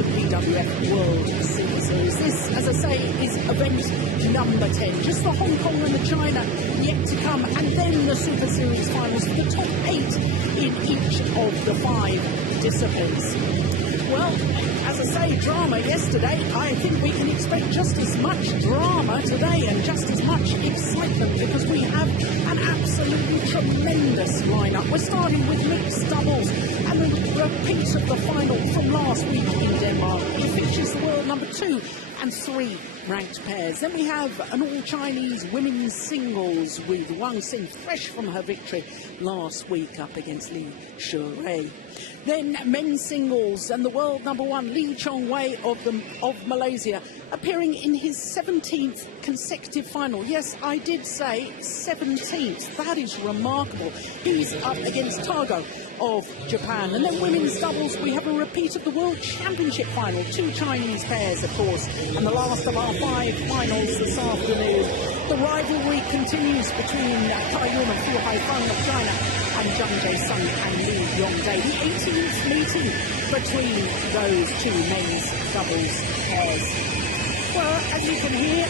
OSIM BWF World Superseries. This, as I say, is event number 10. Just the Hong Kong and the China yet to come, and then the Super Series finals for the top 8 in each of the 5 disciplines. Well, as I say, drama yesterday. I think we can expect just as much drama today and just as much excitement, because we have an absolutely tremendous lineup. We're starting with mixed doubles and a repeat of the final from last week in Denmark. It features the world number 2 and 3 ranked pairs. Then we have an all-Chinese women's singles with Wang Xin, fresh from her victory last week up against Li Shirei. Then men's singles and the world number 1, Lee Chong-wei of Malaysia, appearing in his 17th consecutive final. Yes, I did say 17th. That is remarkable. He's up against Tago of Japan. And then women's doubles, we have a repeat of the World Championship final. 2 Chinese pairs, of course. And the last of our 5 finals this afternoon. The rivalry continues between Tai Yun and Fu Haifeng of China and Zhang Jae-sung and Li Yongdae. The 18th meeting between those 2 men's doubles pairs. Well, as you can hear,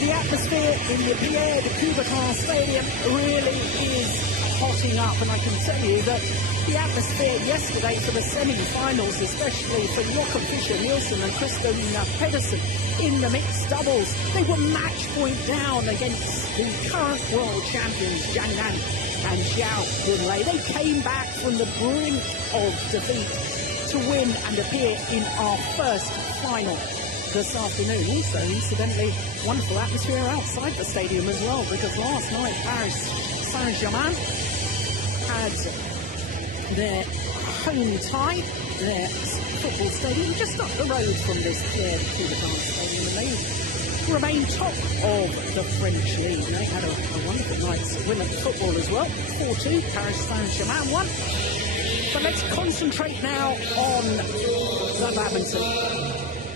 the atmosphere in the Pierre de Coubertin Stadium really is hotting up, and I can tell you that the atmosphere yesterday for the semi-finals, especially for Joachim Fischer-Nielsen and Christina Pedersen in the mixed doubles, they were match point down against the current world champions Zhang Nan and Xiao Yunlei. They came back from the brink of defeat to win and appear in our first final this afternoon. Also, incidentally, wonderful atmosphere outside the stadium as well, because last night Paris Saint-Germain had their home tie, their football stadium, just up the road from this Pierre de Coubertin Stadium, and they remain top of the French league. They had a wonderful night's win of football as well. 4-2, Paris Saint-Germain won. But let's concentrate now on the badminton.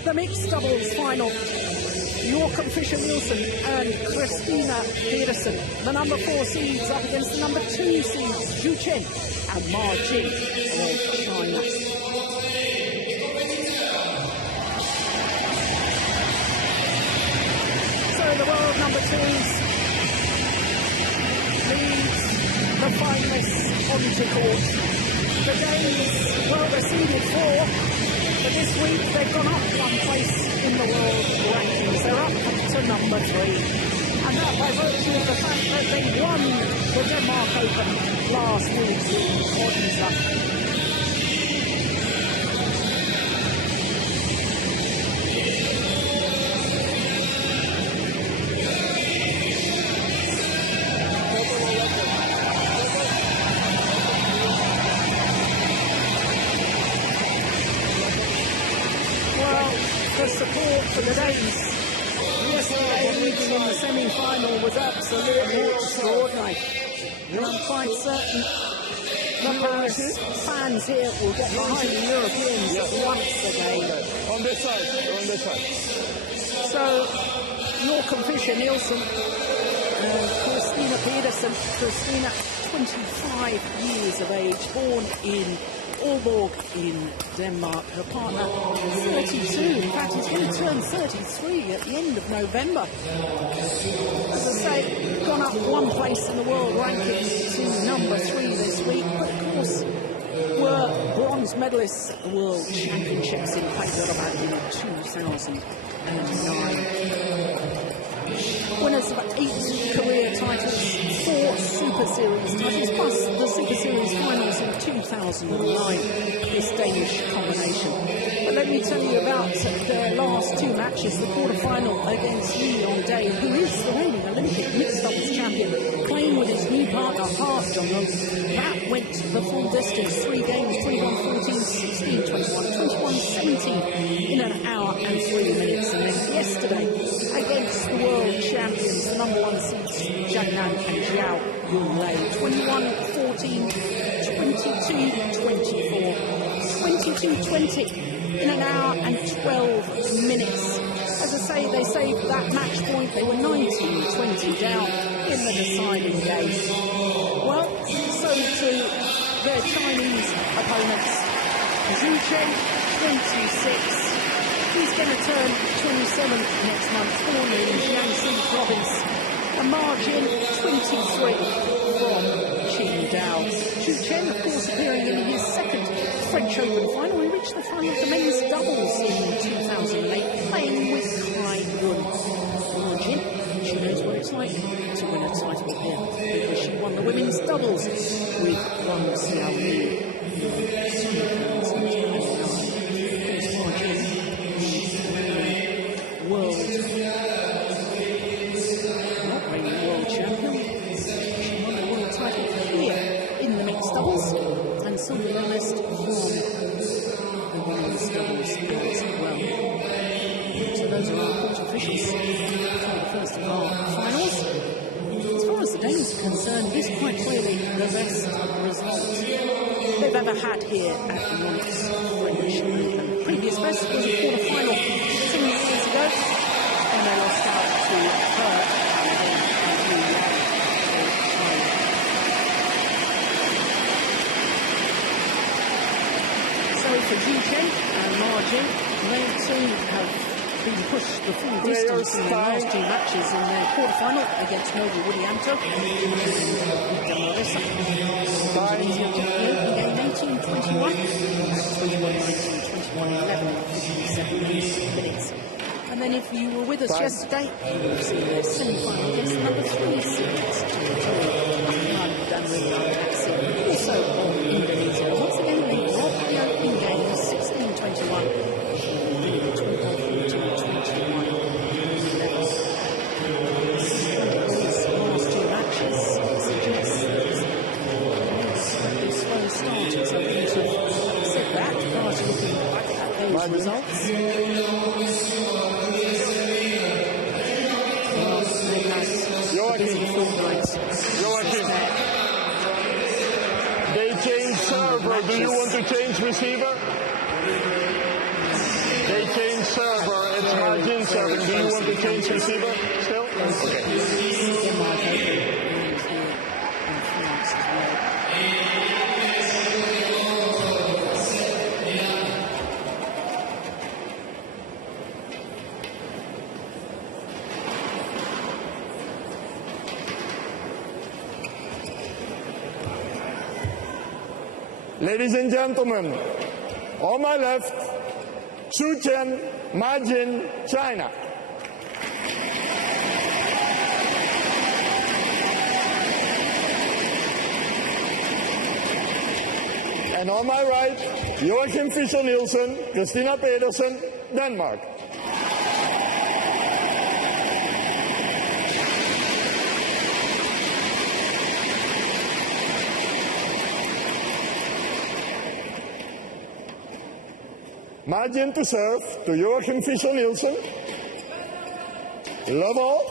The mixed doubles final. Joachim Fischer-Nielsen and Christina Pedersen, the number 4 seeds, up against the number 2 seeds, Zhu Chen and Ma Jing of China. So the world number 2s leads the finalists onto court. The Danes were reseeded 4. But this week, they've gone up 1 place in the world rankings. They're up to number 3. And that by virtue of the fact that they won the Denmark Open last week in Odense. The support for the Danes yesterday evening in the semi-final was absolutely extraordinary. And I'm quite certain the Paris fans here will get behind the Europeans once again. On this side. So, Joachim Fischer-Nielsen and Christina Pedersen. Christina, 25 years of age, born in Aalborg in Denmark. Her partner, 32. In fact, he's going to turn 33 at the end of November. As I say, gone up 1 place in the world rankings to number 3 this week. But of course, were bronze medalists at the World Championships in Hyderabad in 2009. Winners of 8 career titles, 4 Super Series titles, plus the Super Series finals in 2009, this Danish combination. But let me tell you about their last 2 matches. The quarter-final against Li Yongdae, who is the reigning Olympic mixed doubles champion, playing with his new partner, Ha Jong-un. That went the full distance, 3 games, 21-14, 16-21, 21-17 in an hour and 3 minutes. And then yesterday, against the world champions, the number 1 seeds, Zhang Nan and Xiao Yunlei, 21-14, 22-24, 22-20 in an hour and 12 minutes. As I say, they saved that match point. They were 19-20 down in the deciding game. Well, so too their Chinese opponents. Zhu Chen, 26. He's going to turn 27 next month, born in Jiangxi province. A margin 23 from Qingdao. Zhu Chen, of course, appearing in his second French Open final. He reached the final of the men's doubles in 2008, playing with Kai Yun. Margin, she knows what it's like to win a title here, because she won the women's doubles with Wang Xiaomi. World champion. She won the world title here in the mixed doubles, and silver medalist from the women's doubles as well. So those are our court officials for the first of our finals. As far as the Danes are concerned, this is quite clearly the best result they've ever had here at the Yonex French Open. The previous best was a quarter-final 2 years ago, and they lost out to her. So for Zhu Chen and Margin, they too have been pushed the full distance in the last 2 matches in their quarter-final against Nova Willianto and Marissa. Game 18-21 at 21-19, 21-11, 57 minutes. And then if you were with us yesterday, you would have seen their semi-final against the number 3 seed, also of Indonesia. Once again, they dropped the opening game 16-21. Results. Joachim, they change server. Do you want to change receiver? They change server. It's Margin serving. Do you want to change receiver still? Okay. Ladies and gentlemen, on my left, Zhu Chen, Margin, China. And on my right, Joachim Fischer-Nielsen, Christina Pedersen, Denmark. Margin to serve to Joachim Fischer-Nielsen. Love all.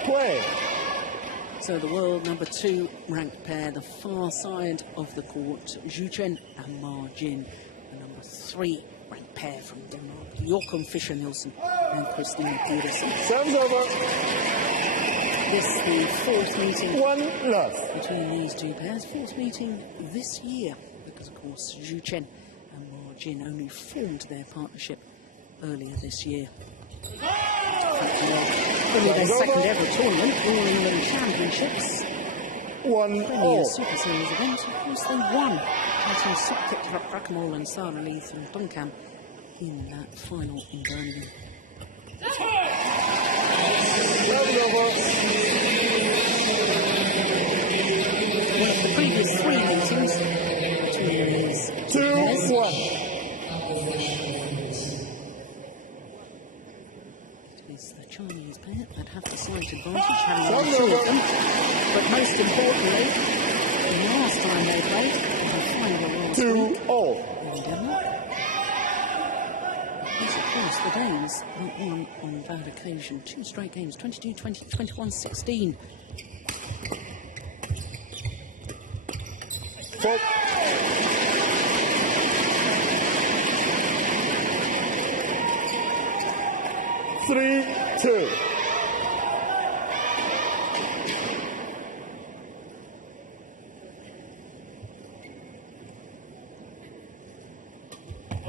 Play. So the world number 2 ranked pair, the far side of the court, Zhu Chen and Margin. The number 3 ranked pair from Denmark, Joachim Fischer-Nielsen and Christina Pedersen. Serves over. This is the 4th meeting. 1 love. Between these 2 pairs, 4th meeting this year. Because, of course, Zhu Chen and Margin only formed their partnership earlier this year. Only their second ever tournament, All England Championships. 1 all. Superseries event. Of course, they won, beating Sukkit Rakmol and Sara Lee from Dunkam in that final in Birmingham. One of the previous 3 meetings. 2-1. It is the Chinese pair that have the slight advantage, having won 2 of them. But most importantly, the last time they played, the final last week in Denmark. Yes, of course, the Danes won on that occasion 2 straight games, 22-20, 21-16. 3-2.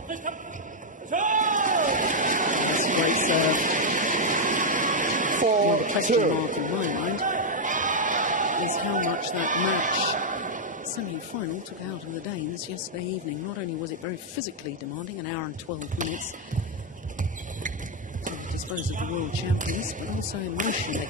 That's a great serve. The question mark in my mind is how much that match semi-final took out of the Danes yesterday evening. Not only was it very physically demanding, an hour and 12 minutes to dispose of the world champions, but also emotionally.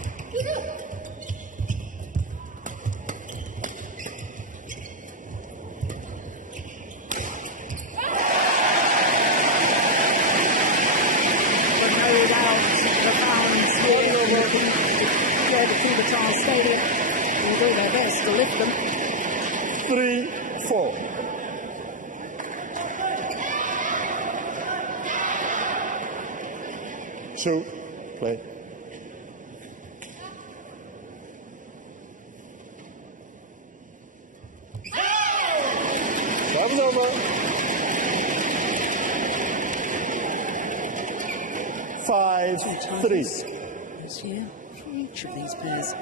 Stadium will do their best to lift them. 3-4. Two, play. Time's over. 5-3. This year for each of these pairs.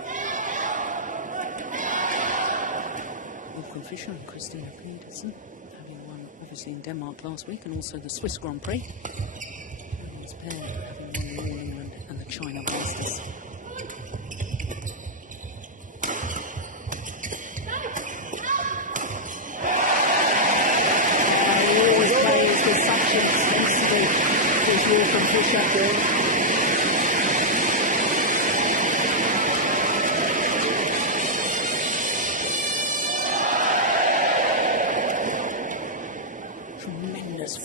Volkan Fischer and Christina Pedersen, having won obviously in Denmark last week and also the Swiss Grand Prix. And this pair having won the All England and the China Masters. He always plays with such intensity, this Volkan Fischer.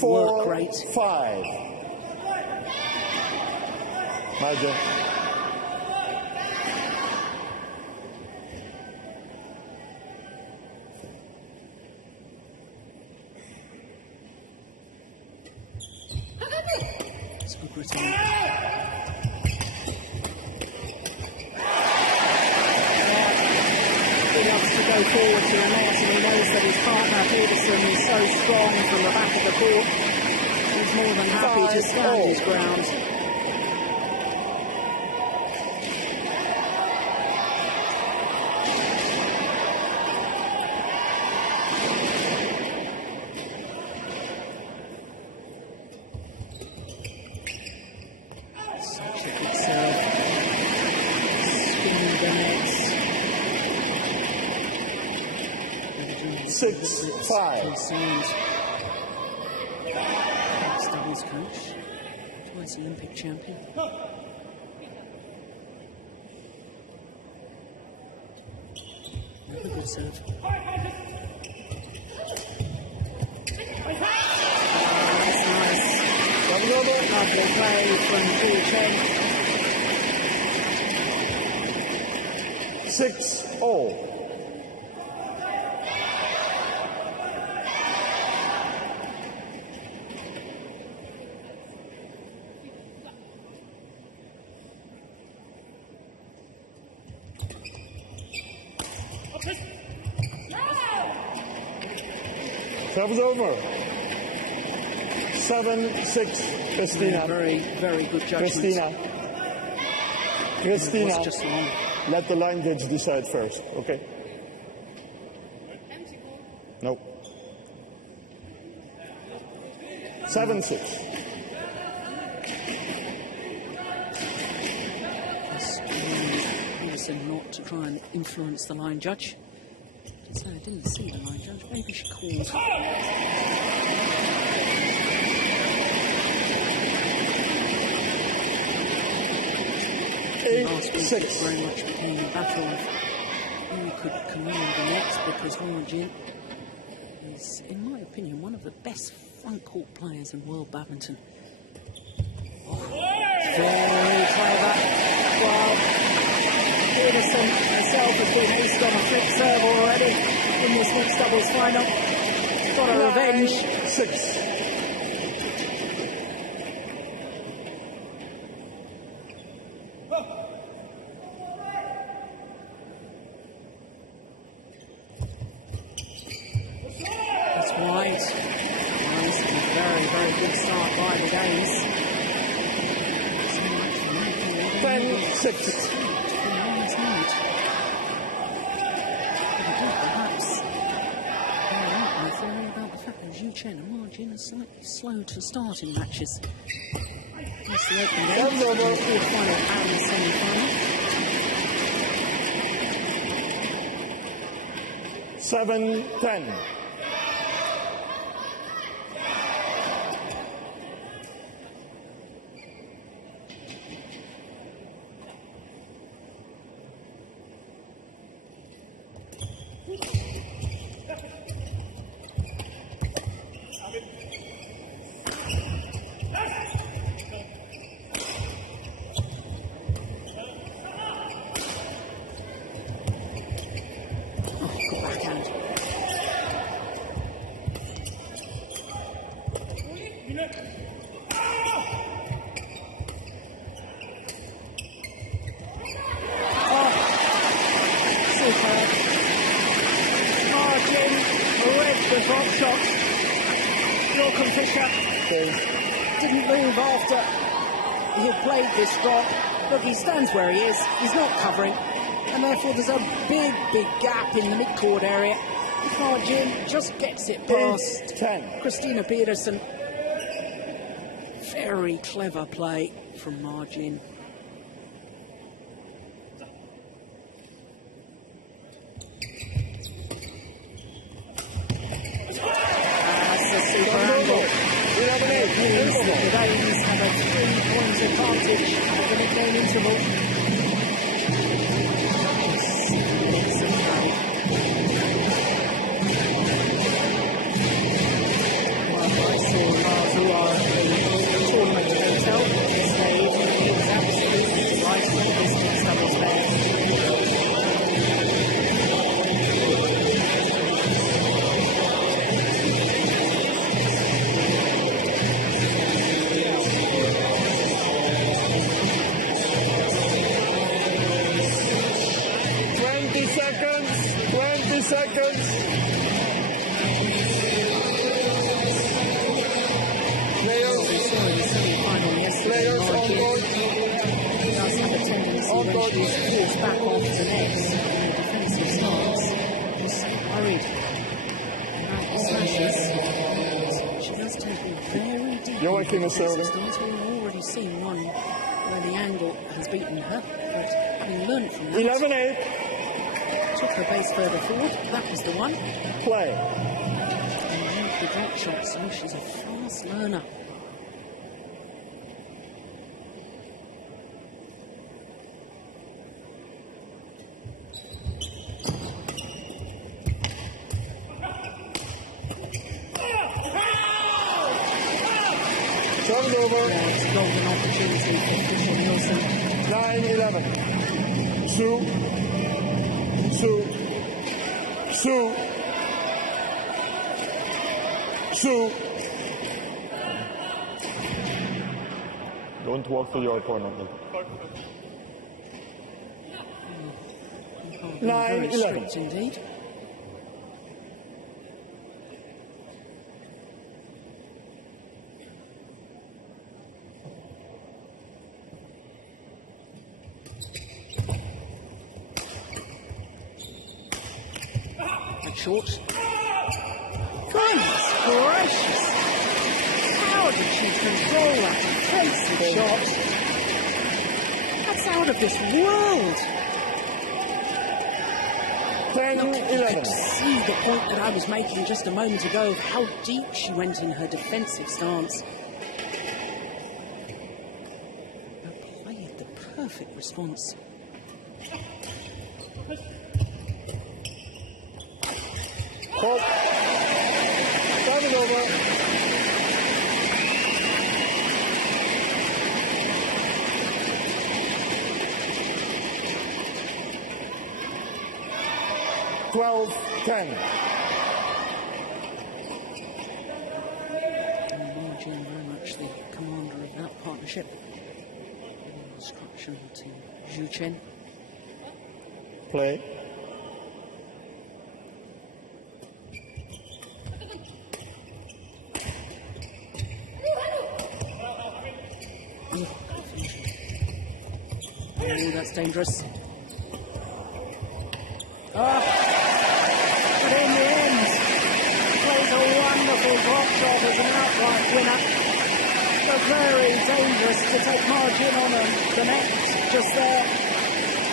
Work rate. 4-5. Major. It's good return. He loves to go forward to the net, and he knows that his partner Pedersen is so strong from the back of the court. He's more than happy to stand his ground. Such a good serve. Spinning the nets. 6-5. Doubles coach, twice Olympic champion. Another good serve. That's nice. Lovely play from Hu Chen. 6-0. Serve's over. 7-6. Christina. Very, very good judgment. Christina. Just long. Let the line judge decide first, okay? No. 7-6. Pedersen not to try and influence the line judge. So I didn't see the line judge. Maybe she called. 8-6. Very much became a battle of who could command the net, because Hong Jin is, in my opinion, one of the best front court players in world badminton. Oh, very clever. Well, Pedersen herself has been aced on a flip serve already in this mixed doubles final. Got a revenge. 6. That's right. Nice and very, very good start by the Danes. 10-6. Zhu Chen and Margin are slightly slow to start in matches. That's the open game, the quarter-final and the semi-final. 7-10. Didn't move after he had played this drop. Look, he stands where he is. He's not covering. And therefore there's a big, big gap in the mid-court area. Margin just gets it past 10. Christina Pedersen. Very clever play from Margin. The Danes have a 3-point advantage over the game interval. I saw Mazua in the tournament hotel yesterday evening. He was absolutely delighted with this mixed doubles pair. Back off the next in the defensive stance. Was so worried about the smashes. She does take me very deep. Yonex is serving. We've already seen one where the angle has beaten her, but having learned from that, 11-8. took her base further forward. That was the one. Play. And moved the drop shot, so she's a fast learner. Turned over. Yeah, it's a golden opportunity for Fisher Nielsen. 9-11. Sue. Don't walk to your opponent. 9-11. Strict indeed. Short. Goodness gracious! How did she control that defensive shot? That's out of this world! 10-11. See the point that I was making just a moment ago of how deep she went in her defensive stance. Played the perfect response. Hope. 7 over. (12-10). Margin very much the commander of that partnership. Instruction to Zhu Chen. Play. Oh, that's dangerous. But in the end, plays a wonderful very dangerous to take margin on the net just there.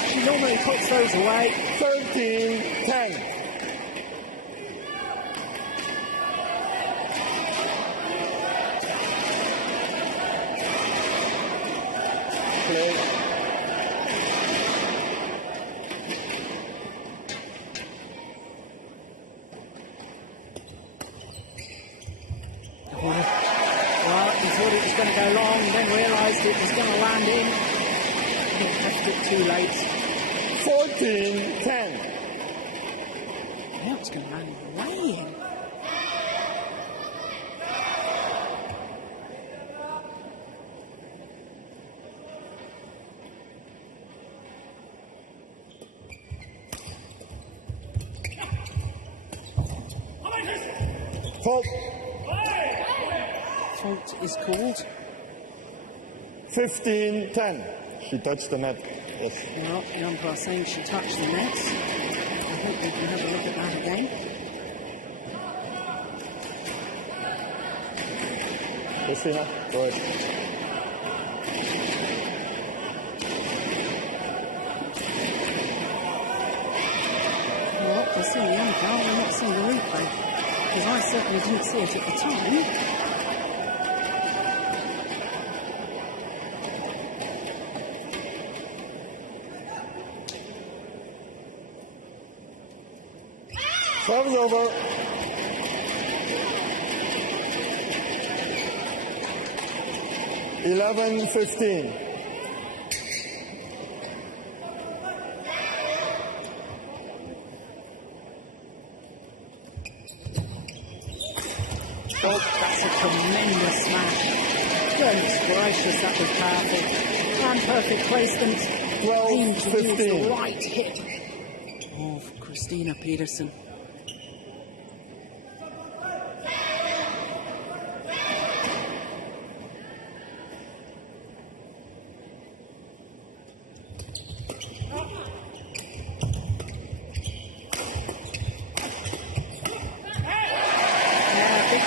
She normally puts those away. 13-10. Play. Well, he thought it was going to go long, then realised it was going to land in. He left it too late. 14-10. Now it's going to land way in. Fault. Fault is called. 15-10. She touched the net. Yes. Well, the umpire saying she touched the nets. I think we can have a look at that again. Christina, go ahead. Well, we'll see the umpire. We'll not see the replay. Because I certainly didn't see it at the time. Serve's over. (11-15). Oh, that's a tremendous smash. Goodness gracious, that was powerful. And perfect placement. 12-15. The right hit of Christina Peterson.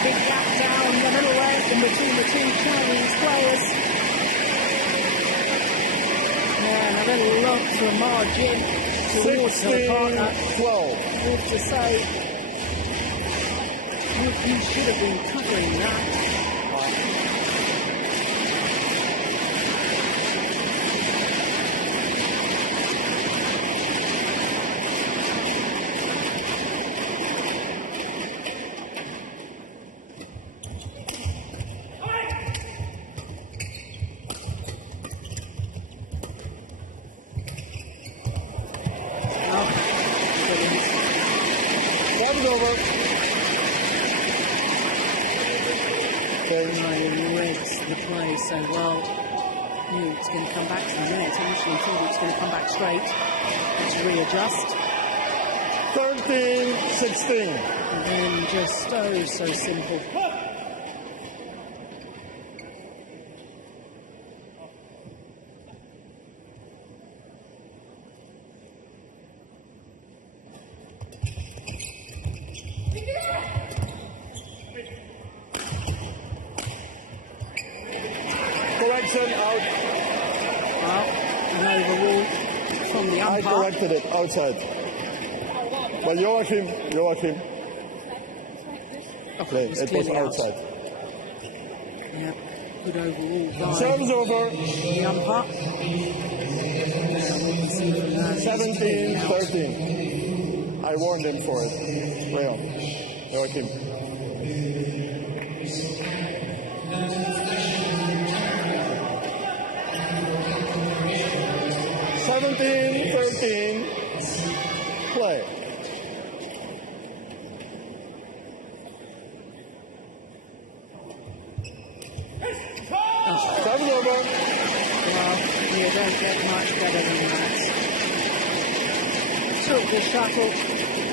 Big gap down the middle there in between the two Chinese players. And a little look for margin towards her partner. 16-12. Good to say, you should have been covering that. Serve's over. Reads the play so well. Knew it's going to come back to the net. Initially thought it was going to come back straight. Let's readjust. 13-16. And then just so simple. Correction out. Well, an overrule from the I umpire. corrected it outside. But Joachim. Okay, It was clearly out. outside. Yeah, good overrule by Serve's over. the umpire. Yeah, we can see from that. 17-13. I warned him for it. Leon. Joachim. Play. Serve's over. Well, you don't get much better than that. Took the shuttle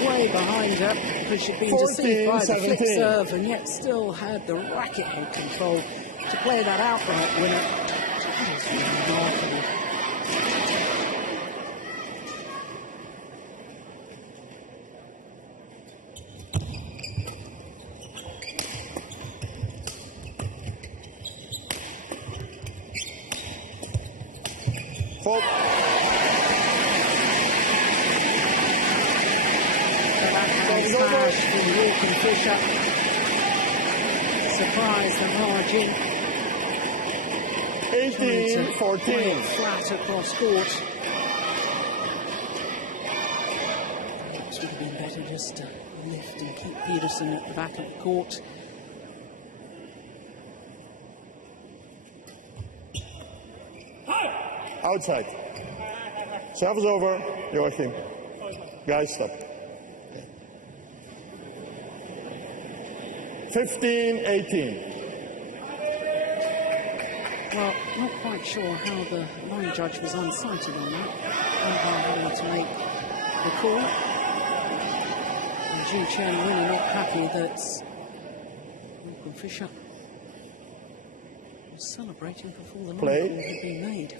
way behind her because she'd been deceived by the flick 14-17. serve and yet still had the racket head control to play that outright winner. That is remarkable. Fault. Smash from York and Fisher. Surprise the margin. 18-14. Flat across court. It would have been better just to lift and keep Peterson at the back of the court. Outside. Serve is over. Joachim. Guys, stop. 15-18. Well, not quite sure how the line judge was unsighted on that. Having to make the call. And Ji Chen really not happy that Malcolm Fisher was celebrating before the line call had been made.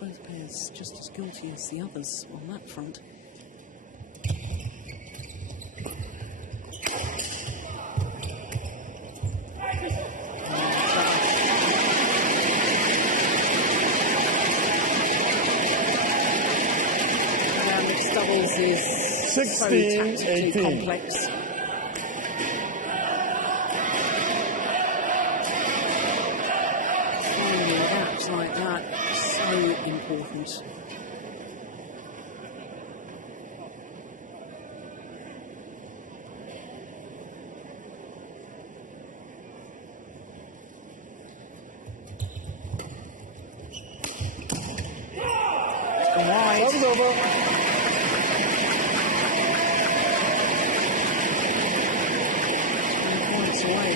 Both players just as guilty as the others on that front. Is 16-18 complex. Finding gaps like that is so important. It's gone wide. That was over.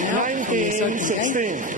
19-16.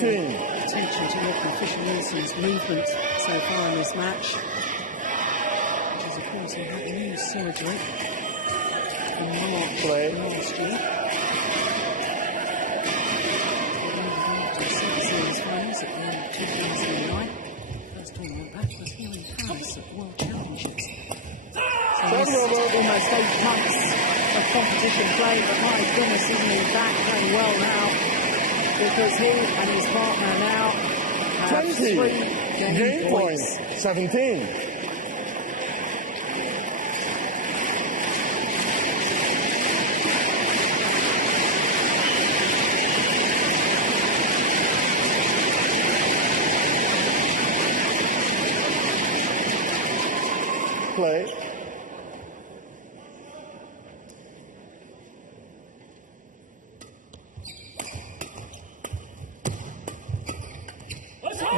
Attention to Malcolm Fisher-Nielsen's movement so far in this match, which is, of course, he had new surgery in March last year. To the Superseries Finals at the end of 2009. First tournament back was here in Paris at the World Championships. So this almost 8 months of competition play, but my goodness, isn't he back playing well now? Because he and his partner now have 20 game points. 17. Play.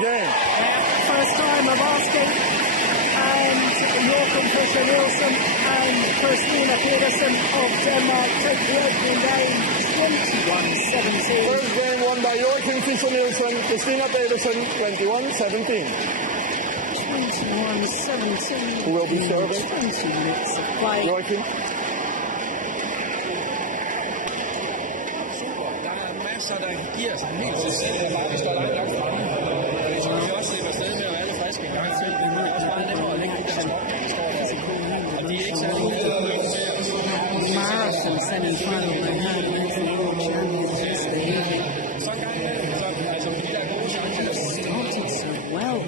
Game. First time of asking, and Malcolm Fisher-Nielsen and Christina Peterson of Denmark take the opening game 21-17. First game won by Joachim Fischer-Nielsen, Christina Peterson, 21-17. 21-17. Who will be serving? 20 minutes of play. Joachim. masser, der giver sig helt til selv, at bare vi står langt fremme. Og vi skal også slippe afsted med at være alle friske en gang til. Det er meget nemmere at lægge de der små, der står der. Og de er ikke særlig ude at løbe med os. Marathon semi-final, they had against the World Champions yesterday. Så en gang med, så altså fordi der er gode chancer. Started so well.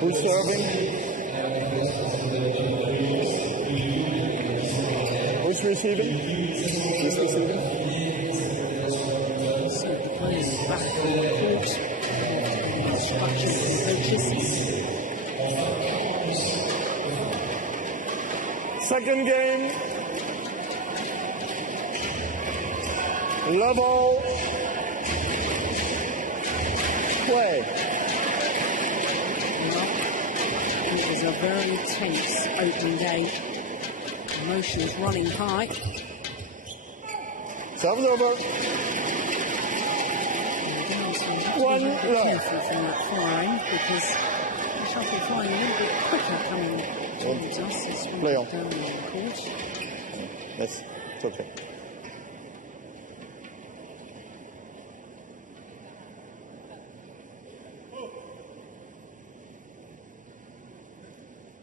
Who's serving? Who's receiving? Who's receiving? So the players back on the court. Instructions from coaches. Second game. Level. Play. It was a very tense opening game. Emotions running high. Serve's over. One Be love. careful from that firing because the shuttle flying a little bit quicker coming towards us as we Play on. get down on the court. Yes, it's okay.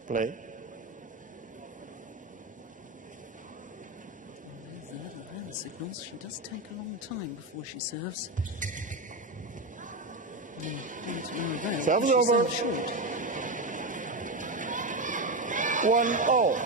Play. There's the little hand signals. She does take a long time before she serves. Serve's over. 1-0.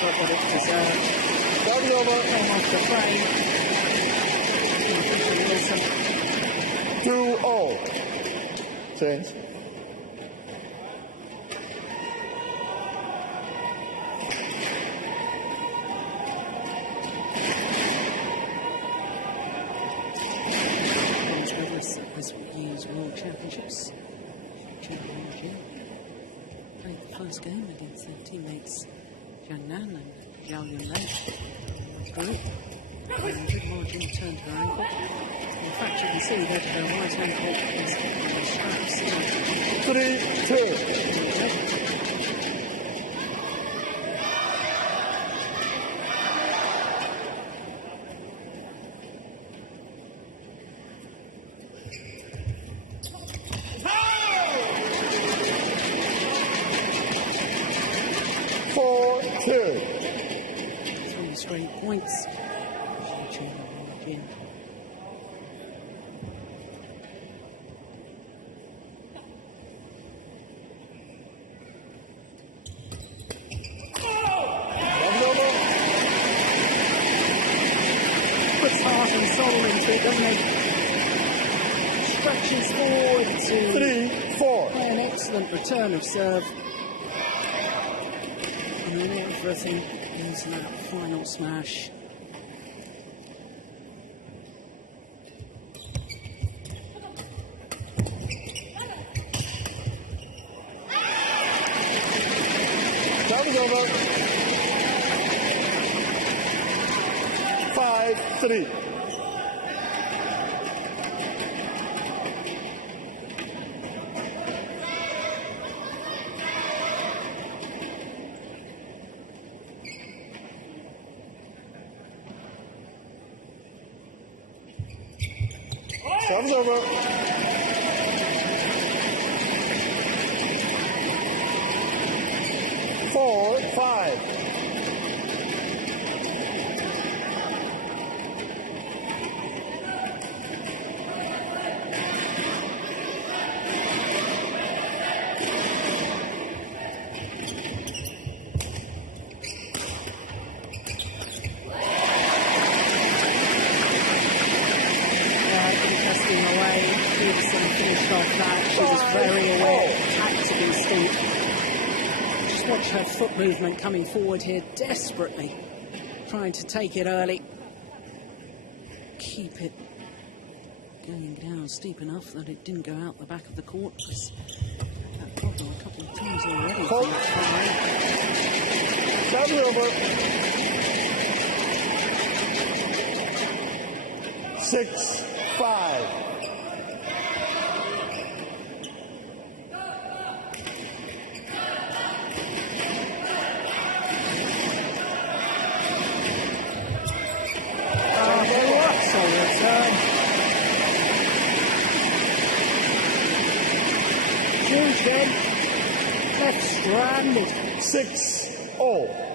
Got what it deserved. Serve's over. Came off the frame. Wilson. 2-0. Change. BWF World Championships. Played the first game against their teammates Jian Nan and Zhao Yunlei. Drew. And good margin turned her ankle. In fact, you can see that her right ankle is on the straps. 3-2. Three straight points. Huge margin. Puts heart and soul into it, doesn't he? Stretches forward to 3-4. play an excellent return of serve. And then everything into that final smash. Time's over. 5-3. Time's over. 4-5. Testing away, Gibson finished off that. She was very aware, had to be steep. Just watch her foot movement coming forward here, desperately trying to take it early. Keep it going down steep enough that it didn't go out the back of the court. That problem a couple of times. points already. Hold. Service over. 6-5. So return. Huge then. Left stranded. 6-0.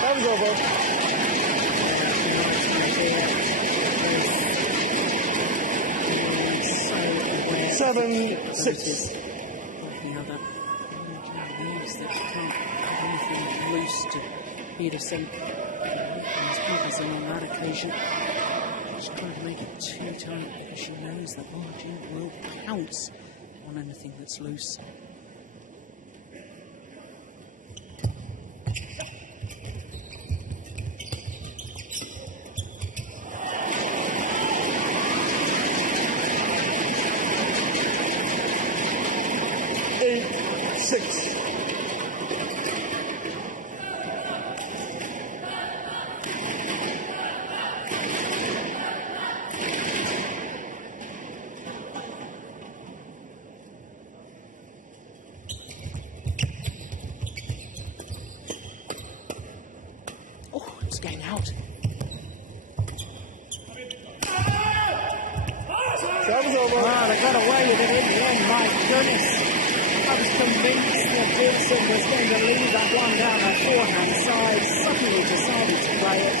Time's over. 7-6. The other news that you can't have anything loose to Peterson. As Peterson on that occasion, she's trying to make it too tight because she knows that margin will pounce on anything that's loose. It's getting out. Time's over. Wow, they got away with it in the end, my goodness. I was convinced that Peterson was going to leave that one down her forehand side. Suddenly decided to play it.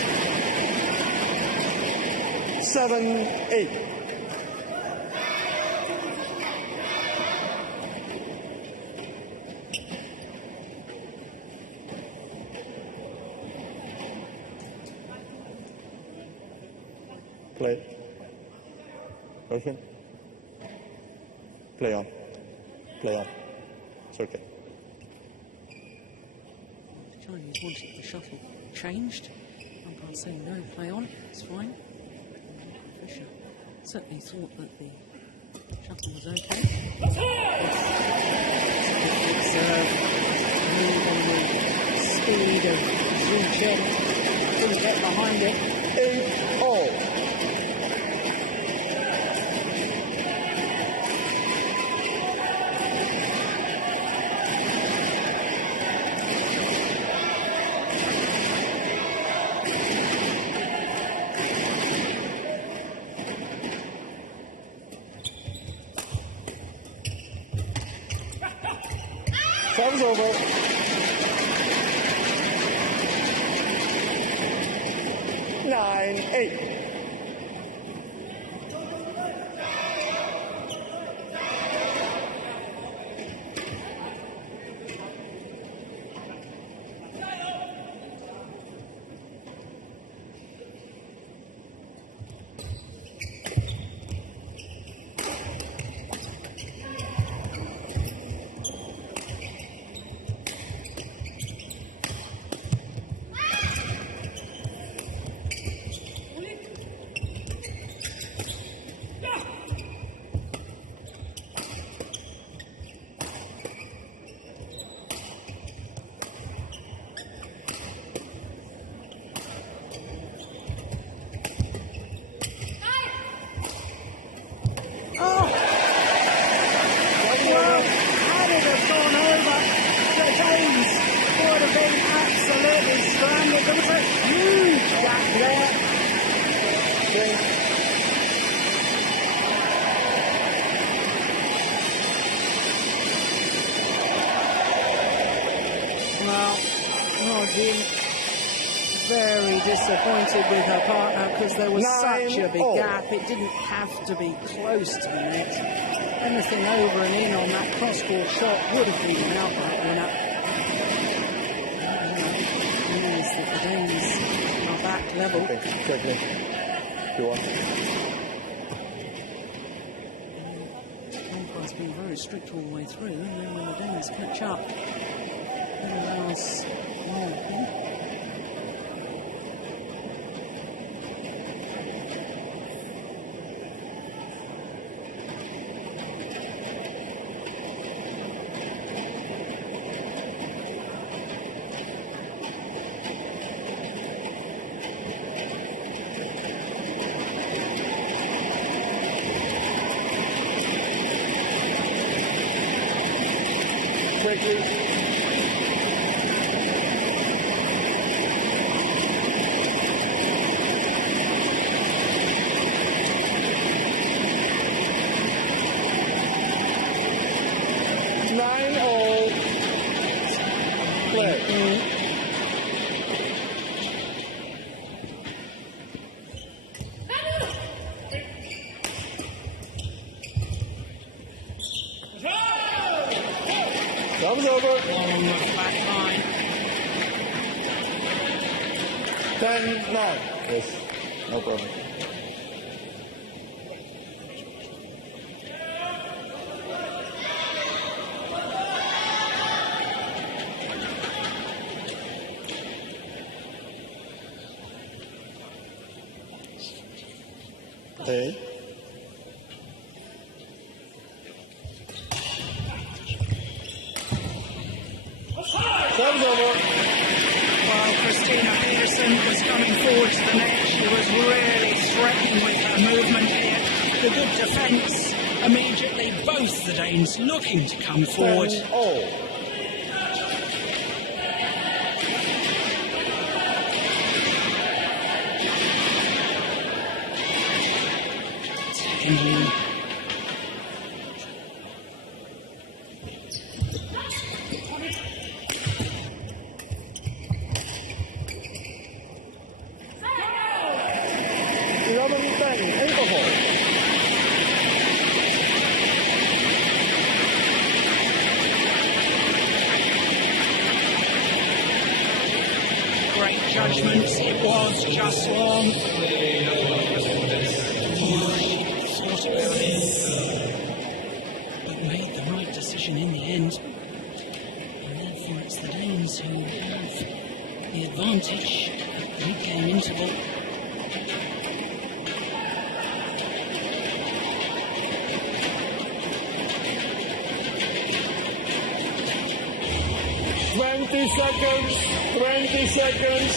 7-8. Play. Okay. Play on. Play on. It's okay. The Chinese wanted the shuttle changed. Umpire saying no, play on, it's fine. Fisher certainly thought that the shuttle was okay. It's move on the speed of Zhu Chen. Couldn't get behind it. 8-all. Time's over. 9-8. Very disappointed with her partner because there was such a big 9-all. gap. It didn't have to be close to the net. Anything over and in on that cross-court shot would have been an outright winner. Means that the Danes are back level. Quickly. Go on. Umpire's been very strict all the way through, and then when the Danes catch up, it allows more. Quickly. Nine all. Play. Thumbs over. Long back line. 10-9. Yes, no problem. Okay. Thumbs over. While Christina Peterson was coming forward to the net, she was really threatening with her movement here. The good defence immediately, both the Danes looking to come forward. 10-all. Henry. 11-10. Interval. Great judgment. It was just long. Thought about it, but made the right decision in the end. And therefore it's the Danes who have the advantage at the mid-game interval. Seconds. 20 seconds.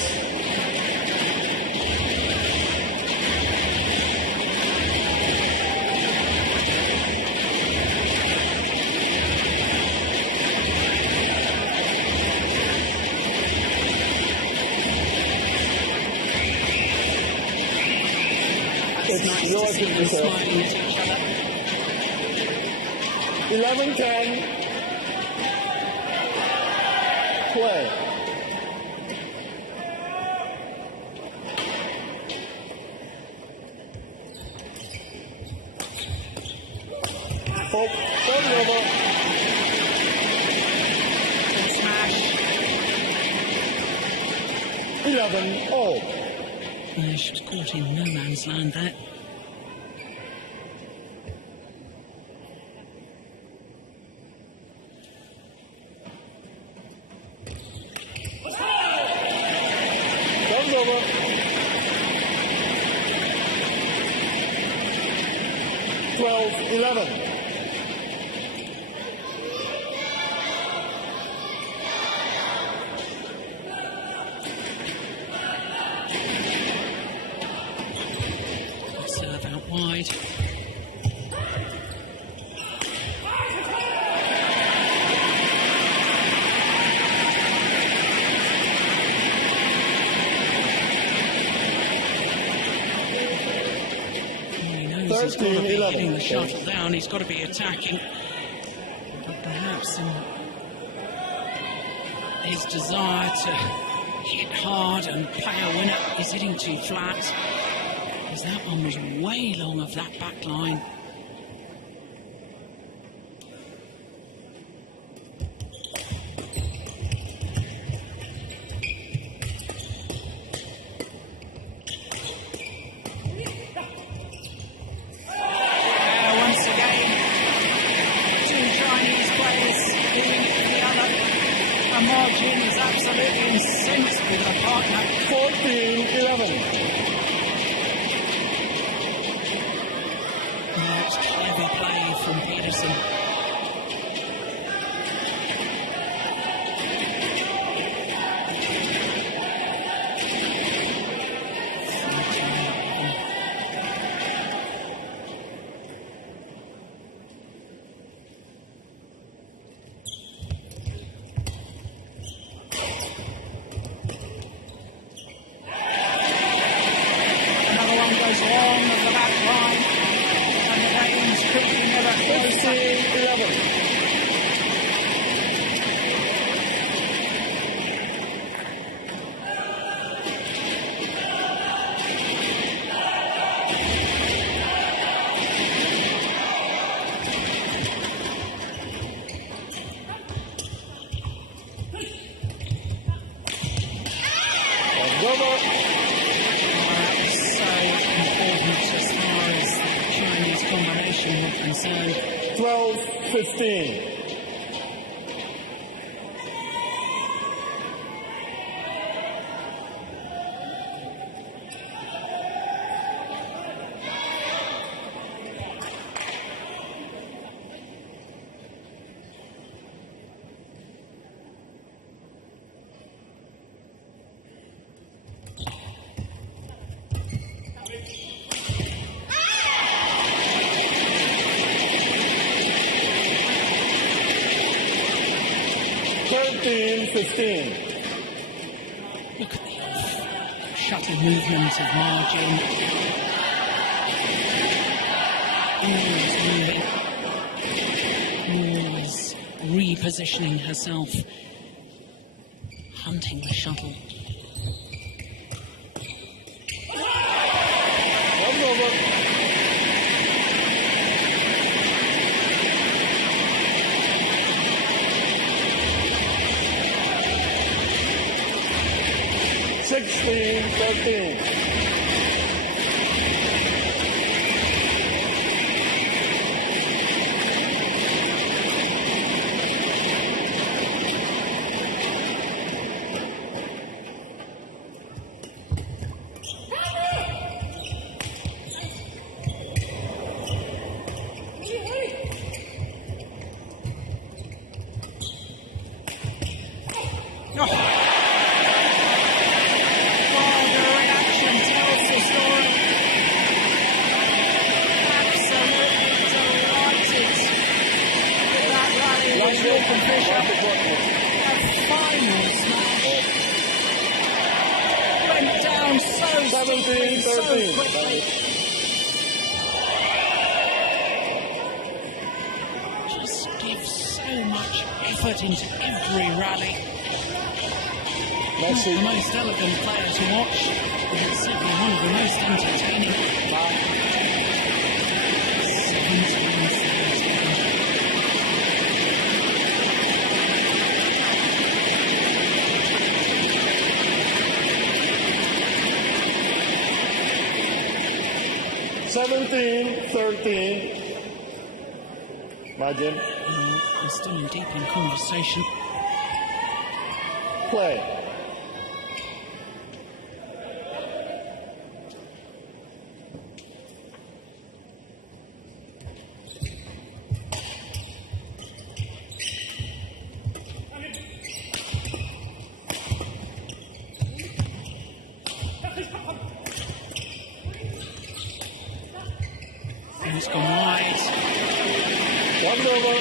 It's nice to see them smiling at each other. 11-10. Play. Fold over. Smash. 11-all. Yeah, she was caught in no man's land there. Thumbs over. 12-11. Serve out wide. He knows he's got to be 13-11. hitting the shuttle down, he's got to be attacking. But perhaps in his desire to hit hard and play a winner, he's hitting too flat. Because that one was way long of that back line. Once again, The margin is absolutely incensed with the partner. 14-11. That's clever play from Peterson. Another one goes long at the back line, and the game's creeping ever closer. 15-11. Rubber. So important as far as the Chinese combination were concerned. 12-15. Look at the off-shuttle movement of margin. Always moving. Always repositioning herself. Hunting the shuttle. One over. Sixteen, 13. Went down so 17, so 13. quickly. Just gives so much effort into every rally. Not the most elegant player to watch, but it's certainly one of the most entertaining. 17-13. Margin. We're still in deep in conversation. Play. It's gone wide. One over.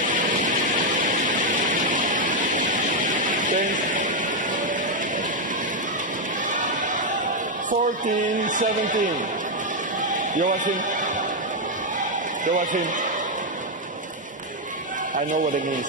14-17. You're watching? You're watching? I know what it means.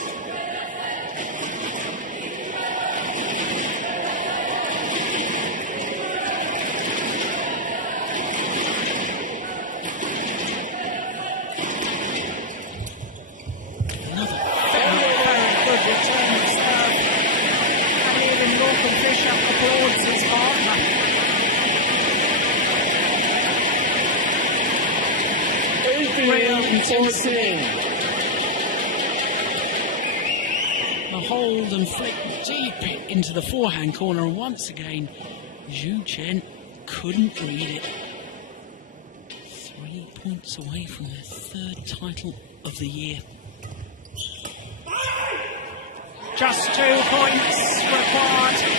A hold and flick deep into the forehand corner, and once again, Zhu Chen couldn't read it. 3 points away from their third title of the year. Just 2 points required.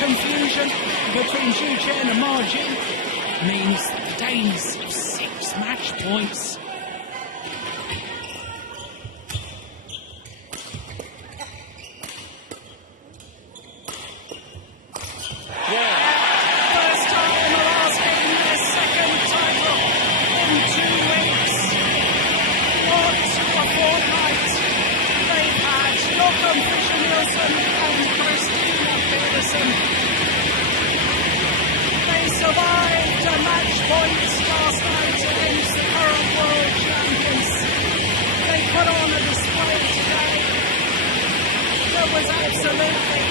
Confusion between Zhu Chen and Ma Jin means the Danes have 6 match points. First time in the last game, their second title in 2 weeks. What a fortnight they've had. Jochen Fischer-Nielsen and Christina Pedersen. They survived a match point last night against the current world champions. They put on a display today that was absolutely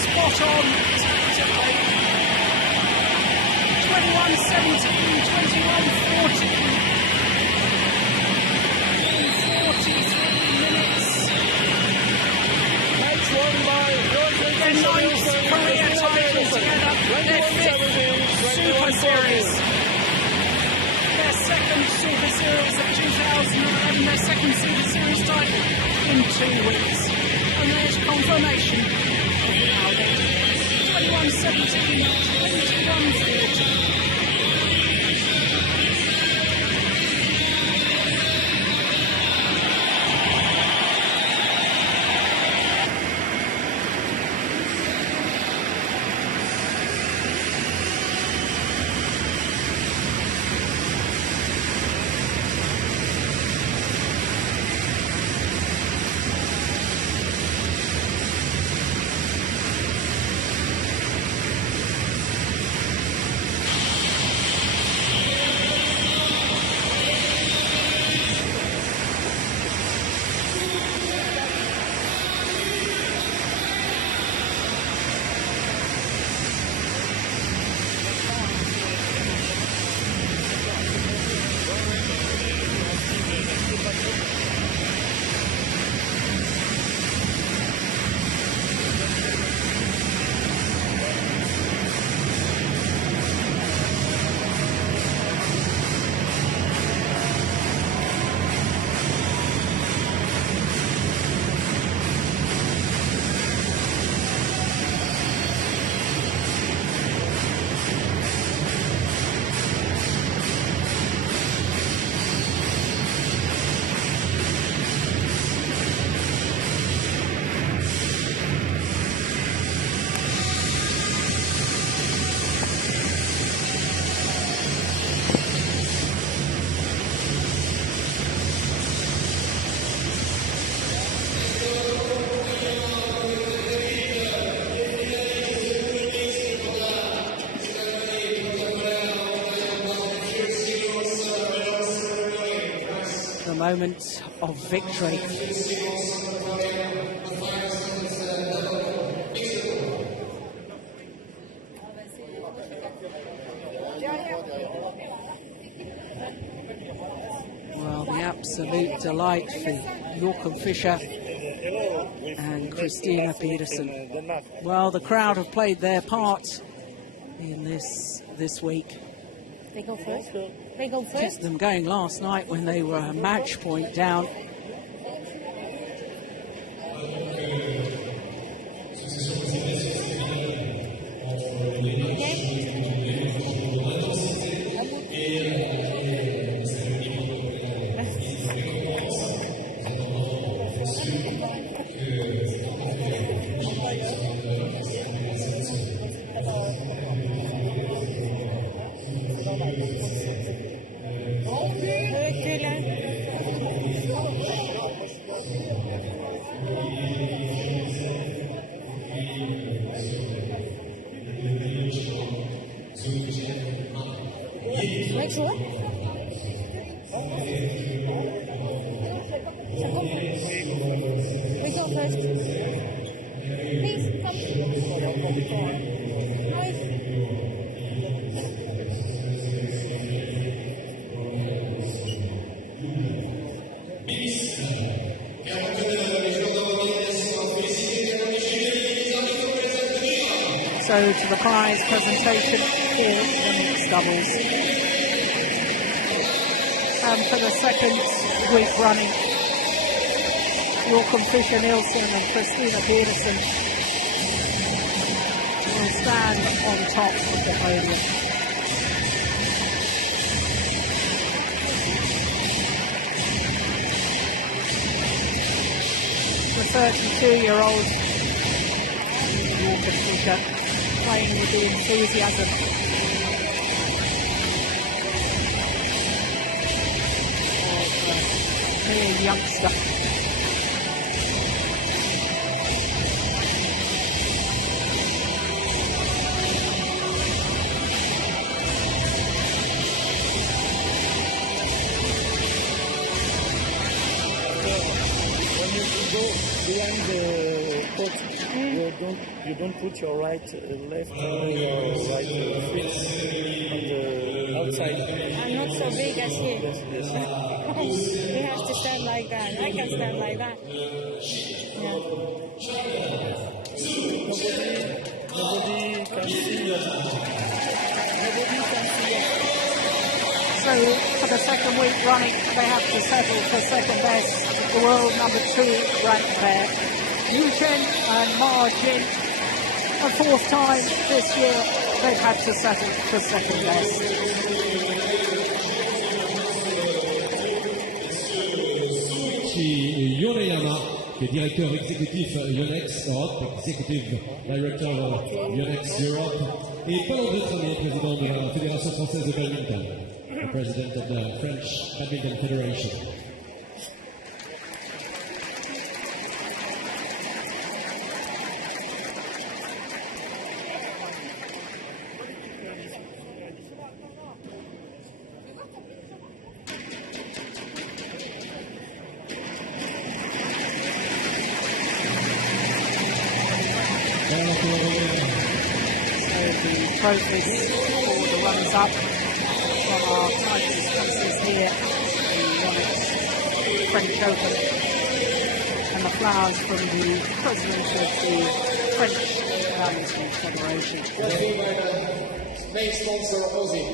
spot on tactically. 21-17, 21-14 in 43 minutes. That's won by Their 9th career title together. Their 5th Super Series. Their 2nd Super Series of 2011. Their 2nd Super Series title in 2 weeks. And there's confirmation of the outing. 21-17, 21-14. Moment of victory. Well, the absolute delight for Jochen Fischer and Christina Pedersen. Well, the crowd have played their part in this week. They go first. They go first. Kept them going last night when they were a match point down. So to the prize presentation for the mixed doubles. And for the second week running, Joachim Fischer-Nielsen and Christina Pedersen will stand on top of the podium. The 32-year-old Joachim Fischer playing with the enthusiasm of a mere youngster. When you go behind the court, you don't put your right left or your right foot on the outside. I'm not so big as he. Yes. He has to stand like that. I can stand like that. Yeah. Nobody can see us. So for the second week running, they have to settle for second best. The world number 2 ranked pair, Yu Chen and Ma Jin. A fourth time this year, they've had to settle for second best. Yoreyama, qui est directeur exécutif Yonex Europe, Executive Director Yonex Europe, et Paul Tramier, président de la Fédération française de badminton, President of the French Badminton Federation. Trophies for the runners-up from our title sponsors here, the Yonex French Open, and the flowers from the President of the French Badminton Federation. Main sponsor OSIM.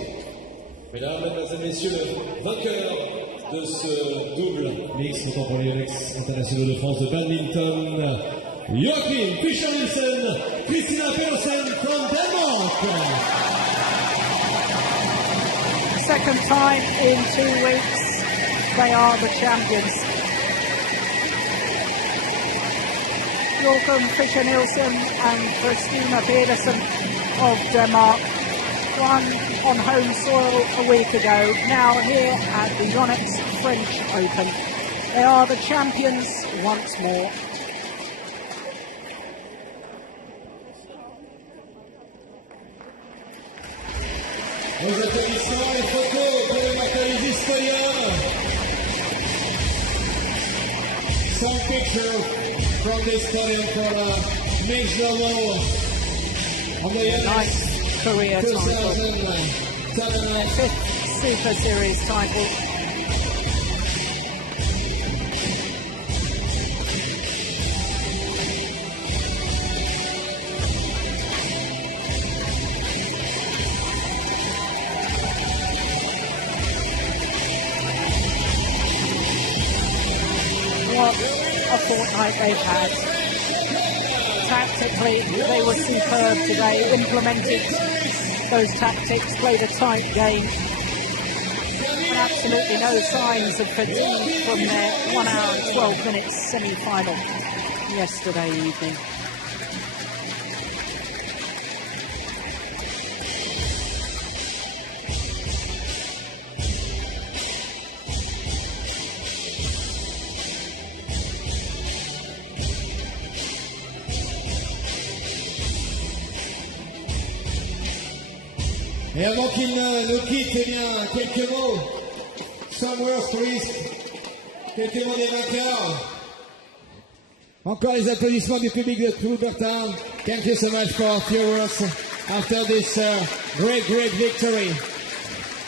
Mesdames, Mesdemoiselles et Messieurs, le vainqueur de ce double mix contemporain Yonex internationaux de France de badminton, Joachim Fischer-Nielsen, Christina Pedersen from Denmark. Second time in 2 weeks, they are the champions. Joachim Fischer-Nielsen and Christina Pedersen of Denmark won on home soil a week ago, now here at the Yonex French Open. They are the champions once more. Aux applaudissements et photos pour les matériaux historiens. Some picture from this podium for mixed double on the Nice career title. 2007 Fifth Super Series title. What a fortnight they've had. Tactically, they were superb today, implemented those tactics, played a tight game, and absolutely no signs of fatigue from their 1 hour and 12 minutes semi-final yesterday evening. Et avant qu'il ne nous quitte, eh bien, quelques mots. Some words, please. Quelques mots des vainqueurs. Encore les applaudissements du public de Toulouse-Bertin. Thank you so much for your words after this great victory.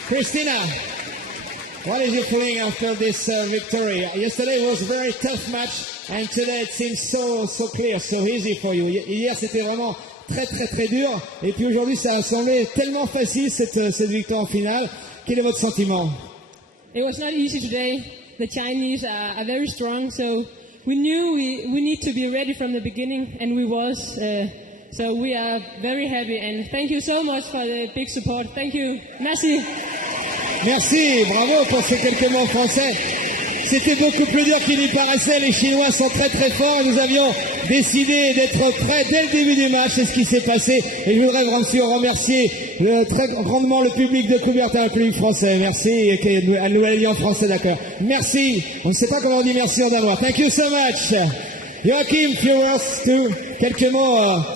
Christina, what is your feeling after this victory? Yesterday was a very tough match, and today it seems so clear, so easy for you. Hier, c'était vraiment très dur, et puis aujourd'hui, ça a semblé tellement facile cette victoire en finale. Quel est votre sentiment? It was not easy today. The Chinese are very strong, so we knew we need to be ready from the beginning, and we was. So we are very happy, and thank you so much for the big support. Thank you. Merci. Merci, bravo pour ces quelques mots français. C'était beaucoup plus dur qu'il n'y paraissait. Les Chinois sont très forts. Nous avions décidé d'être prêts dès le début du match. C'est ce qui s'est passé. Et je voudrais vraiment remercier très grandement le public de Coubertin, le public français. Merci. Et à Nouvelle-Alliance français, d'accord. Merci. On ne sait pas comment on dit merci en danois. Thank you so much. Joachim, few words too. Quelques mots.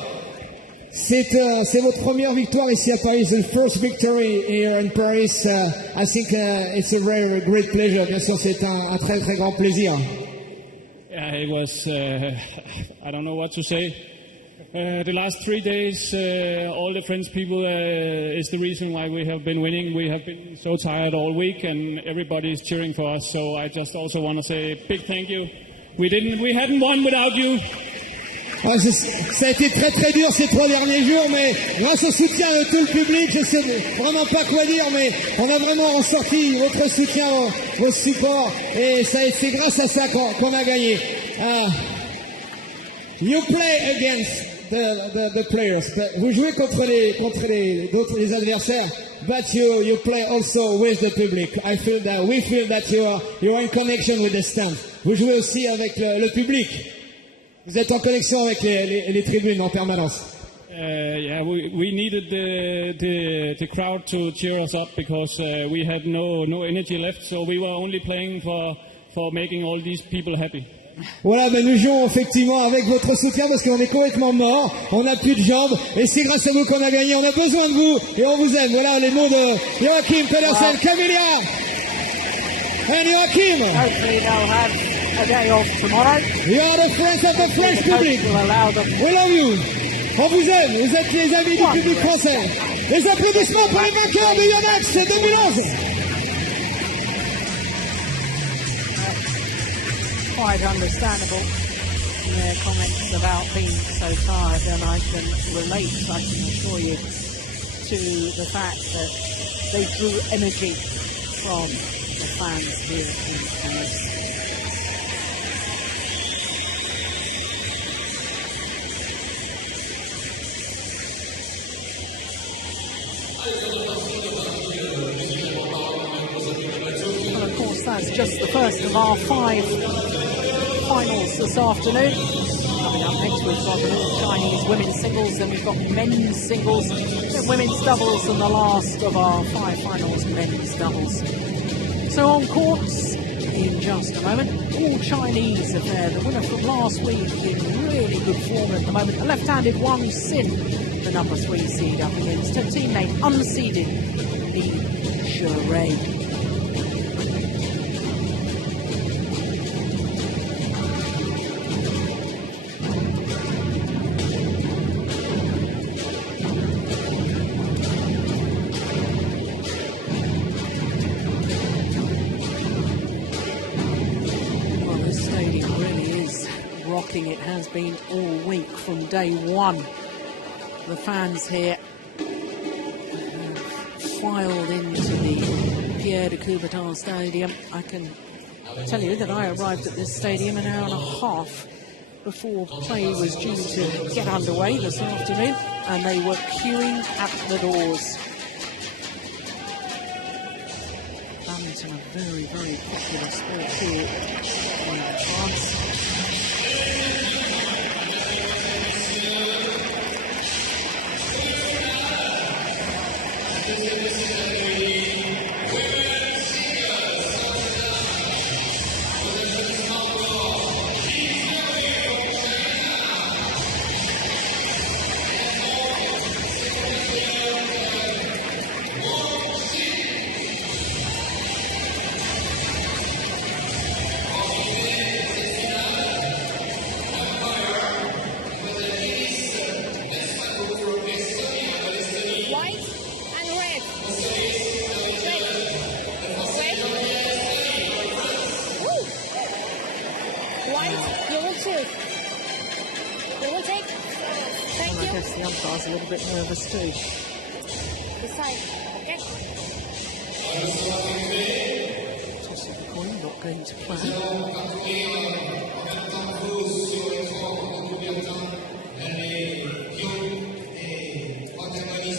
C'est votre première victoire ici à Paris, the first victory here in Paris. I think it's a very great pleasure. Bien sûr, c'est un très grand plaisir. Yeah, it was. I don't know what to say. The last 3 days, all the French people is the reason why we have been winning. We have been so tired all week, and everybody is cheering for us. So I just also want to say a big thank you. We hadn't won without you. Ça a été très dur ces 3 derniers jours, mais grâce au soutien de tout le public, je sais vraiment pas quoi dire, mais on a vraiment ressorti votre soutien, vos supports, et c'est grâce à ça qu'on a gagné. You play against the players, vous jouez contre les adversaires, but you play also with the public. We feel that you are in connection with the stand. Vous jouez aussi avec le public. Vous êtes en connexion avec les tribunes en permanence. Yeah, we needed the crowd to cheer us up because we had no energy left, so we were only playing for making all these people happy. Voilà, nous jouons effectivement avec votre soutien parce qu'on est complètement mort, on n'a plus de jambes, et c'est grâce à vous qu'on a gagné, on a besoin de vous, et on vous aime. Voilà les mots de Joachim Pedersen, Camilla and Joachim. Hopefully they'll have a day off tomorrow. You are the friends of the French public. We love you. On vous aime. Vous êtes les amis du public français. Les applaudissements pour les vainqueurs de Yonex 2011. Quite understandable their comments about being so tired, and I can relate, I can assure you, to the fact that they drew energy from the fans here in Paris. Well, of course, that's just the first of our 5 finals this afternoon. Coming up next, we've got the Chinese women's singles, then we've got men's singles, then women's doubles, and the last of our 5 finals, men's doubles. So on courts, in just a moment, all Chinese affair. The winner from last week in really good form at the moment. The left-handed Wang Xin, the number 3 seed, up against her teammate, unseeded, Li Sherei. It has been all week from day one. The fans here have filed into the Pierre de Coubertin Stadium. I can tell you that I arrived at this stadium an hour and a half before play was due to get underway this afternoon, and they were queuing at the doors. Badminton, a very, very popular sport here in France. guess the umpire's a little bit nervous too. Decide. Okay. Toss of the coin, not going to plan.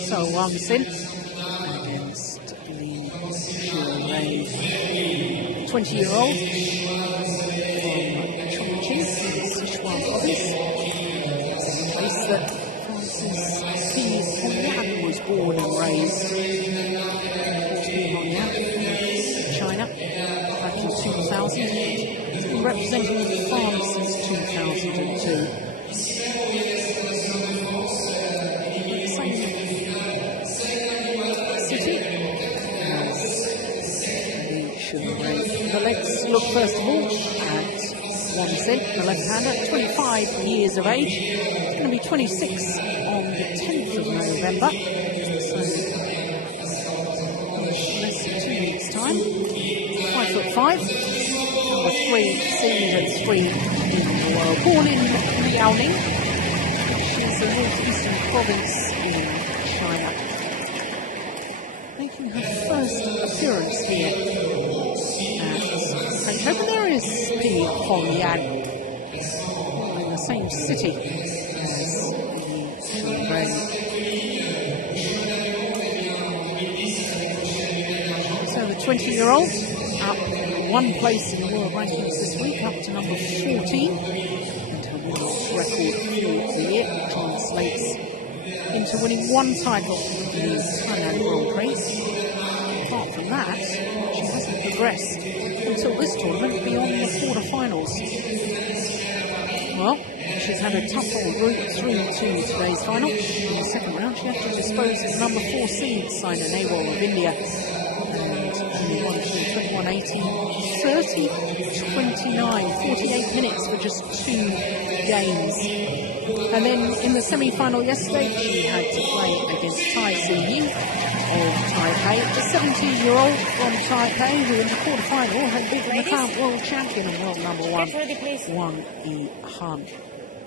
So OSIM against the 20-year-old from Chongqing, Sichuan province. Place that Francis P. Hongyan was born and raised. Hongyan, China, back in 2000. He's been representing France since 2002. Let's look first of all at OSIM, the left-hander, 25 years of age. He's going to be 26 on the 10th of November. So, less than 2 weeks' time. 5'5", number 3 seed and 3 in the world. Born in Liaoning, which is a northeastern province in China. Making her first appearance here. French Open, there is P. Hongyan in the same city as the So the 20-year-old up 1 place in the world rankings this week, up to number 14, and her world record for the year translates into winning 1 title in the Thailand Grand Prix. Apart from that, she hasn't progressed until this tournament beyond the quarterfinals. Well, she's had a tough old route through to today's final. In the second round, she had to dispose of number 4 seed, Saina Nehwal of India. And only won 21-18, 30-29, 48 minutes for just 2 games. And then in the semi-final yesterday, she had to play against Tai Si-Yi of Taipei, the 17-year-old from Taipei, who in the quarterfinal had beaten the current world champion and world number 1, Wang Yi-Han.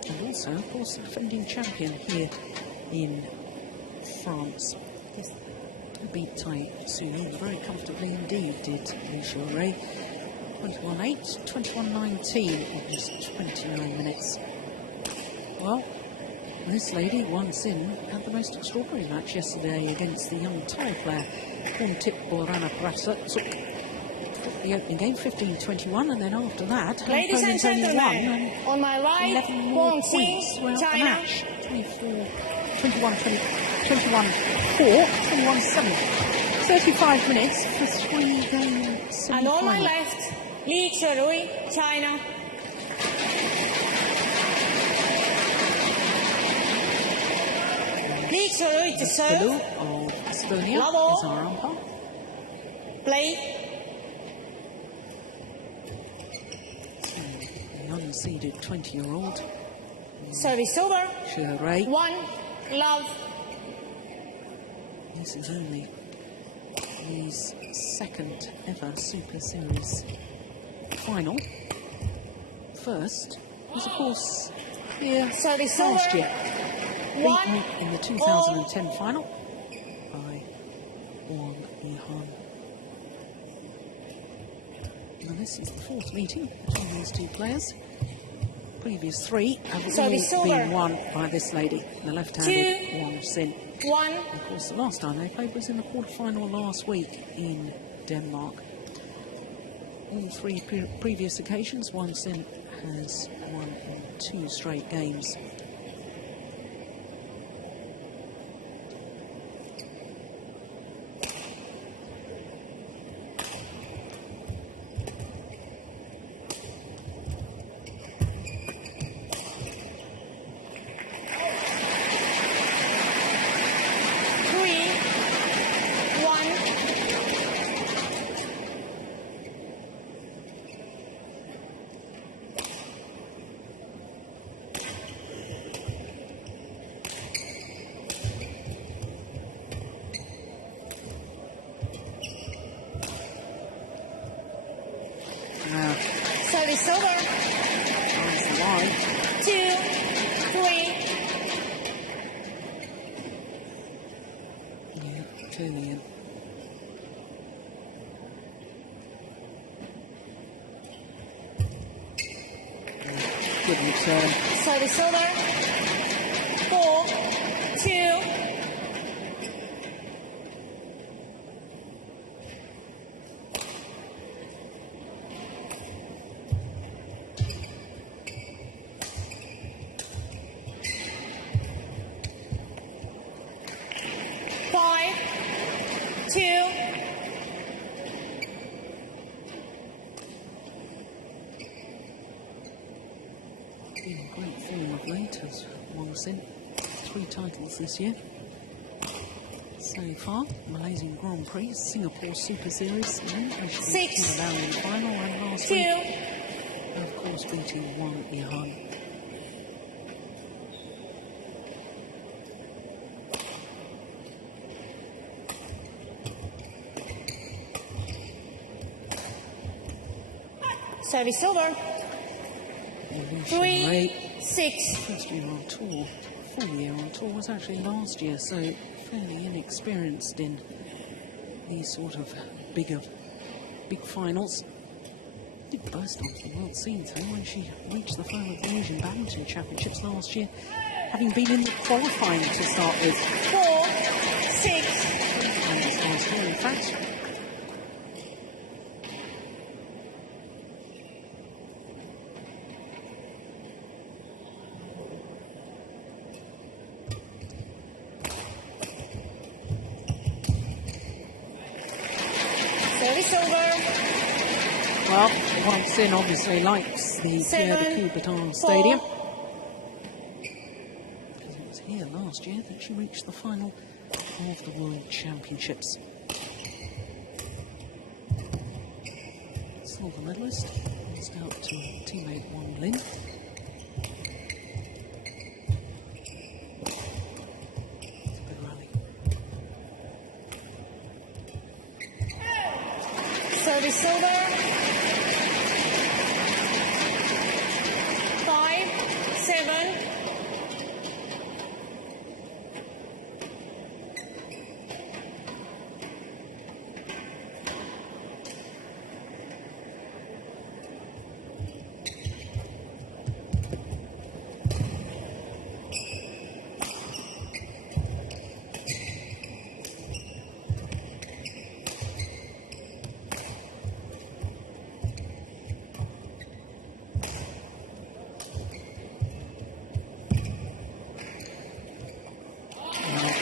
And also, of course, the defending champion here in France. Beat Tai Si-Yi very comfortably indeed, did Li Xiurui. 21-8, 21-19 in just 29 minutes. Well, this lady, OSIM, had the most extraordinary match yesterday against the young Thai player, Porntip Boranaprasa. Took the opening game 15-21, and then after that, her Ladies and opponent only won on my right, 11 more Wang points throughout the China. match. 21-4, 21-7. 35 minutes for 3-game semi-final. And on my left, Li Xiurui, China. Li Xiurui to serve. Belou of Estonia Bravo. is our umpire. Play. The unseeded 20-year-old. Service over. Xiurui. 1 love. This is only his second ever Super Series final. First was, of course, here Service last over. year. Beaten in the 2010 final by Wang Yi-Han. Now this is the 4th meeting between these 2 players. Previous 3 have Service all been over. won by this lady, the left-handed 2, OSIM. 1. Of course, the last time they played was in the quarterfinal last week in Denmark. All 3 previous occasions, OSIM has won in 2 straight games. Service over. Nice line. 2, 3. clearly in. Good return. Service over. 4-2. In great form of late has OSIM. 3 titles this year. So far, Malaysian Grand Prix, Singapore Super Series, and actually the final and last week. And of course, beating Wang Ihan. Service over. 3-6. First year on tour, full year on tour was actually last year, so fairly inexperienced in these sort of big finals. Did burst onto the world scene though when she reached the final of the Asian Badminton Championships last year, having been in the qualifying to start with. 4-6. And this last year, in fact. Service over. Well, OSIM obviously likes the Pierre de Coubertin Stadium. Because it was here last year that she reached the final of the World Championships. Silver medalist, lost out to teammate Wang Lin. Good rally. Service over. 5-7.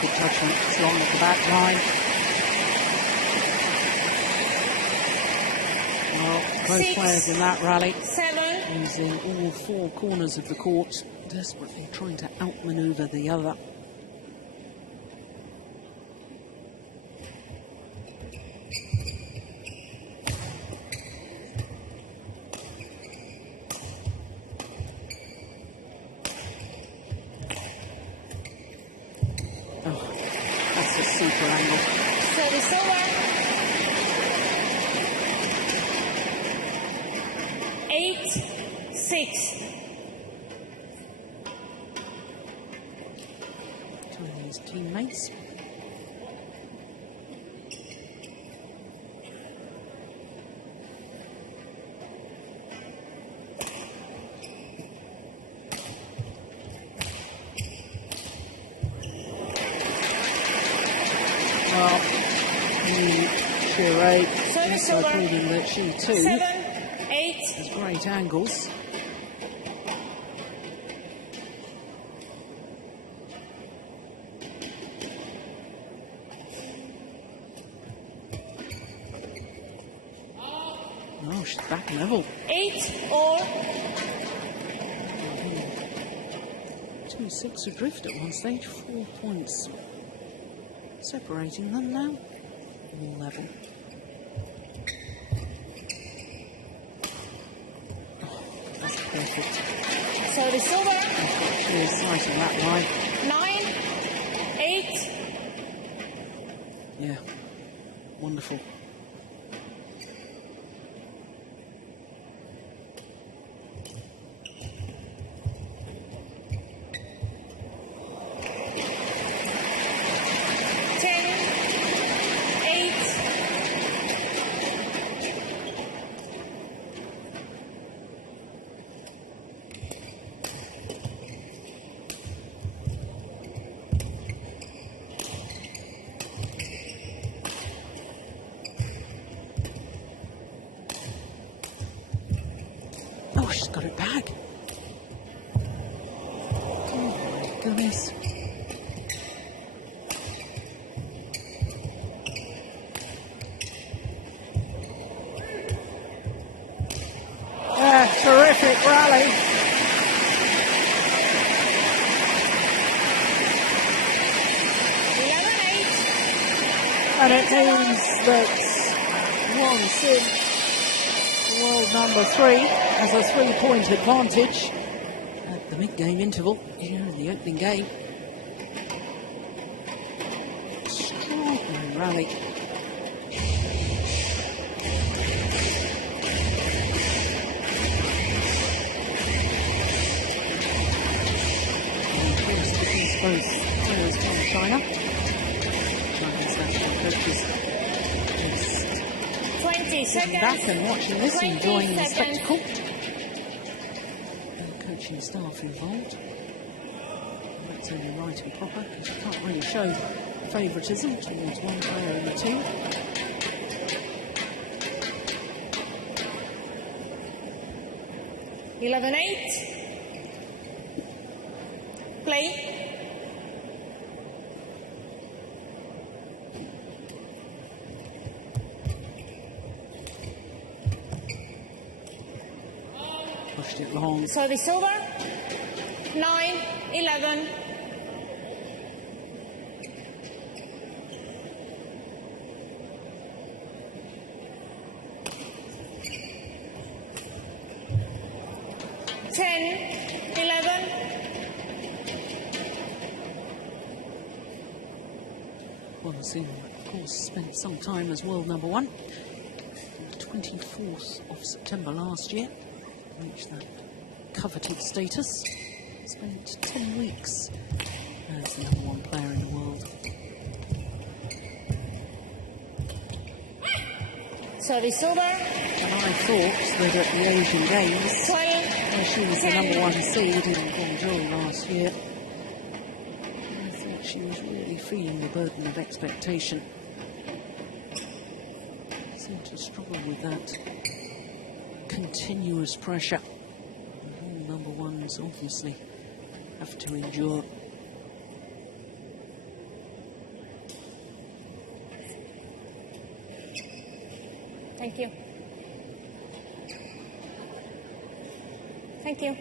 Good touch on strong at the back line. Well, both players in that rally 7. using all 4 corners of the court, desperately trying to outmaneuver the other. That's a super angle. Service over. 8-6. Chinese teammates. Well, Chiré Service also over. proving that she too 7-8. has great angles. Oh, she's back level. 8-all. 2-6 adrift at one stage, 4 points separating them now. All level. Oh, that's perfect. Service over. She is slicing that line. 9-8. Yeah, wonderful. got it back. Oh my goodness. Terrific rally. And it means that Won Sim, world number 3, has a 3-point advantage at the mid-game interval here in the opening game. Extraordinary rally. Both players from China. Chinese national coaches just 20 sitting back seconds. and watching this, 20 enjoying the seconds. spectacle. And coaching staff involved. That's only right and proper, because you can't really show favouritism towards one player in the team. $11-8. Play. Pushed it long. Service over. 9-11. Won Sim, of course, spent some time as world number 1. The 24th of September last year, reached that coveted status. Spent 10 weeks as the number 1 player in the world. Service over. And I thought that at the Asian Games, 12. where she was the number 1 seed in Guangzhou last year, I thought she was really feeling the burden of expectation. Seemed to struggle with that continuous pressure. All number 1s obviously have to endure. Thank you. Thank you.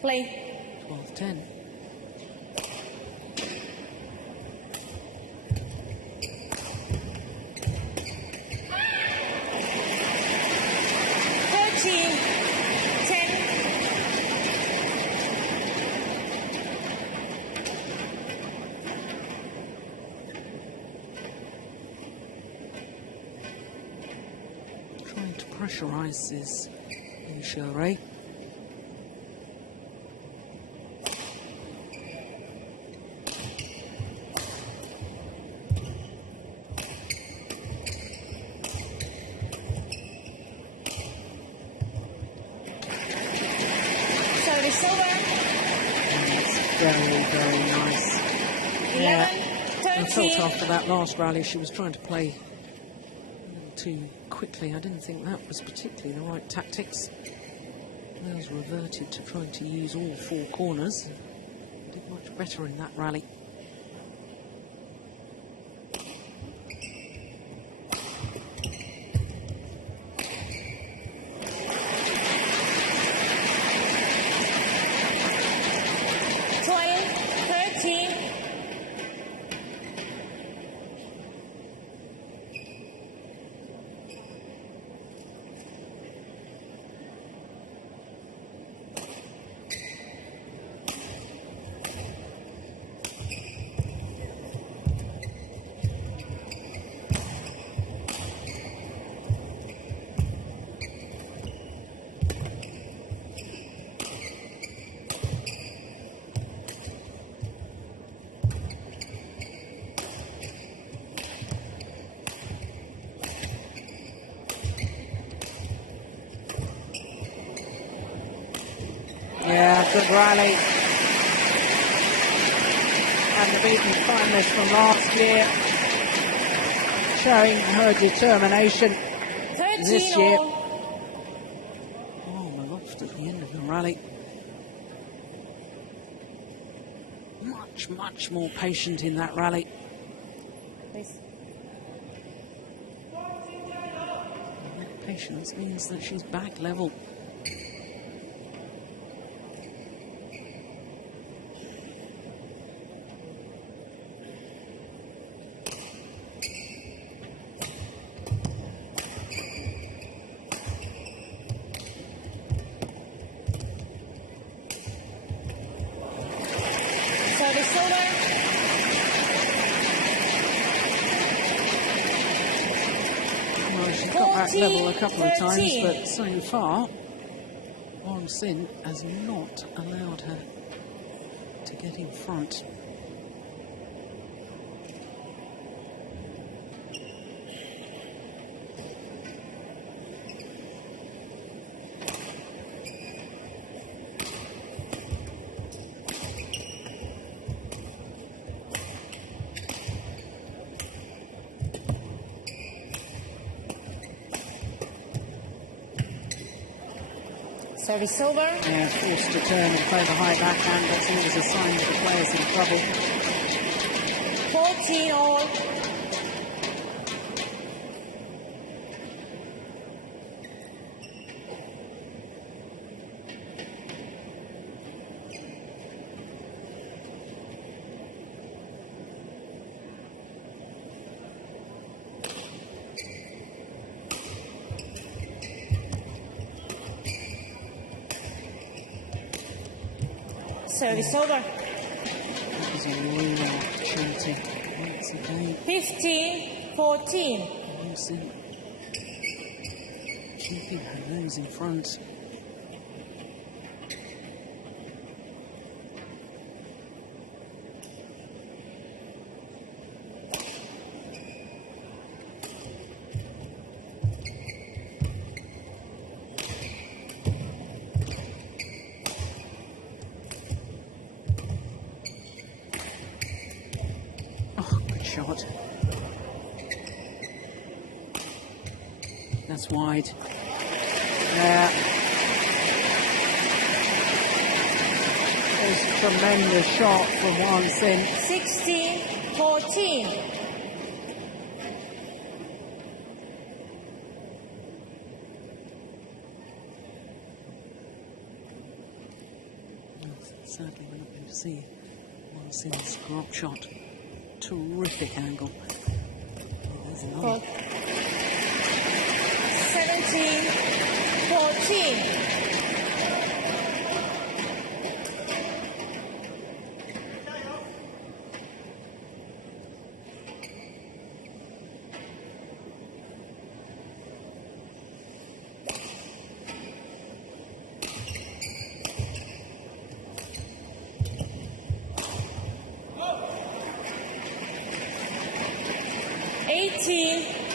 Play. 12-10. Trying to pressurize this Ray. Service over. Very, very nice. 11-13. I felt after that last rally she was trying to play a little too quickly. I didn't think that was particularly the right tactics. Wales reverted to trying to use all 4 corners. Did much better in that rally. Yeah, good rally. And the beaten finalist from last year. showing her determination 13 this year. all. Oh, Maloft at the end of the rally. Much more patient in that rally. Please. And that patience means that she's back level. Service over. Well, she's got back level a couple of times, 13. but so far, Won Sin has not allowed her to get in front. Service over. Yeah, forced to turn and play the high backhand. That's always a sign that the player's in trouble. 14 all. Service over. That was a real opportunity. Once again, 15-14. Won Sin keeping her nose in front. Shot. That's wide. Yeah. It's a tremendous shot from Won Sin. 16-14. Sadly, we're not going to see Won Sin's drop shot. Terrific angle. Oh, there's another.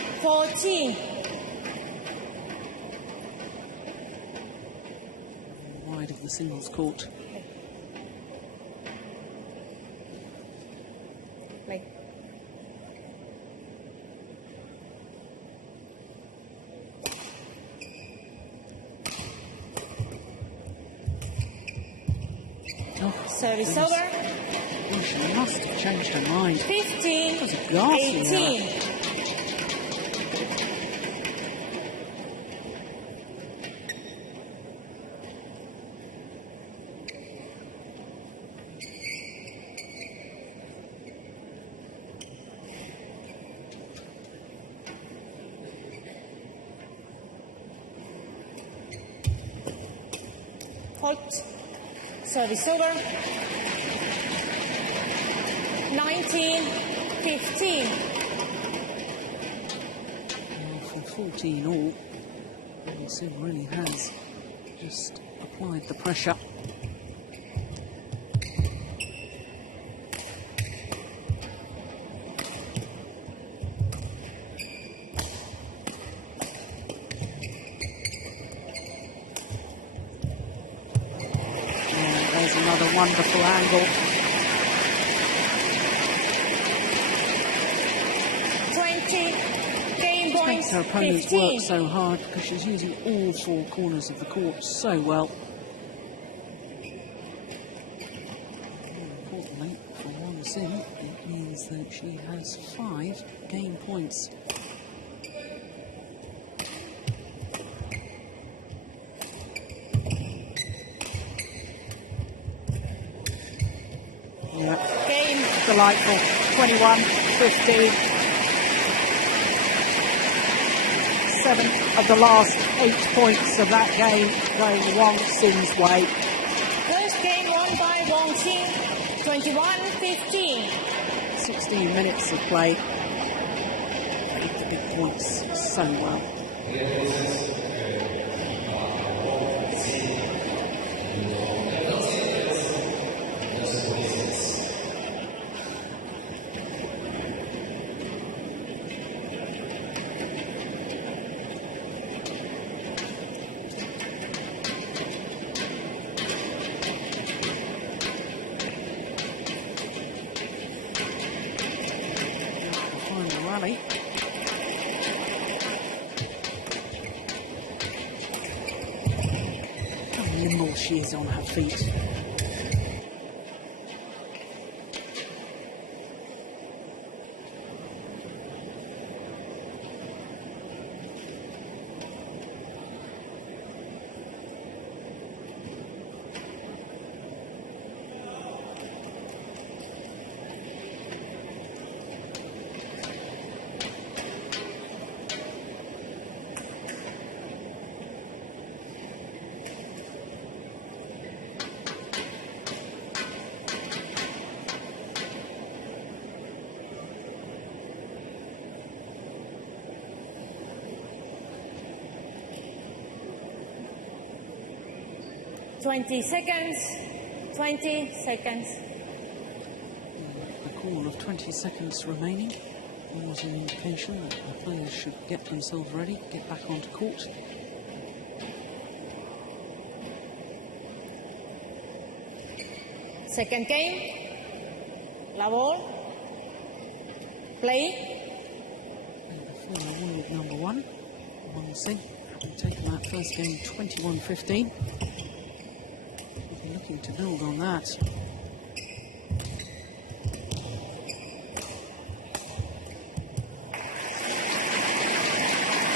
17-14. Wide of the singles court. Play. Oh, Service over. oh, she must have changed her mind. 15-18. Halt. Service over. 19-15. Well, from 14 all, Won Sin really has just applied the pressure. There's another wonderful angle. 20 makes her opponents work so hard because she's using all four corners of the court so well. More importantly, for OSIM, it means that she has 5 game points. Yeah. Game. Delightful. 21-15. 7 of the last 8 points of that game going Wang Xing's way. First game won by Wang Xing, 21-15. 16 minutes of play. Made the big points so well. Rally. How nimble she is on her feet. Twenty seconds. 20 seconds. A call of 20 seconds remaining was an indication that the players should get themselves ready, get back onto court. Second game. La ball. Play. And the former world number one, Wang Xing, having taken that first game 21-15. We'll be looking to build on that.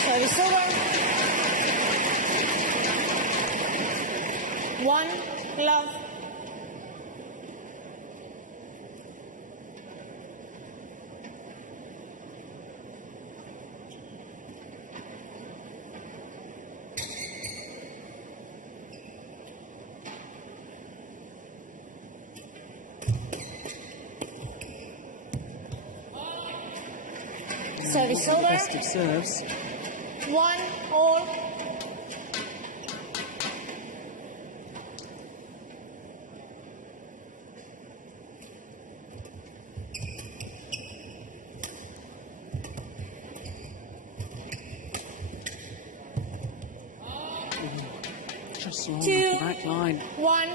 Service over. 1 love. Service over. Best of serves. 1 all. Just along 2 the back line. 1.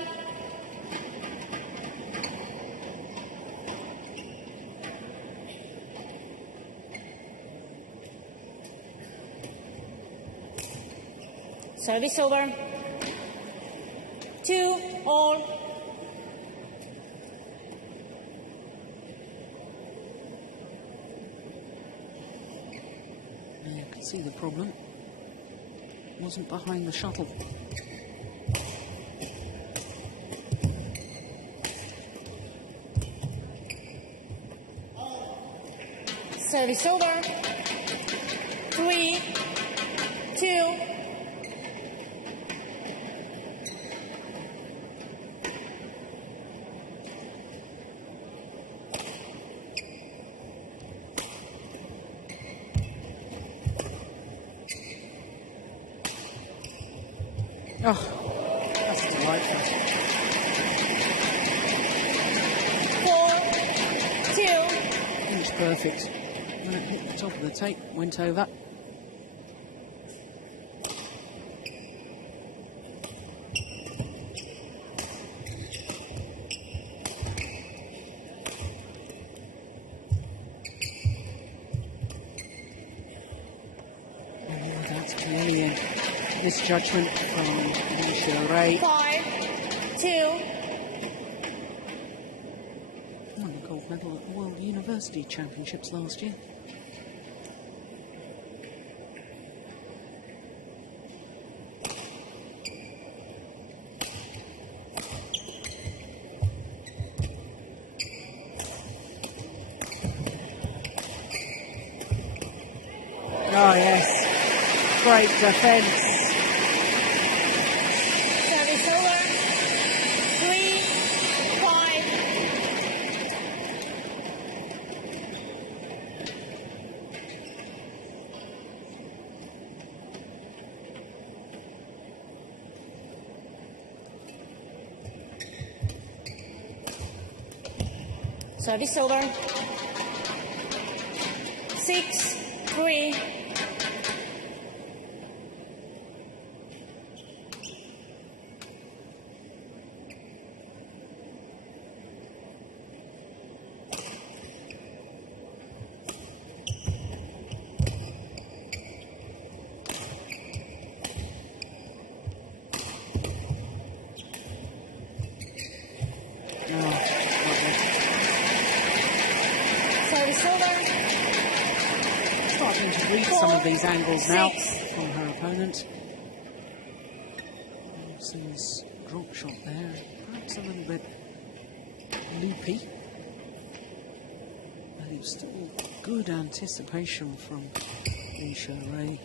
Service over. 2 all. Yeah, you can see the problem. Wasn't behind the shuttle. Service over. 3 2. Oh, that's delightful. 4 2. Finish perfect. When it hit the top of the tape, went over. judgment from Li Xiaorui. 5-2. Won the gold medal at the World University Championships last year. Oh yes, great defence. Service over. 3-5. Service over. 6-3. Service over. Starting to read some of these angles now from her opponent. Wilson's drop shot there, perhaps a little bit loopy. But it's still good anticipation from Li Xiaorui.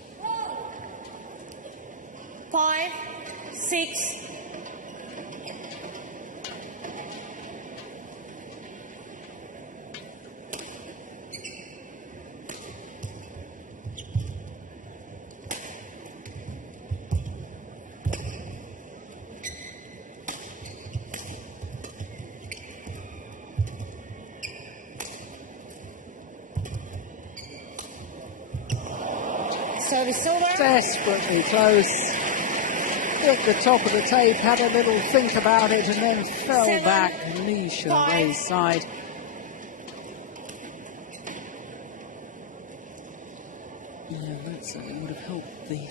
5-6. Service over. Desperately close. Hit the top of the tape, had a little think about it, and then fell 7, back. Li Xiaorui's 5. side. Yeah, that certainly would have helped the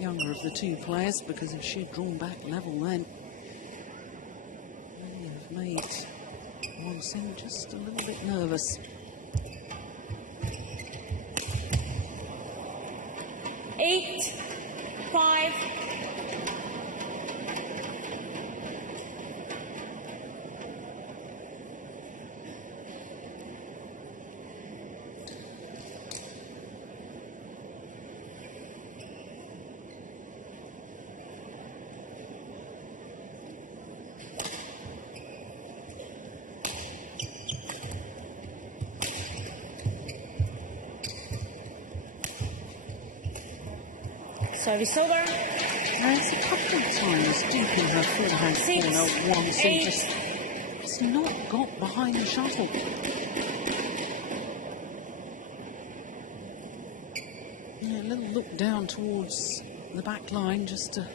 younger of the two players, because if she had drawn back level then, may have made OSIM just a little bit nervous. 8-5. Service over. It's a couple of times deep in her forehand corner. One seemed just has not got behind the shuttle. Yeah, a little look down towards the back line just to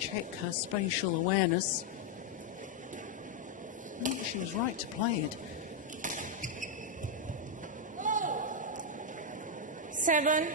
check her spatial awareness. I think she was right to play it. 7-8.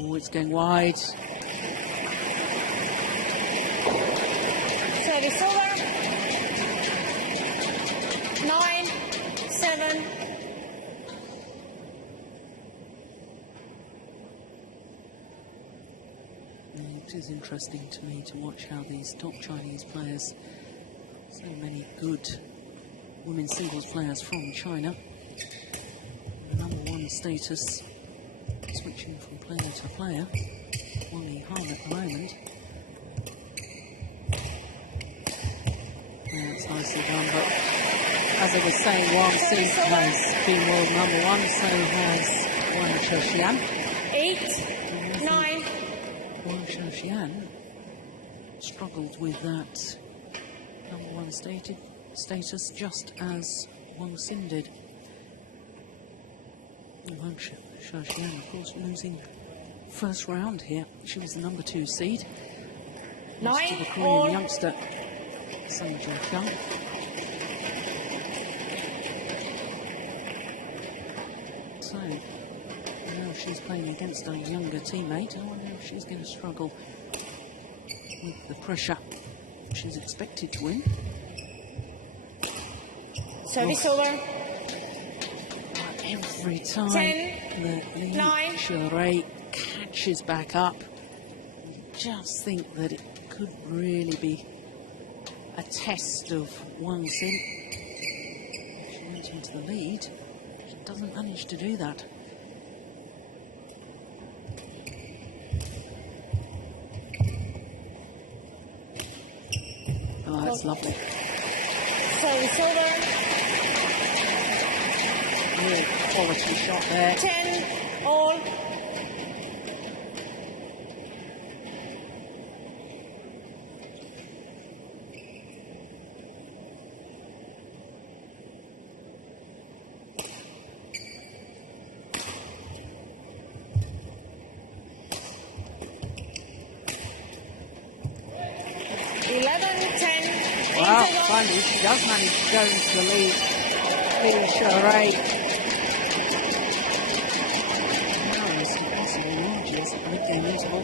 Oh, it's going wide. Service over. 9-7. It is interesting to me to watch how these top Chinese players, so many good women's singles players from China, #1 status, switching from player to player. Wang Yihan at the moment. Yeah, it's nicely done, but as I was saying, Wang Xing has been world #1, so has Wang Shoshian. 8, 9. Wang Shoshian struggled with that number one status just as Wang Xin did. Wang Shoshian, of course, losing first round here. She was the number 2 seed. Lost to the 9 Korean all. youngster Sung Jo-kyung. So now she's playing against a younger teammate. I wonder if she's going to struggle with the pressure. She's expected to win. Service over. Every time 10, that Li 9. Sherei catches back up, you just think that it could really be a test of Wang Xin. She went into the lead. She doesn't manage to do that. Oh, that's lovely. Service over. Real quality shot there. 10 all. Wow, finally she does manage to go into the lead. Li Sherei. Now it's impossible margins at the mid-game interval.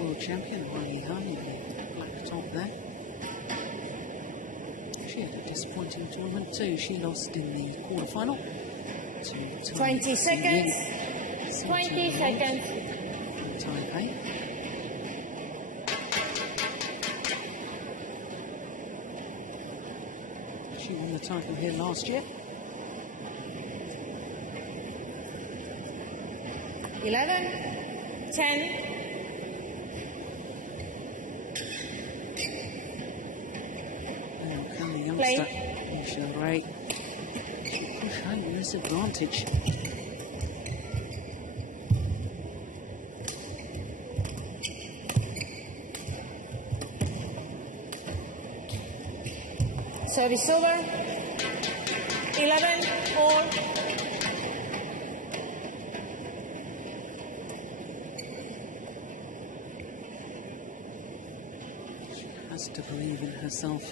World champion Wang Han in the black top there. She had a disappointing tournament too. She lost in the quarterfinal to 20 seconds. 20 seconds. Taipei. She won the title here last year. 11, 10. Youngster, Li Sherei, push home this advantage. Service over. 11 all. She has to believe in herself.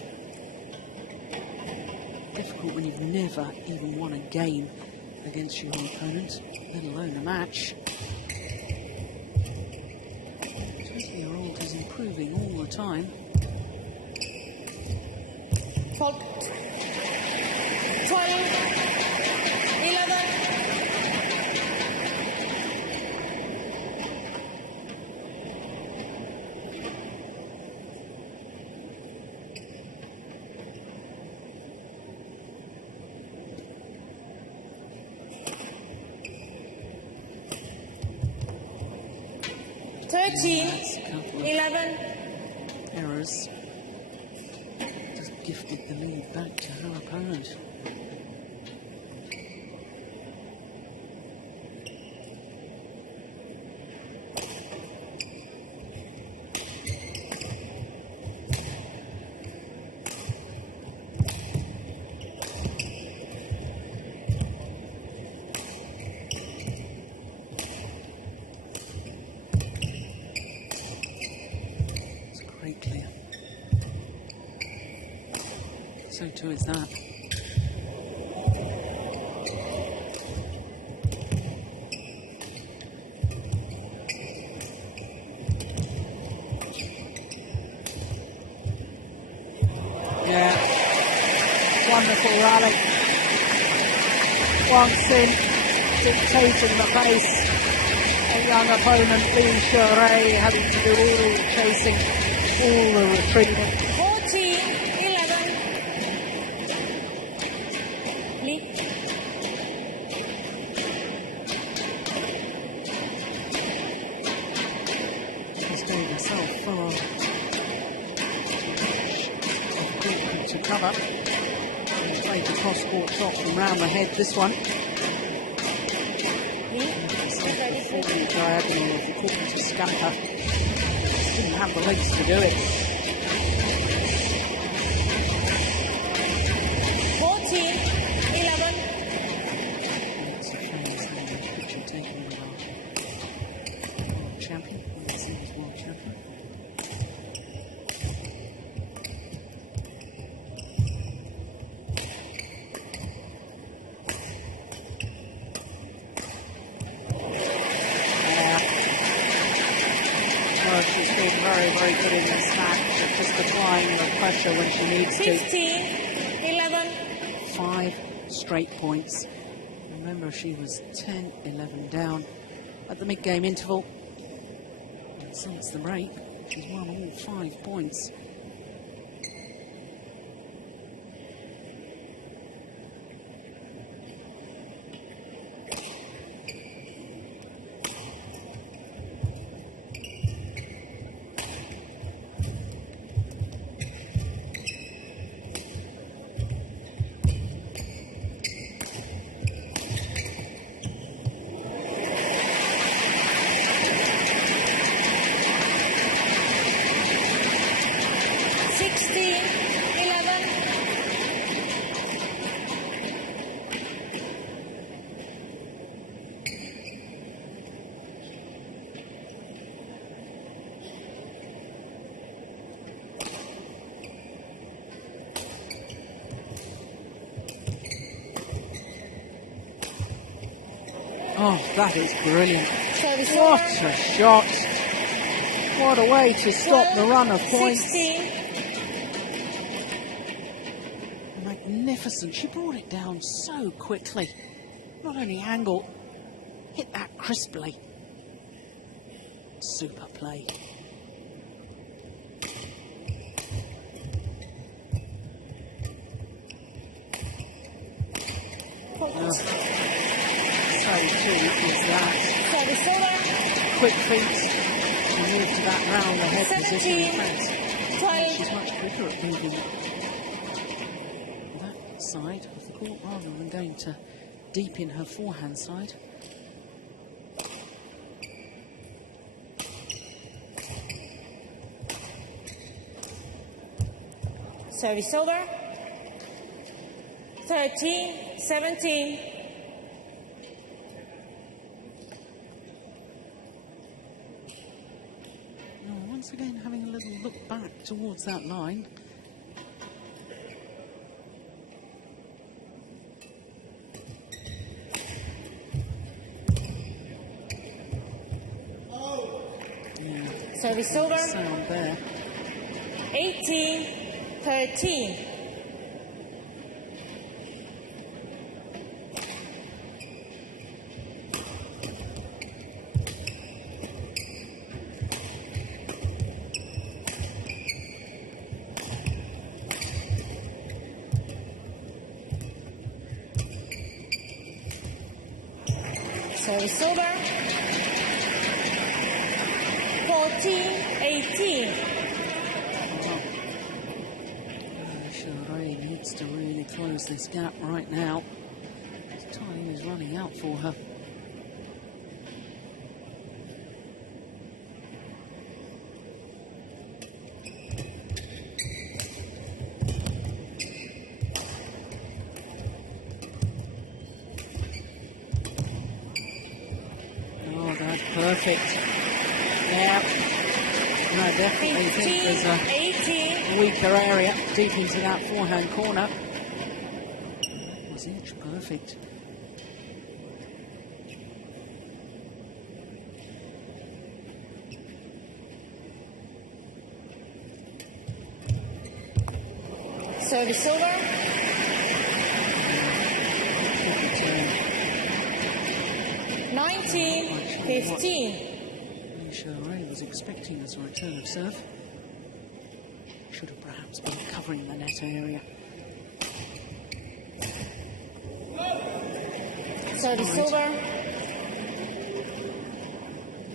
Difficult when you've never even won a game against your opponent, let alone a match. 20-year-old is improving all the time. 12, 11. That's a couple of 11. errors. Just gifted the lead back to her opponent. So too is that. Yeah, wonderful rally. Wang Xin dictating the pace. A young opponent, Li Sherei, having to do all the chasing, all the retrieving. 14, 11. Li cover. And played the cross-court shot from round the head, this one. Falling diagonal of the court to scamper. Just didn't have the legs to do it. 14, 11. It's a picture taken of our world champion, singles world champion. She's been very, very good in this match at just applying the pressure when she needs to. 15, 11. 5 straight points. Remember, she was 10-11 down at the mid-game interval. And since the break, she's won all 5 points. Oh, that is brilliant. What a shot. What a way to stop the run of points. 16. Magnificent. She brought it down so quickly. Not only angled, hit that crisply. Super play. So too is that quick feet to move to that round the head position in France. She's much quicker at moving that side of the court rather than going to deep in her forehand side. Service over. 13, 17. Once again, having a little look back towards that line. Service over. Sound there. 18, 13. Service over. 14, 18. Ray needs to really close this gap right now. Time is running out for her. Oh, that's perfect. Yeah. No, I definitely think there's a 18. weaker area deep into that forehand corner. That was inch perfect. Service over. 19, 15. Ray was expecting as a return of serve. Should have perhaps been covering the net area. Service over.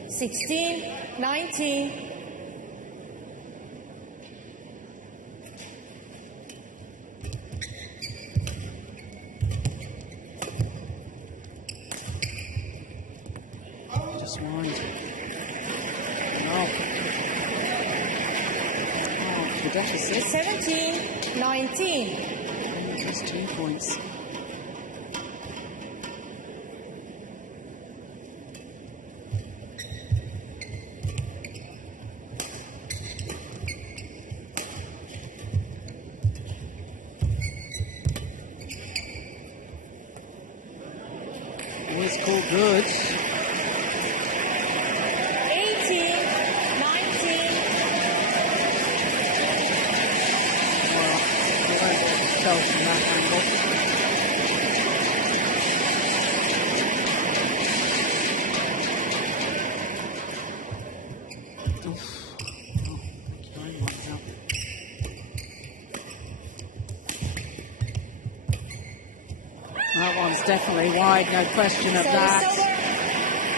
16, 19. just wide. Wow. Wow, the deficit. 17-19. Just 2 points. It's called good. 18-19. Well, I won't get myself from that angle. Oof. Oh, thank you very much. Up. That one's definitely wide, no question of that.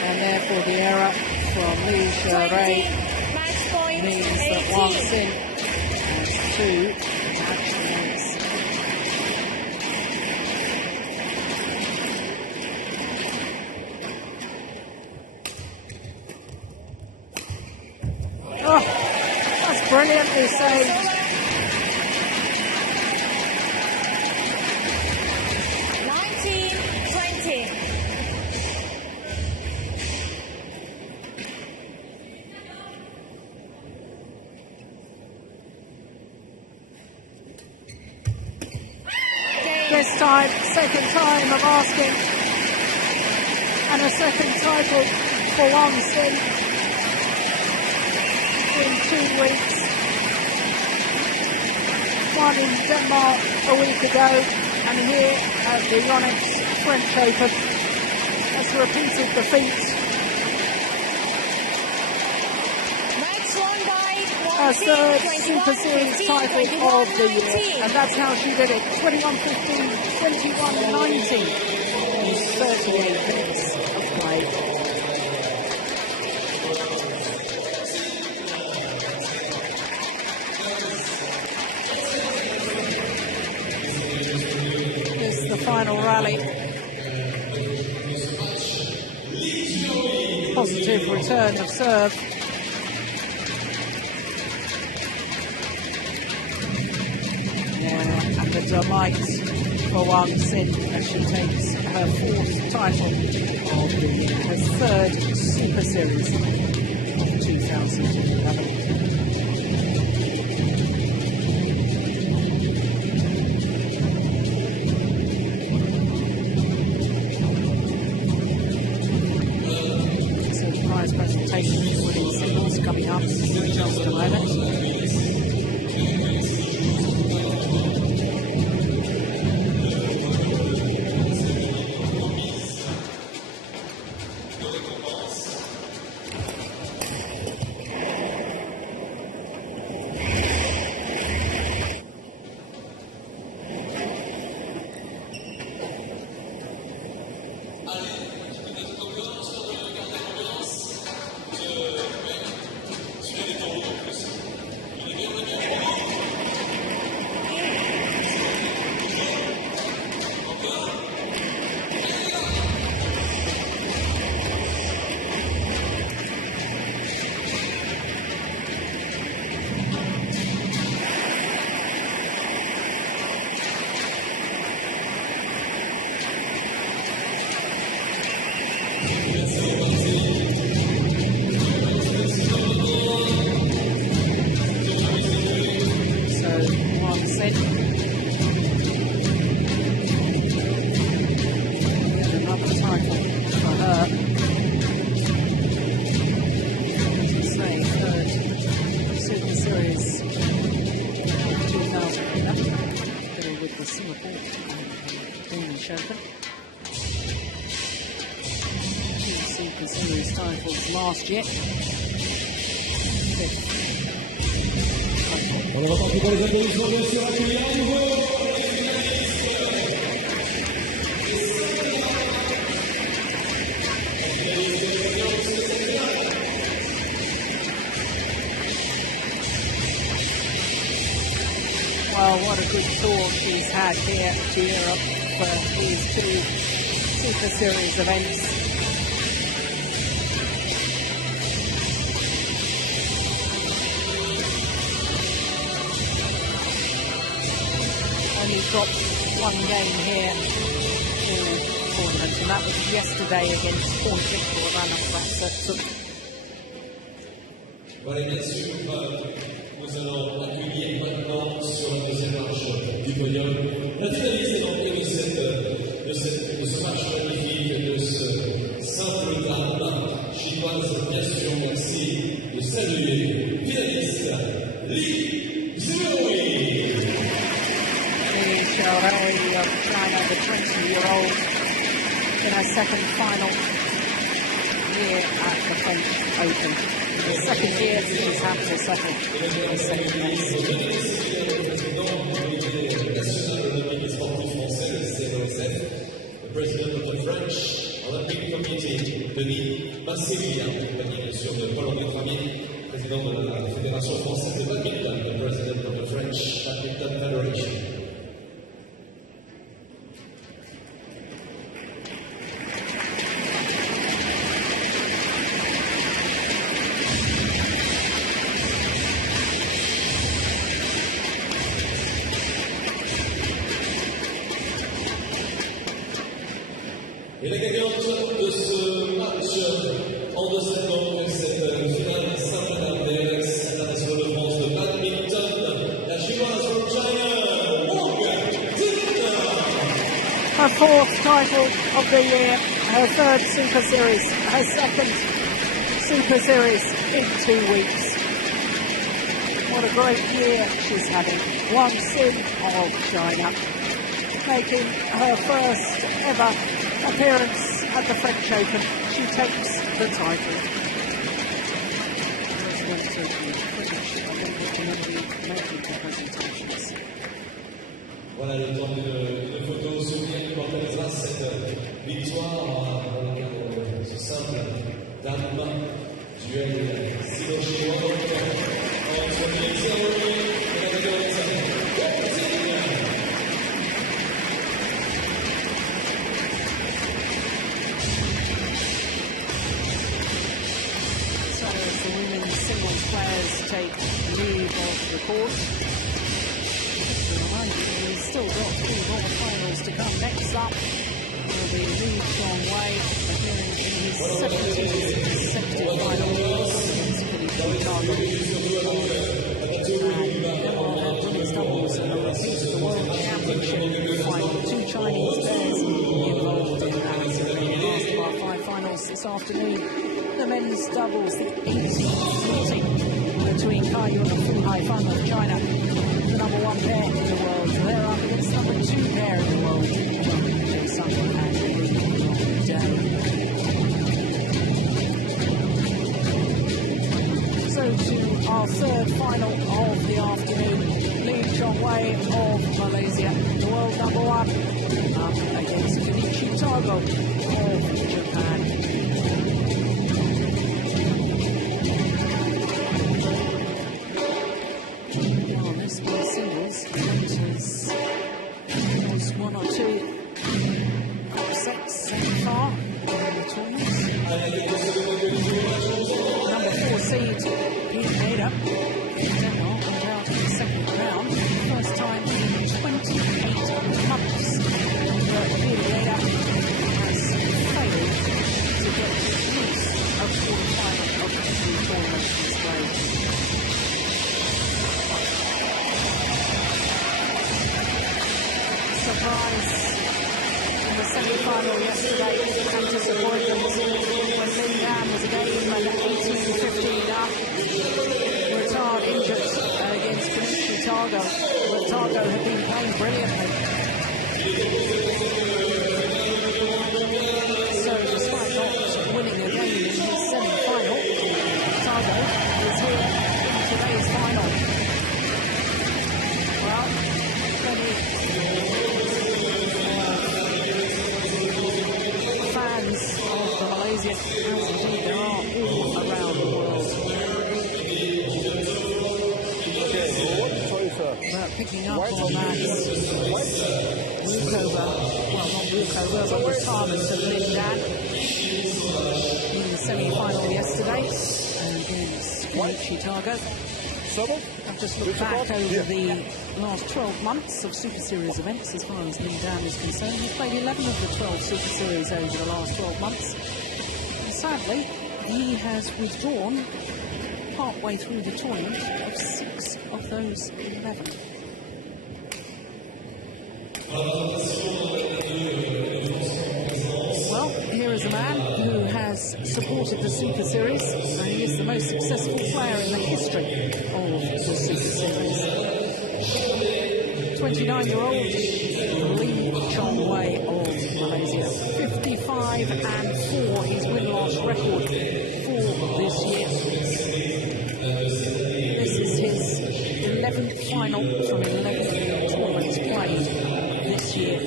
And therefore the error from Lee Sherray Match point. means that 18. Wang Xin has 2 match points. Oh, that's brilliantly saved. 19-20. This time, second time of asking, and a second title for Wang Xin in 2 weeks. One in Denmark a week ago, and here at the Yonex French Open. That's a repeated defeat. Match won by Her Wang third Xin, Super Series 21-15, title of the year, 21-19. and that's how she did it. 21-15, 21-19 in 38 minutes of play. This is the final rally. Positive return of serve. And the delight for Wang Xin as she takes her 4th title of the year, her 3rd Super Series of 2011. So the prize presentation for the singles coming up in just a moment. Superseries titles last year. On va partir pour les applaudissements, bien sûr, accueillir à nouveau. Well, what a good tour she's had here to Europe for these 2 Super Series events. dropped one game here in the tournament, and that was yesterday against Pornchik for Rana Kratsa. Voilà, bien sûr, nous allons accueillir maintenant sur la deuxième marche du podium la finaliste d'entrée de ce match magnifique, de ce simple drame chinoise. Bien sûr, merci de saluer finaliste Li Zhuyi. Li Zhuyi of China, the 20-year-old, in her second final here at the French Open. The second year she's had to settle in second place. The president of the French Olympic Committee, Denis Massévilla, bien sûr de Paul-André Tramier, président de la Fédération française de badminton, the president of the French Badminton Federation. Et la gagnante de ce match en 2-7 donc cette finale simple dame des Yonex International de France de badminton, la chinoise from China, Her fourth title of the year, her third Super Series, her second Super Series in 2 weeks. What a great year she's having. Wang Xin of China, making her first ever appearance at the French Open. She takes the title. Voilà le temps d'une photo souvenir qui organisera cette victoire dans le cadre de ce simple dame duel sino-chinois entre Li Zhuyi et la gagnante. Players take leave of the court. Just to remind you, we've still got 3 more finals to come. Next up will be Li Zhuyi appearing in his 17th consecutive final against Philippe Targo. And then we'll have women's doubles and the World Championship final. 2 Chinese pairs involved in that. The last of our 5 finals this afternoon. The men's doubles, the 18th meeting between Kai Yun and Fu Haifeng of China, the number 1 pair in the world. They're up against number 2 pair in the world, Jay Sun and Li Dai. So to our third final of the afternoon, Li Zhuyi of Malaysia, the world number 1, up against Kenichi Targo of Japan. There's 1 or 2 upsets so far in the tournament. Number 4 seed, Peter Nader, Denmark, went out in the second round. First time in 28 months that Peter Nader has failed to get at least a quarterfinal of every tournament he's played. Surprise in the semi-final yesterday and disappointment when Lin Dan was again at 18-15 up. Retired injured against Kenichi Targo, but Targo had been playing brilliantly. So despite not winning a game in his semi-final, Targo is here in today's final. Well, fans of the Malaysian, as indeed there are all around the world. But picking up on that walkover, but retirement of Lin Dan in the semi-final yesterday against Kenichi Targo. I've just looked back over the last 12 months of Super Series events as far as Lin Dan is concerned. He's played 11 of the 12 Super Series over the last 12 months. And sadly, he has withdrawn partway through the tournament of 6 of those 11. Well, here is a man who has supported the Super Series, and he is the most successful player in the history of the Super Series. 29-year-old Lee Chong Wei of Malaysia. 55-4 his win-loss record for this year. This is his 11th final from 11 tournaments played this year.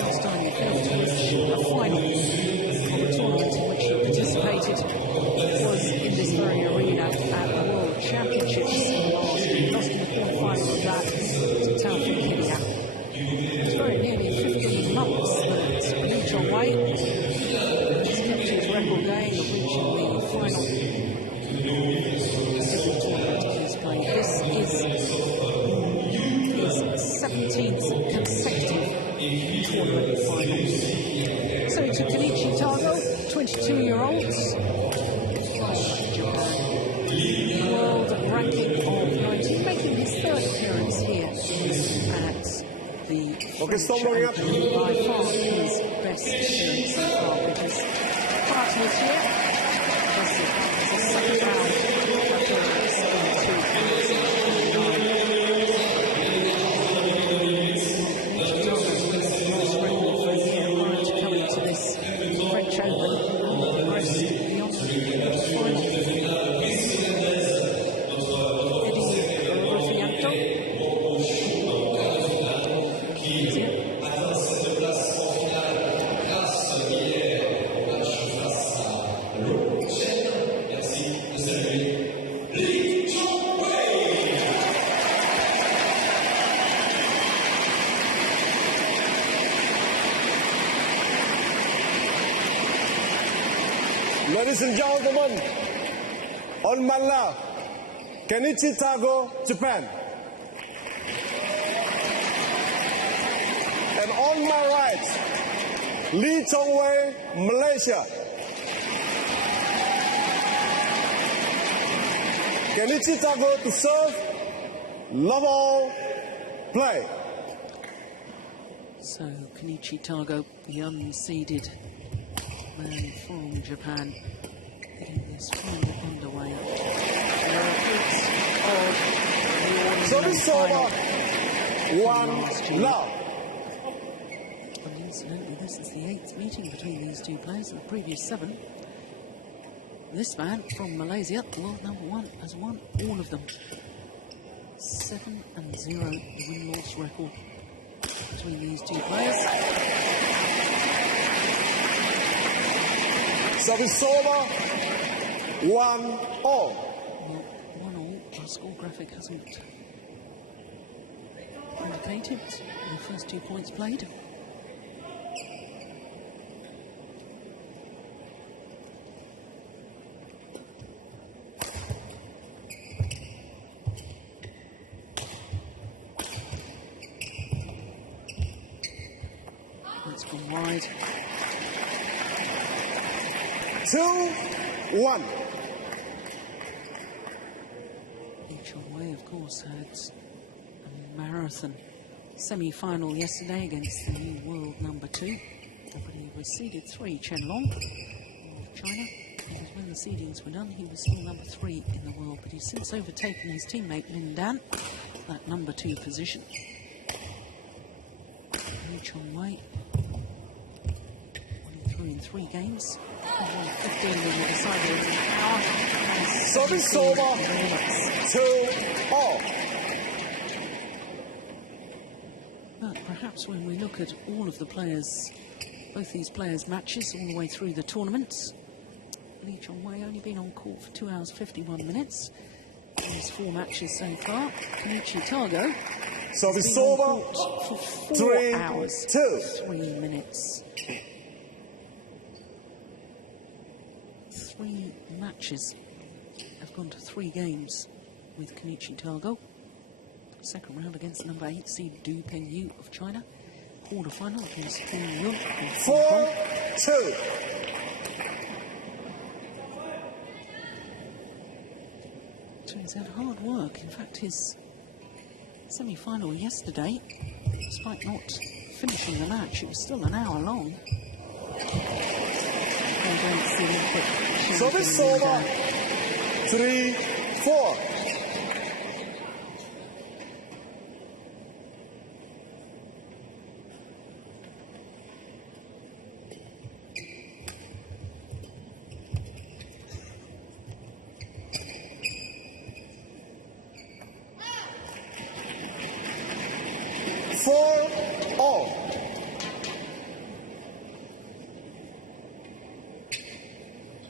Last time he failed to reach a final of a tournament in which he participated was in this very arena at the World Championships last year. He lost in the quarterfinal of that to Tao Finkinia. It's very nearly 15 months that Lee Chong Wei has kept his record going of reaching the final of every tournament he's played. This is his 17th consecutive tournament finals. So to Kenichi Tago, 22-year-olds from Japan. World ranking of 19, making his third appearance here at the French Open. By far his best appearance so far, which is part of this year. This is a second round after 7-2. French Open, progressed beyond the final. Ladies and gentlemen, on my left, Kenichi Tago, Japan. And on my right, Lee Chong Wei, Malaysia. Kenichi Tago to serve, love all, play. So Kenichi Tago, the unseeded man from Japan, getting this final underway. There are reports of the final. One love. And incidentally, this is the 8th meeting between these two players in the previous 7. This man from Malaysia, world number 1, has won all of them. 7-0 win-loss record between these two players. Service over, 1-all. Well, 1-all, our score graphic hasn't indicated the first 2 points played. That's gone wide. 2-1. Lee Chong Wei, of course, had a marathon semi-final yesterday against the new world number 2. But he was seeded 3, Chen Long of China. Because when the seedings were done, he was still number 3 in the world. But he's since overtaken his teammate Lin Dan, that number 2 position. Lee Chong Wei winning through in 3 games. 15 in the decided hour. Service over, 2-all. But perhaps when we look at all of the players, both these players' matches all the way through the tournaments, Lee Chong Wei only been on court for 2 hours 51 minutes. In his 4 matches so far. Kenichi Tago Service over, for 4 hours 3-2. 3 minutes. 3 matches have gone to 3 games with Kenichi Targo. Second round against number 8 seed Du Pengyu of China. Quarter-final against Hong Yun of Hong Kong. 4-2. So he's had hard work. In fact, his semi-final yesterday, despite not finishing the match, it was still an hour long. Service over. 3-4.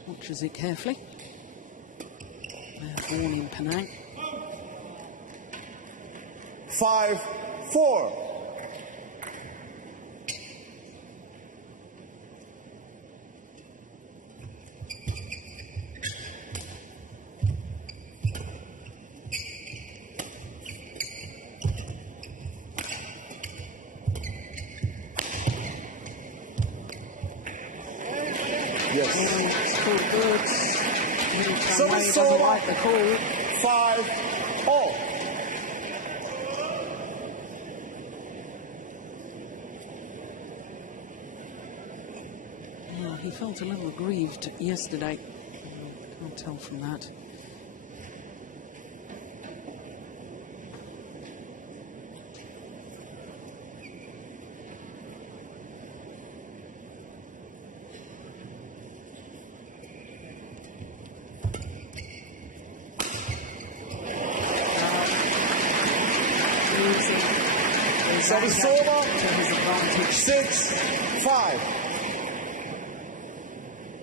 Watches it carefully. They're born in Penang. 5-4. Yes. Scored good. Service doesn't over. like the call. 5-all. Yeah, he felt a little aggrieved yesterday. Can't tell from that. Service over. 6-5.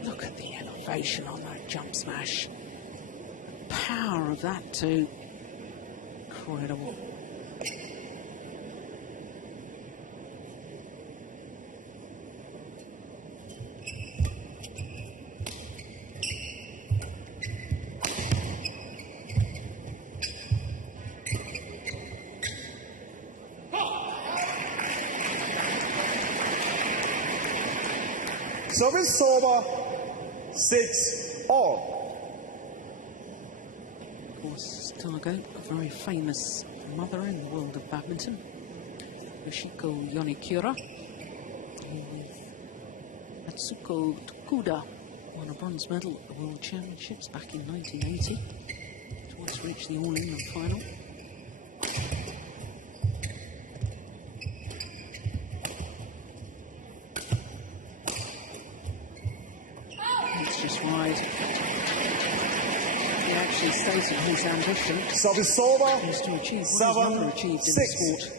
Look at the elevation on that jump smash. The power of that too. Incredible. Service over. 6-all. Of course, Targo, a very famous mother in the world of badminton. Yoshiko Yonekiura, with Atsuko Tokuda, won a bronze medal at the World Championships back in 1980. Twice reached the All-England final. It's just wide. He actually stated his ambition Service over. is to achieve what his mother achieved in the 7-6. sport.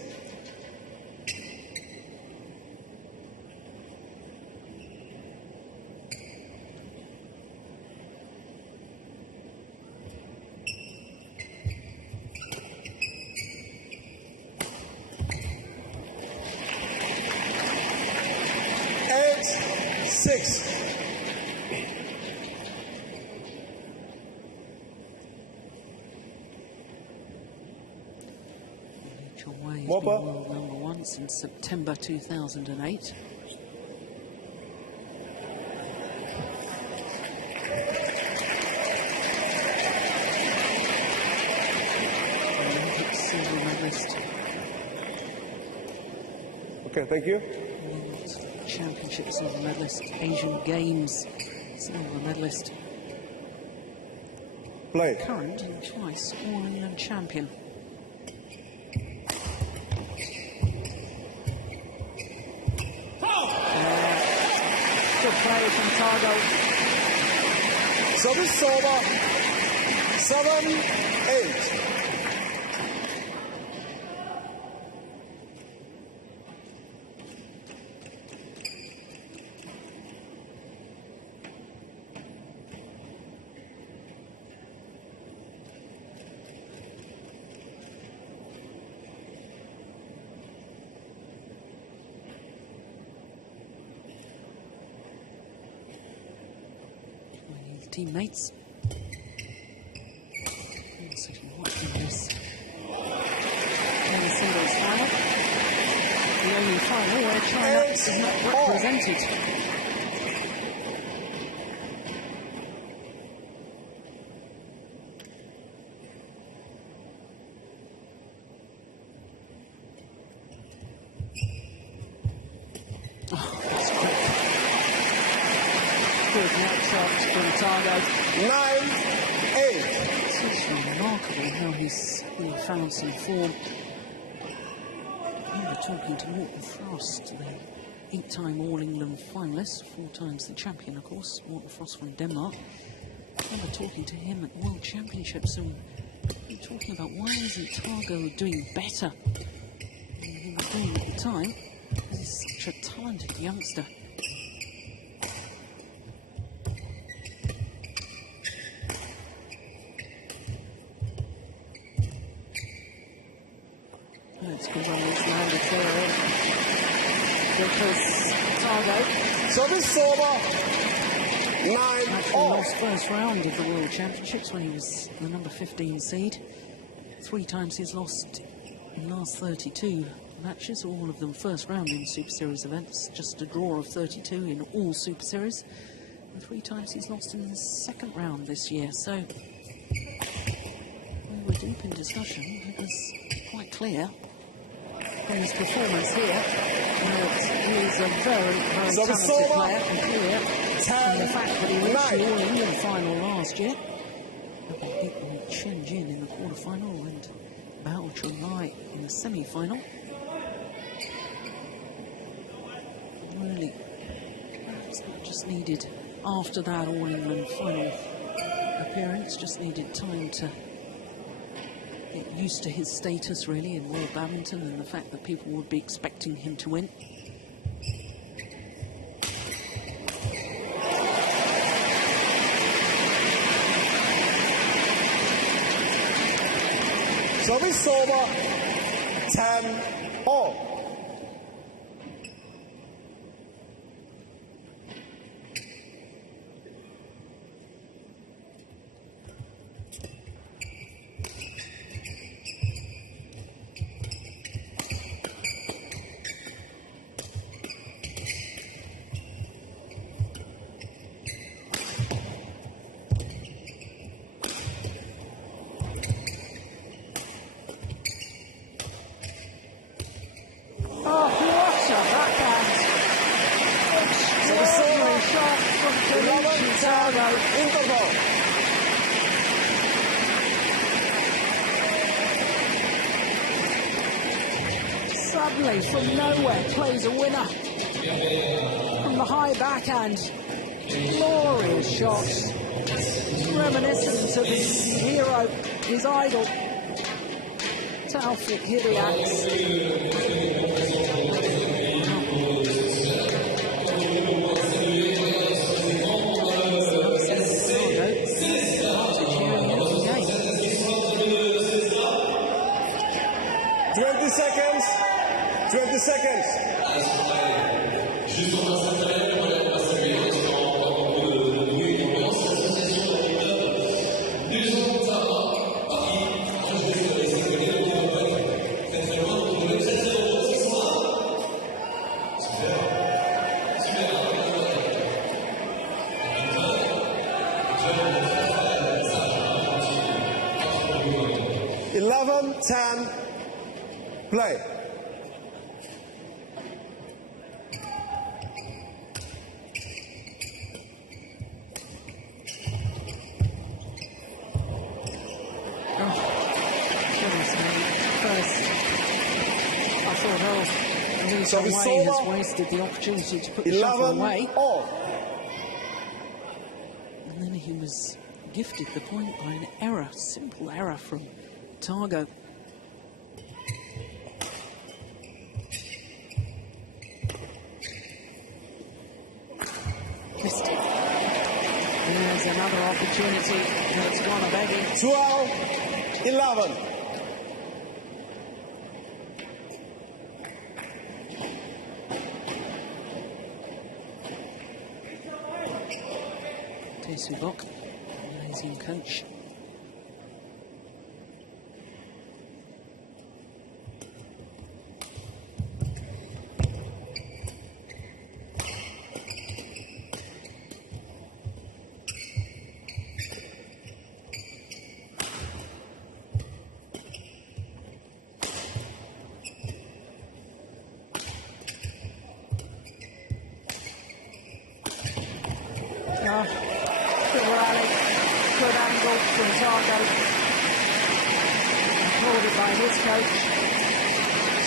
He's been world number 1 since September 2008. Olympic silver medalist. Okay, thank you. World Championship silver medalist. Asian Games silver medalist. Play. Current and twice All-England champion. Good play from Targo. Service over. 7-8. Teammates. sitting watching this men's singles final. The only final where China is not represented. Good net shot from Targo. 9-8. It's remarkable how he's really found some form. I remember talking to Morten Frost, the 8-time All-England finalist, 4 times the champion, of course, Morten Frost from Denmark. I remember talking to him at World Championships and we were talking about why isn't Targo doing better than he was doing at the time, because he's such a talented youngster. Let's go on this landed there. Because Targo. Service over. 9 Actually all. lost first round of the World Championships when he was the number 15 seed. 3 times he's lost in the last 32 matches, all of them first round in Super Series events, just a draw of 32 in all Super Series. And 3 times he's lost in the second round this year, so we were deep in discussion. It was quite clear from his performance here that he is a very, very talented player, and clear from the fact that he reached the All-England final last year. He beat Chen Jin in the quarterfinal and Bao Chunlai in the semi-final. Really, just needed, after that All-England final appearance, just needed time to get used to his status, really, in world badminton and the fact that people would be expecting him to win. Service over. 10 all. Suddenly, from nowhere, plays a winner from the high backhand. Glorious shots, reminiscent of his hero, his idol, Taufik Hidiak. Seconds. 20 seconds. Eleven, 10, play. So Wei has wasted the opportunity to put the shuttle away. All. And then he was gifted the point by an error, simple error from Targo. Missed it. And there's another opportunity that's gone a begging. 12-11. Subok, amazing coach. Good rally, good angle from Targo. Applauded by his coach.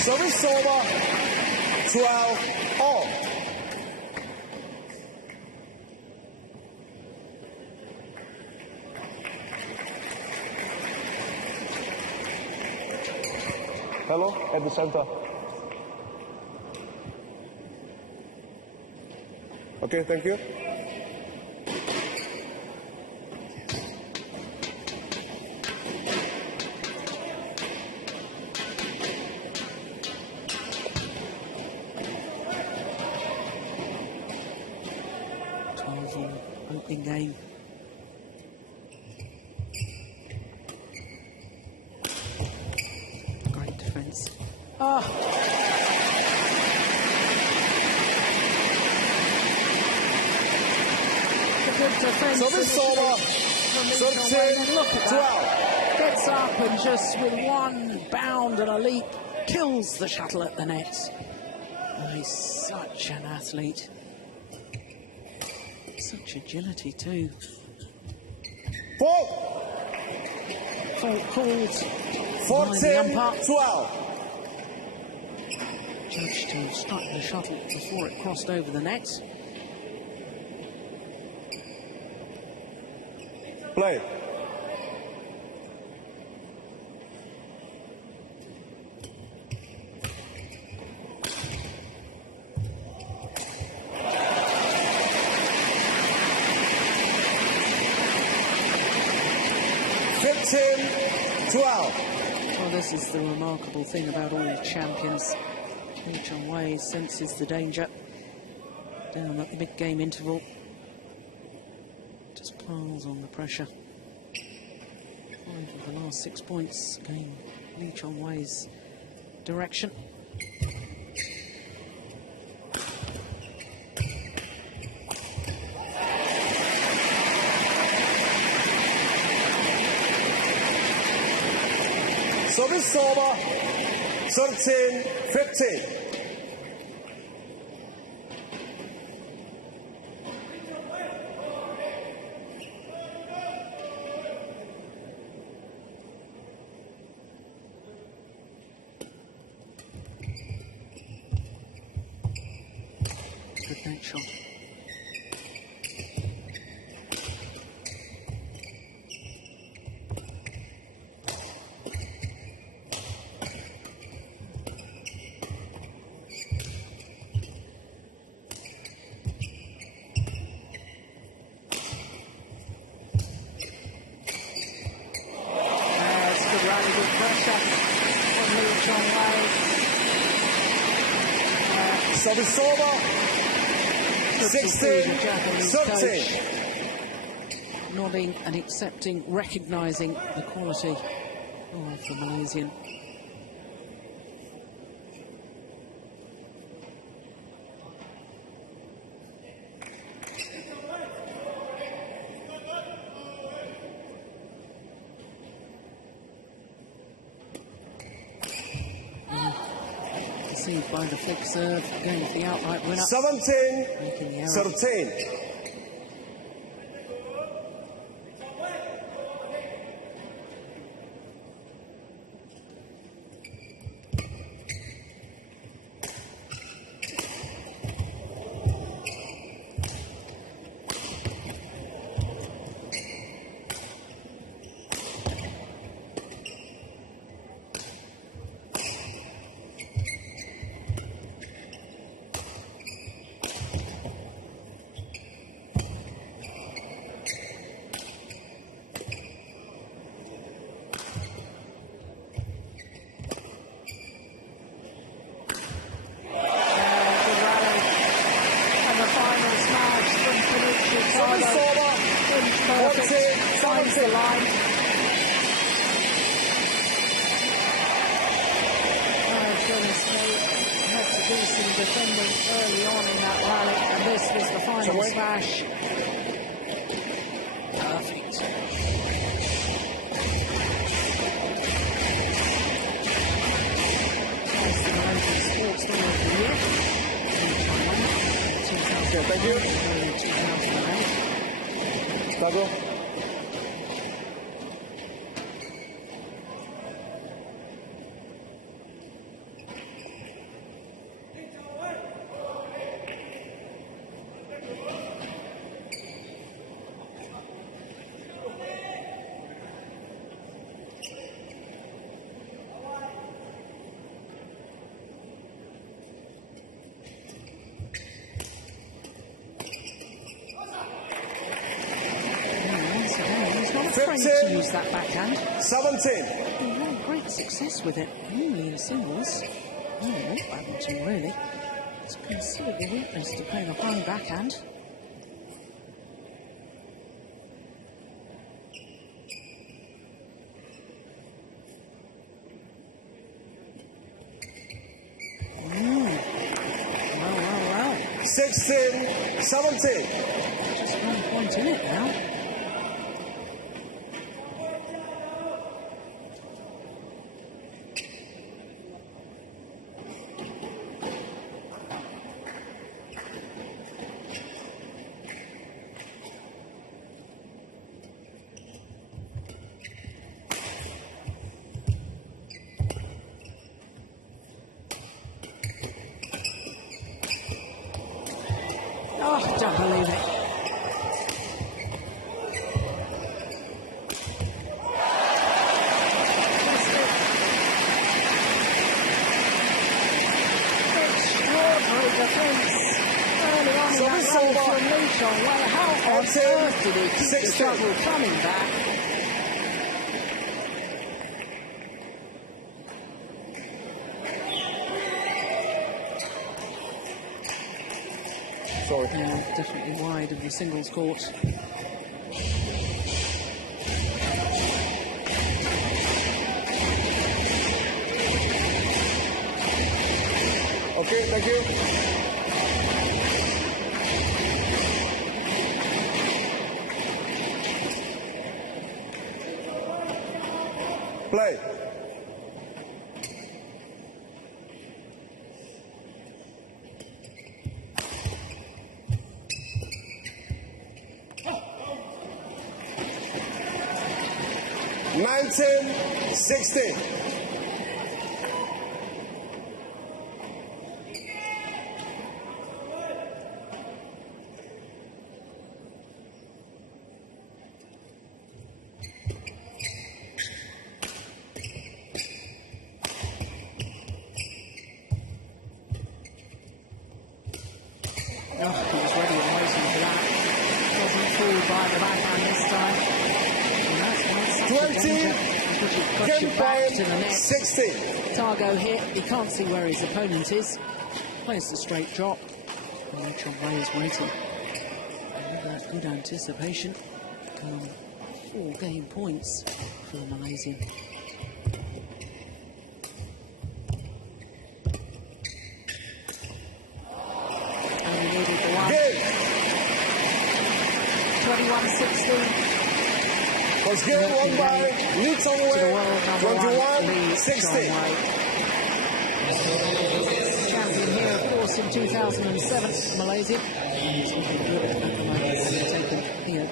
Service over. 12 all. Hello, at the center. Okay, thank you. Opening game. Great defence. Good defence. Service over. Look at that. Gets up and just with one bound and a leap kills the shuttle at the net. Oh, he's such an athlete. Such agility too. Fault. Fault called. 14-12. Judged to have struck the shuttle before it crossed over the net. Play. Well, this is the remarkable thing about all champions. Lee Chong-wei senses the danger down at the mid-game interval. Just piles on the pressure. 5 of the last 6 points going Lee Chong-wei's direction. Service over. 13-15. Good net shot. Service over. 16-13. Nodding and accepting, recognising the quality of the Malaysian. Deceived by the flick serve, going for the outright winner. 17-13. Finds the line. Goodness me, had to do some defending early on in that rally, and this was the final smash. Perfect. That's the Malaysian Sports Story of the Year. Thank you. 2008. Tago. To use that backhand. 17. He had great success with it, mainly in singles. Oh, badminton really. It's a considerable weakness to playing a high backhand. Well. 16, 17. Just 1 point in it now. Oh, don't believe it. Extraordinary defence early on in that roll from Luchon. Well, how on earth did he keep the trouble coming back? Sorry. Yeah, definitely wide of the singles court. Okay, thank you. Play. Nineteen, 16. Oh, he was ready and waiting for that. Wasn't fooled by the backhand this time. And that's such a 20, danger, because you've got your back to the net. 16. Targo hit, he can't see where his opponent is. Plays the straight drop. And Luchon Ray is waiting. And with that good anticipation, come 4 game points for the Malaysian. Only needed the one. Game. 21-16. Was game won by Lee To the world number 1, Lee 21-16. Champion here, of course, in 2007, Malaysia. He's looking good at the moment, taken here.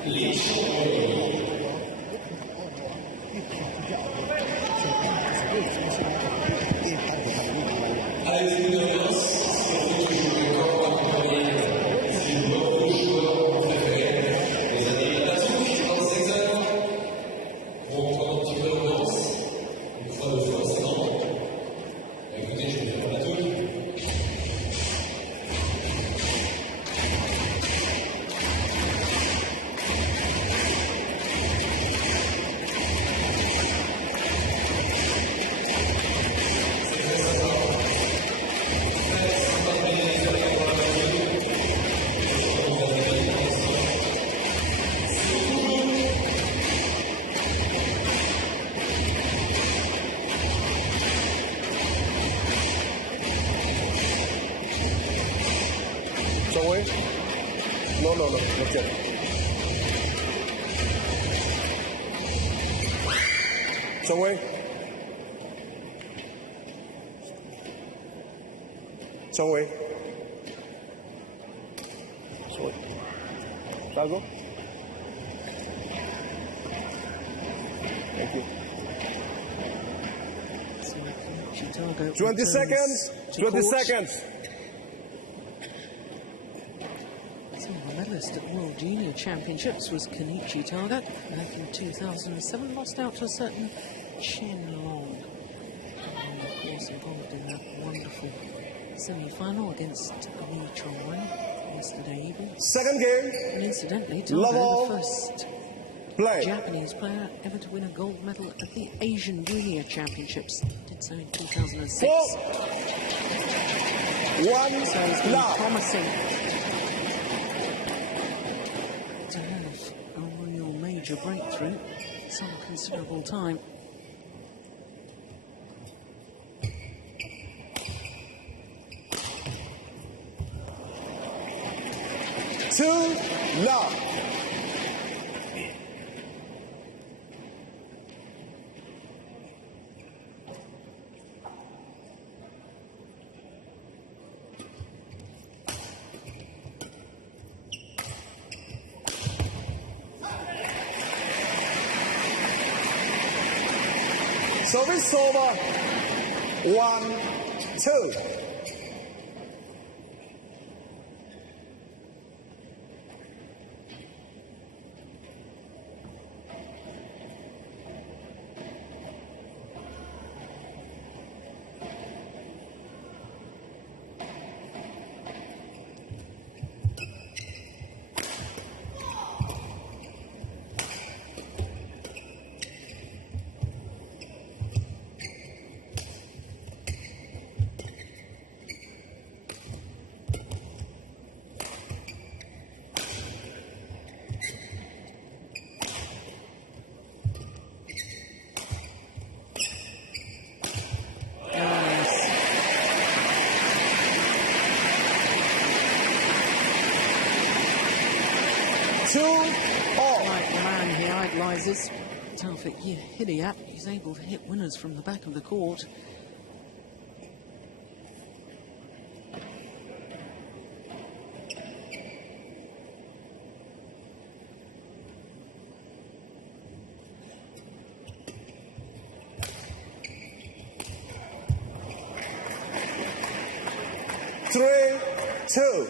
Away? No, not yet. It's away. It's away. It's away. Tago. Thank you. Chicago 20 seconds. 20 seconds. Silver medalist at World Junior Championships was Kenichi Taga. Back in 2007, lost out to a certain Chen Long. And of course involved in that wonderful semi-final against Li Chongwei yesterday evening. Second game. And incidentally, Taga, Level. the first Play. Japanese player ever to win a gold medal at the Asian Junior Championships. Did so in 2006. 4-1 So it's been now. promising to have a real major breakthrough. Some considerable time. Two now. Service over. 1-2. Like the man he idolises, Taufik Hidayat, he's able to hit winners from the back of the court. Three, two.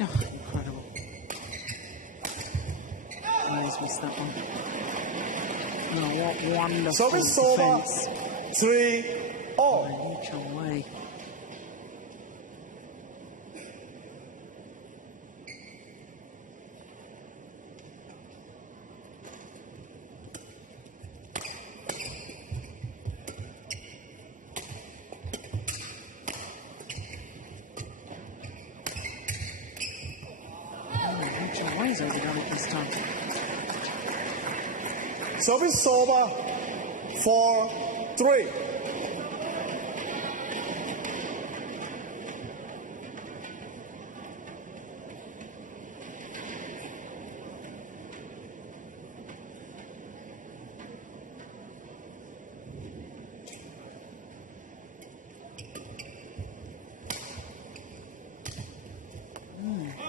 Oh, incredible. Always missed that one. Oh, what wonderful Service over. defence 3-all. by Li Chongwei. Li Chongwei's overdone it this time. Service over. 4-3.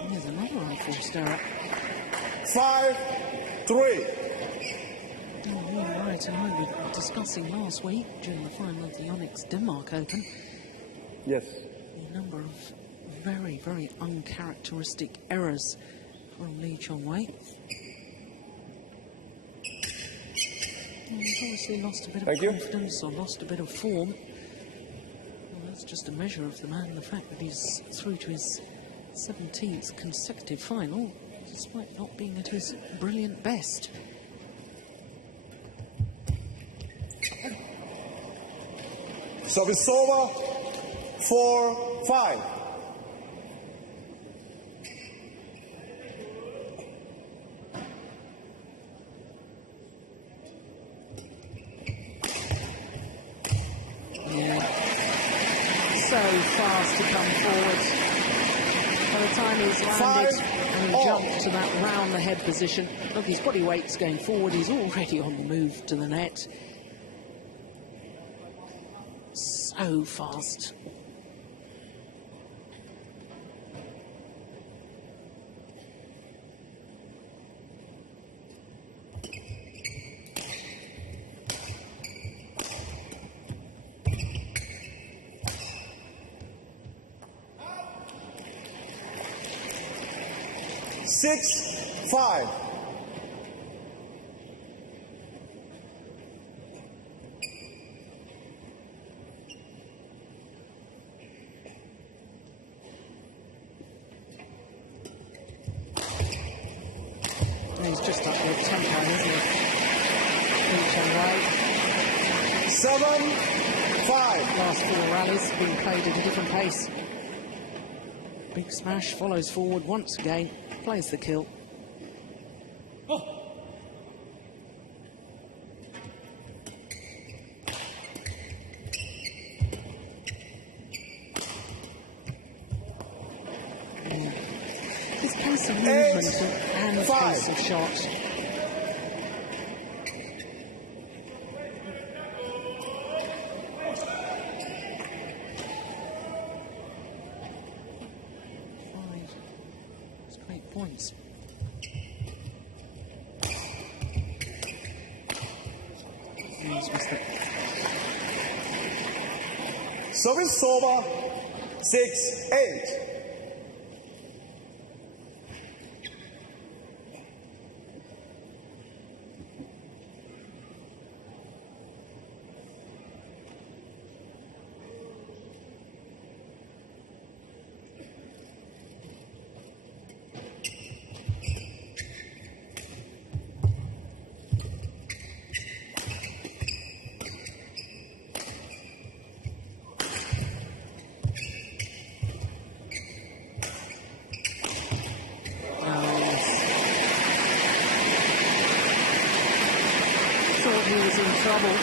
Here's another rifle stirrer. 5-3. Oh, you're right, and I was discussing last week during the final of the Yonex Denmark Open Yes. the number of very, very uncharacteristic errors from Li Chongwei. He's obviously lost a bit of Thank you. confidence or lost a bit of form. Well, that's just a measure of the man, the fact that he's through to his 17th consecutive final, despite not being at his brilliant best. Service over. 4-5. Yeah. So fast to come forward. By the time he's landed and jump to that round the head position. Look, his body weight's going forward. He's already on the move to the net. So fast. Six, 5. He's just up with tempo, isn't he? Each away. 7, 5. Last 4 rallies being played at a different pace. Big smash, follows forward once again, plays the kill. His pace of movement and the pace of shot. Points. Service over. 6, 8. He was in trouble.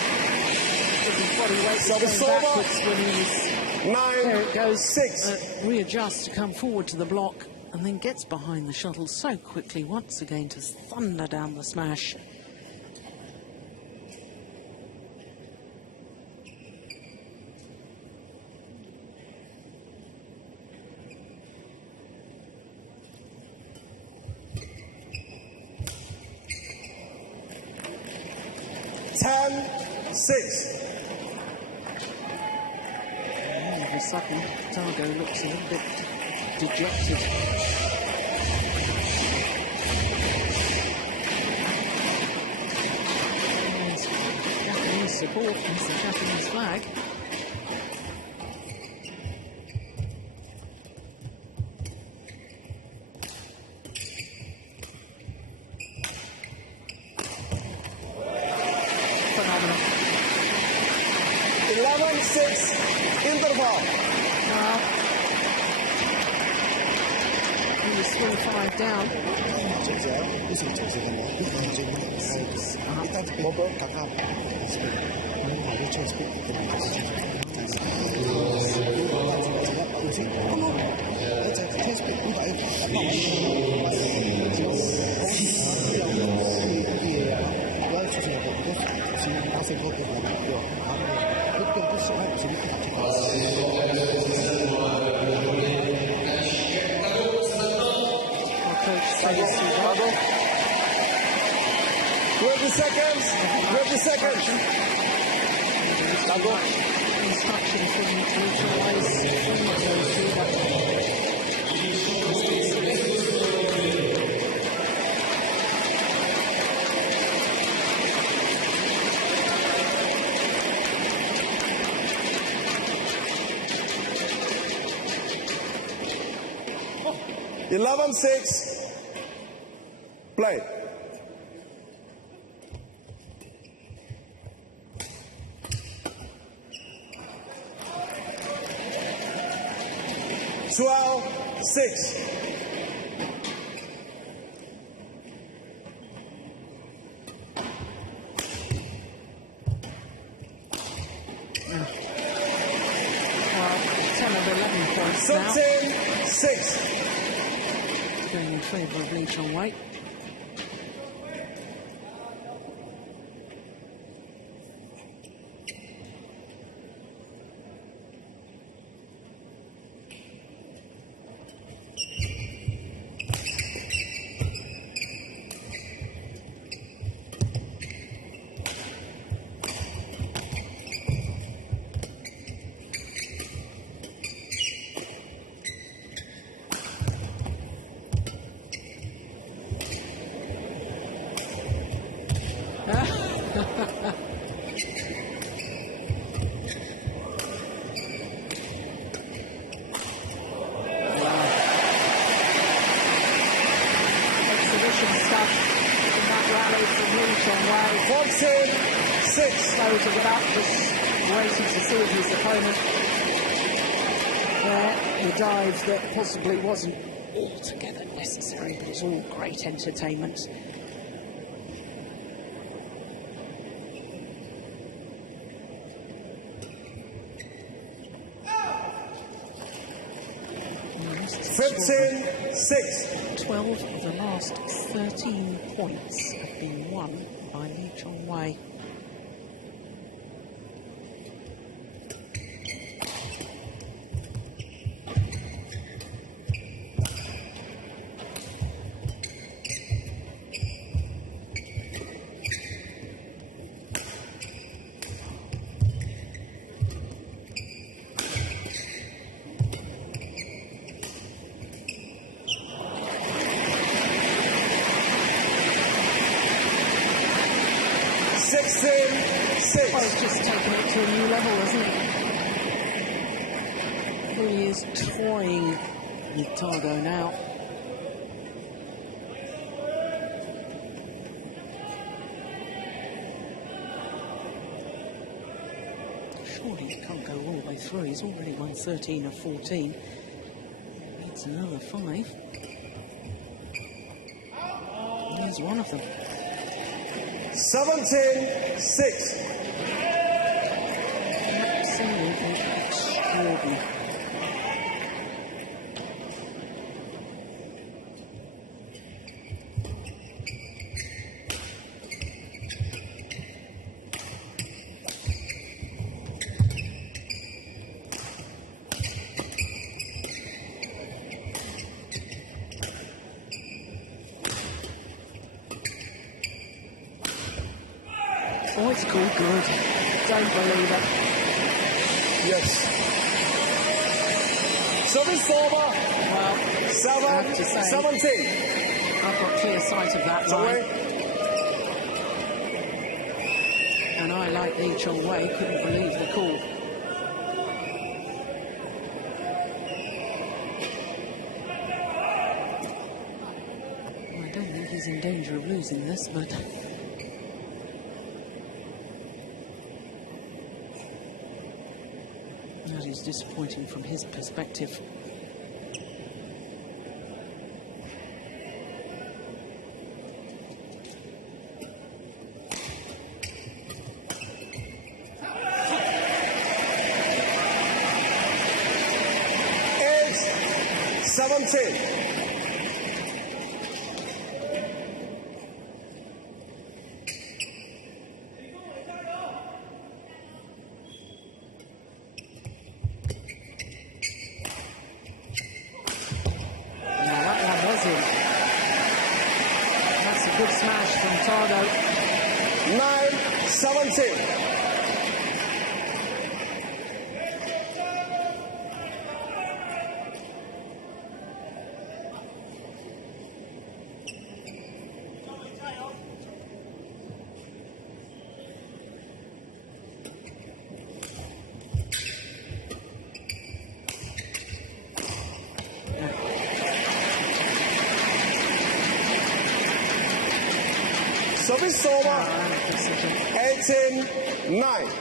His body weight was going backwards when he was... 9, there it goes. 6. Readjusts to come forward to the block and then gets behind the shuttle so quickly once again to thunder down the smash. Ten, 6. All of a sudden, Targo looks a little bit dejected. Japanese support against the Japanese flag. Phenomenal. 11-6 interval. He was still 5 down. Coach says 20 seconds. 20 seconds. Instructions for him to neutralize. 11-6. Play. Twelve, 6. Well, 10 of 11 points now. 13, 6. Going going in favour of Lee Chong-wei. Slow to get up, just waiting to see his opponent. There, the dive that possibly wasn't altogether necessary, but it's all great entertainment. (15-6). 12 of the last 13 points have been won by Lee Chong-wei. Well, it's just taken it to a new level, isn't it? He is toying with Targo now. Surely he can't go all the way through. He's already won 13 of 14. Needs another 5. Here's one of them. 17-6. Absolutely extraordinary. Oh, it's called good. Don't believe it. Yes. Service over. Well, I have to say, 17. I've got clear sight of that line. And I, like Lee Chong-wei, couldn't believe the call. Well, I don't think he's in danger of losing this, but... that is disappointing from his perspective. It's 17. Good smash from Targo. 9-17. Service over. 18-9.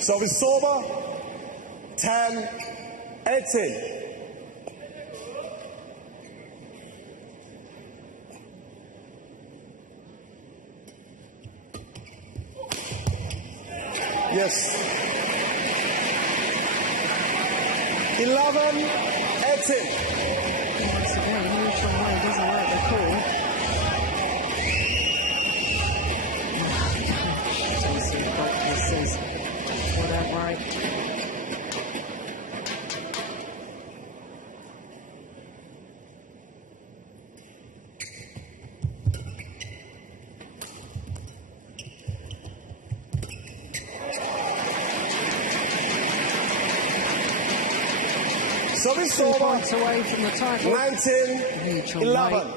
Service over. 10-18. Yes. 11, 18. Once again, Lee Chong-wei doesn't like the call. Jason Buckley says, whatever, right? Service 2 over. points away from the title. 19, Lee Chong-wei. 11.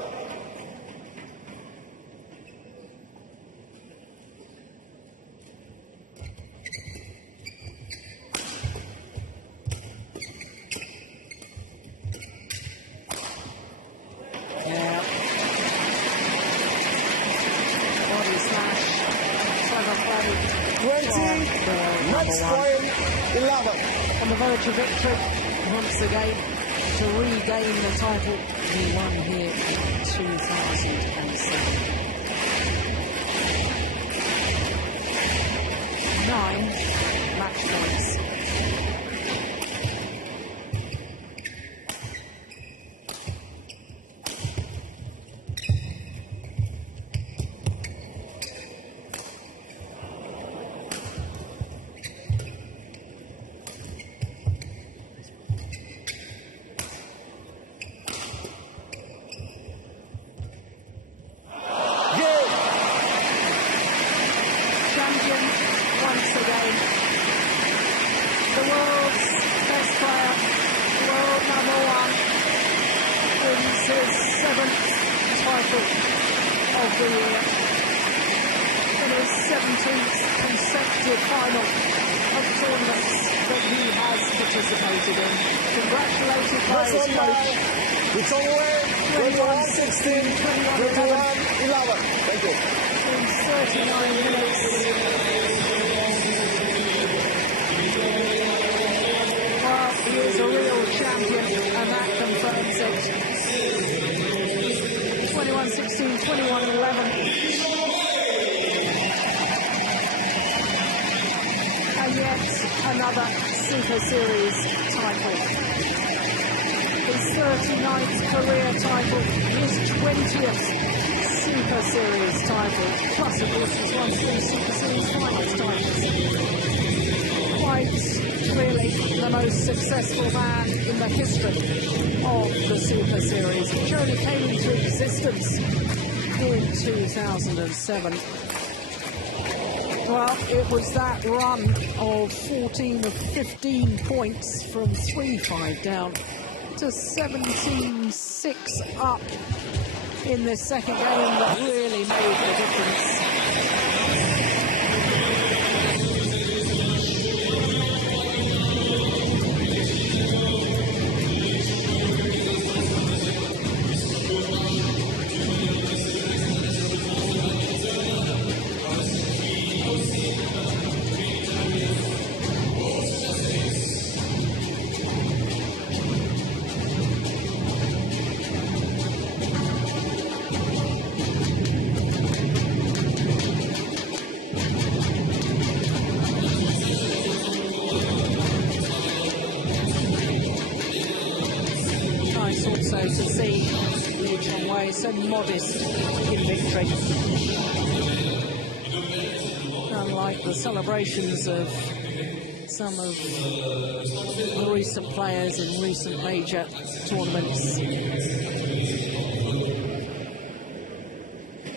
Yeah. Body slash. Clever play. 20, match point 11. On the verge of victory once again to regain the title he won here in 2007. 9 match points. Champion once again. The world's best player, world number 1, wins his 7th title of the year in his 17th consecutive final of tournaments that he has participated in. Congratulated by Next his one by coach. Lee Chong-wei, 21, 16, 21, 11. Thank you. In 39 minutes. Well, he is a real champion, and that confirms it. 21-16, 21-11. And yet another Super Series title. His 39th career title, his 20th Super Series title, plus of course he's won 3 Super Series Finals titles. Quite clearly the most successful man in the history of the Super Series, which only came into existence in 2007. Well, it was that run of 14 of 15 points from 3-5 down to 17-6 up in this second game that really made the difference. Also to see Lee Chong-wei so modest in victory. Unlike the celebrations of some of the recent players in recent major tournaments.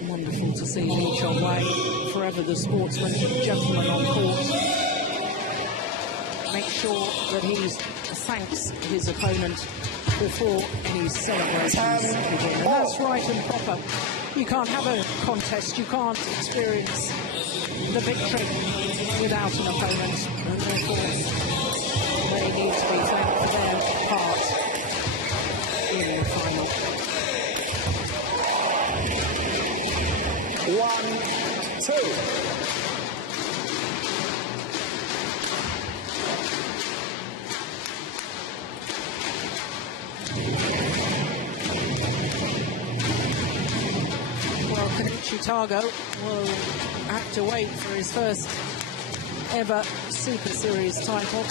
Wonderful to see Lee Chong-wei, forever the sportsman, gentleman on court. Make sure that he thanks his opponent before his celebrations begin. And that's right and proper. You can't have a contest, you can't experience the victory without an opponent, and therefore they need to be thanked for their part in the final. 1, 2. Well, Kenichi Tago will have to wait for his first ever Super Series title.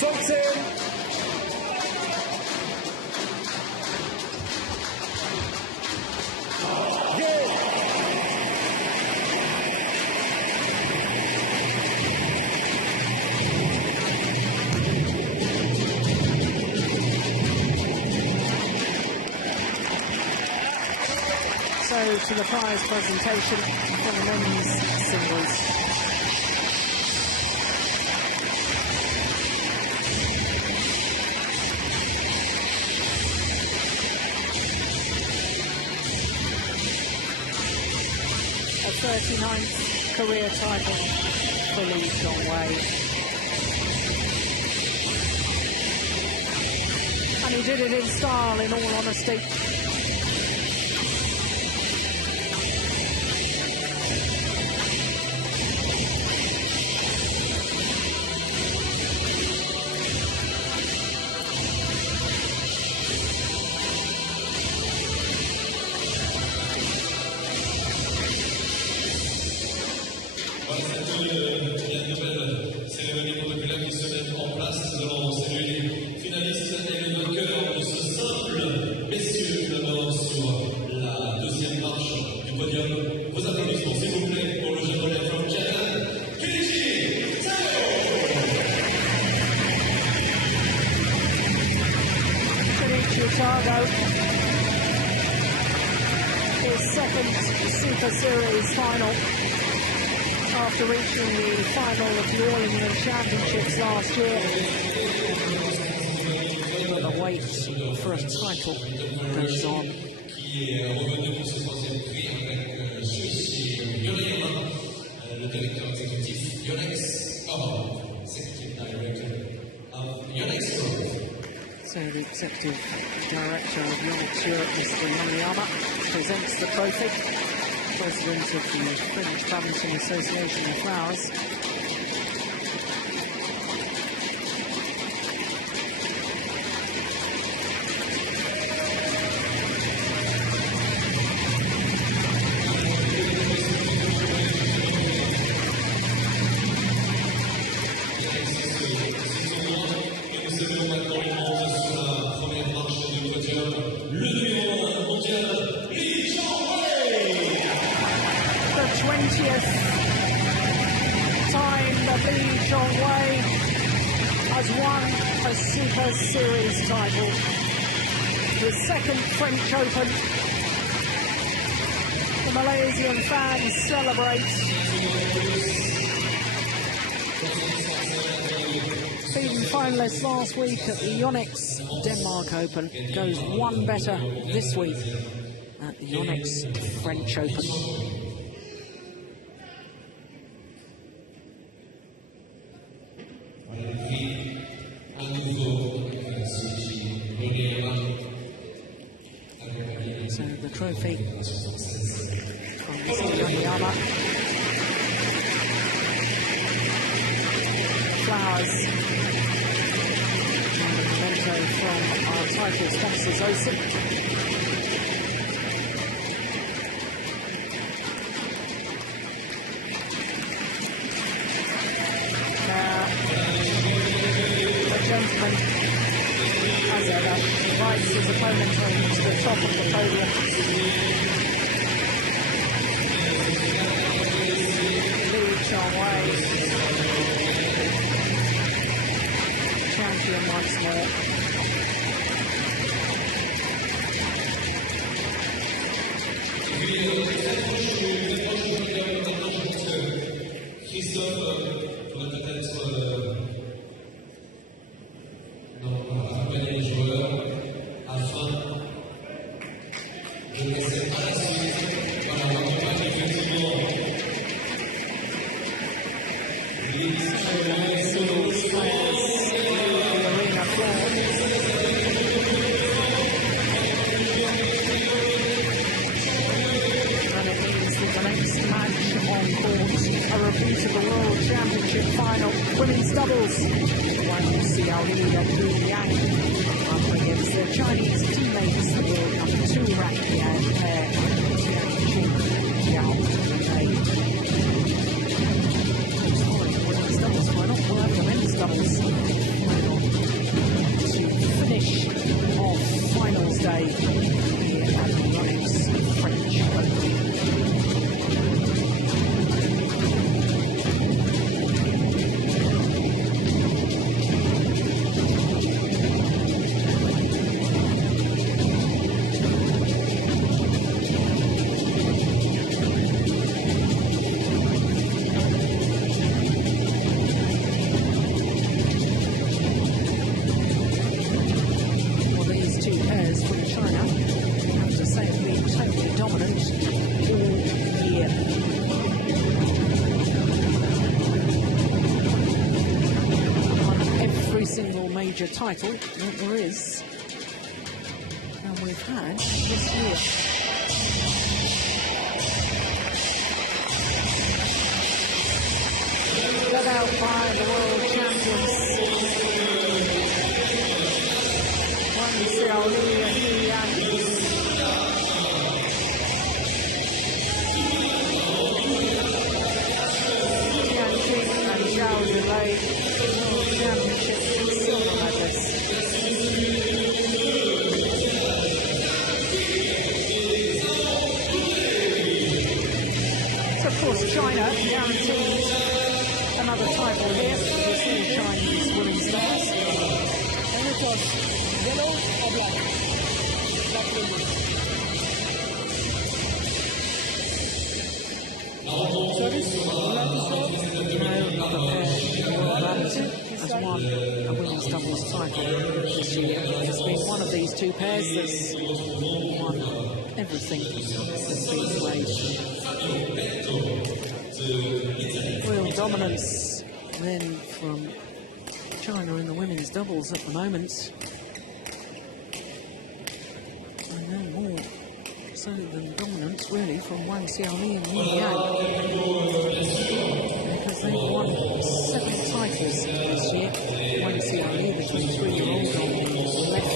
Soaks in. So to the prize presentation for the men's singles. A 39th career title for Lee Chong-wei. And he did it in style, in all honesty. Cérémonie populaire qui se met en place. Nous allons saluer les finalistes et les vainqueurs de ce simple. Messieurs, d'abord sur la deuxième marche du podium. Vos applaudissements, s'il vous plaît, pour le japonais from Japan, Kenichi Otago. His second Super Series final after reaching the final of the All England Championships last year. But the wait for a title goes on. qui est revenu pour ce troisième prix avec Suisse et le directeur exécutif Yonex, executive director of Yonex Europe. So the executive director of Yonex Europe, Mr. Yoneyama, presents the trophy. President of the French Badminton Association of Flowers. Super Series title, his second French Open. The Malaysian fans celebrate. Beaten finalist last week at the Yonex Denmark Open, goes one better this week at the Yonex French Open. So the trophy from Mr. Yoneyama. Flowers. And a memento from our title sponsors, OSIM. The gentleman, as ever, invites his opponent to the top of the podium. Lee Chong-wei, champion once more. And it means that the next match on court, a repeat of the World final, women's doubles. Wang Xiaoli and Hu Yang up against their Chinese teammates, the world number 2 ranked pair, Tian Qing, Yao Lei. Women's doubles final, we'll have the men's doubles final to finish off finals day here at the Yonex French Open. Title that there is, and we've had this year. Led out by the world champions, Wang Xiaoli and Hu Yang. Tian Qing and Zhao Yulei, World Championship silver medalists. So of course China guarantees another title here for this new Chinese women's stars. And it was yellow or black? Black ribbon. Service? Badminton has won a women's doubles title this year. It's been one of these two pairs that's won everything that's been played. Real dominance then from China in the women's doubles at the moment. And no more so than dominance really from Wang Xiaoli and Hu Yang. Because they've won 7 titles this year. Wang Xiaoli, the 23-year-old on the left,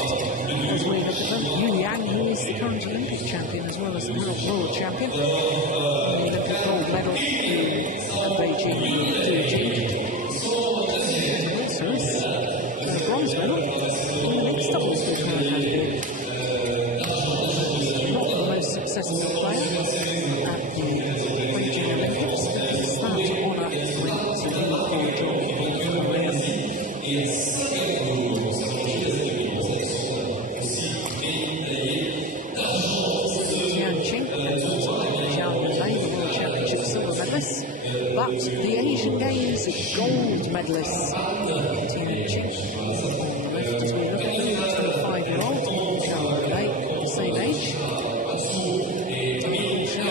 as we look at them. Hu Yang, who is the current Olympic champion as well as the world champion. The Olympic gold medal in Beijing and also is a bronze medal in the mixed doubles with her handball. Not the most successful player at the Beijing Olympics, but it's that honour brings to him Tian Qing and Zhao Yulei, the World Championship silver medalists, but the Asian Games gold medalists. Tian Qing on the left as we look at him, 25-year-old, Zhao Yulei, the same age. Zhao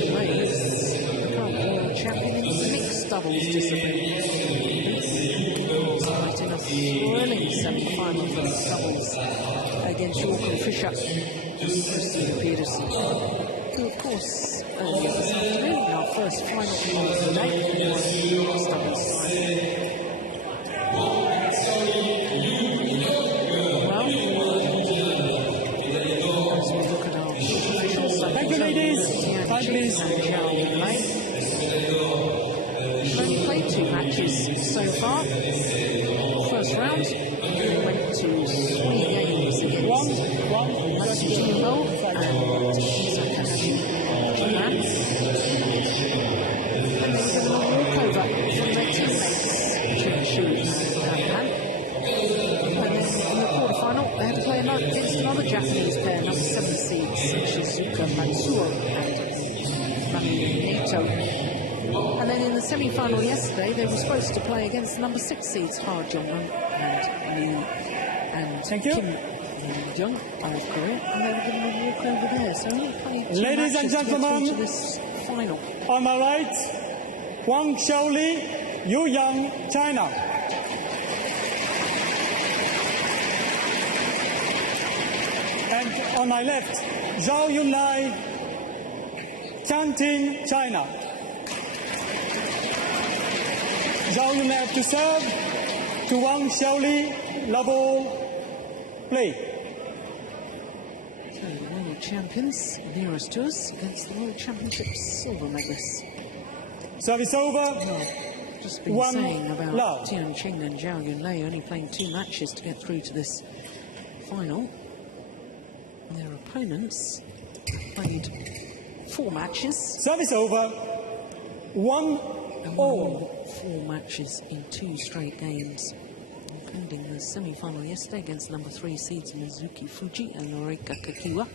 Yulei is the current world champion in the mixed doubles discipline. Fighting a thrilling semi-final for the doubles against Jochen Fischer and Christina Peterson. Who, of course, earlier this afternoon, our first final of the day, mixed doubles final. Well, as we look at our officials, thank you, ladies. Tian Qing and Zhao Yulei. We've only played 2 matches so far. First round, we went to 3 games against Matsushima and Sakahashi Japan. And they were given a walkover from their teammates, Chinshu and Japan. And then in the quarterfinal, they had to play against another Japanese pair, number 7 seeds, Shizuka Matsuo and Mami Nato. And then in the semi-final yesterday, they were supposed to play against the number 6 seeds, Ha Jong-un and Lee and Kim Jung of Korea, and they were given a walk over there. So only played 2 ladies and gentlemen, to this final. On my right, Wang Xiaoli, Hu Yang, China. And on my left, Zhao Yulei, Tianjin, China. Zhao Yunlei to serve, to Wang Xiaoli, love all, play. So the world champions nearest to us against the World Championships silver medalists. Service over. Just been One saying about love. Tian Qing and Zhao Yunlei only playing 2 matches to get through to this final. Their opponents played 4 matches. Service over. 1 and all. 4 matches in 2 straight games, including the semi-final yesterday against number 3 seeds Mizuki Fuji and Norika Kakiwa.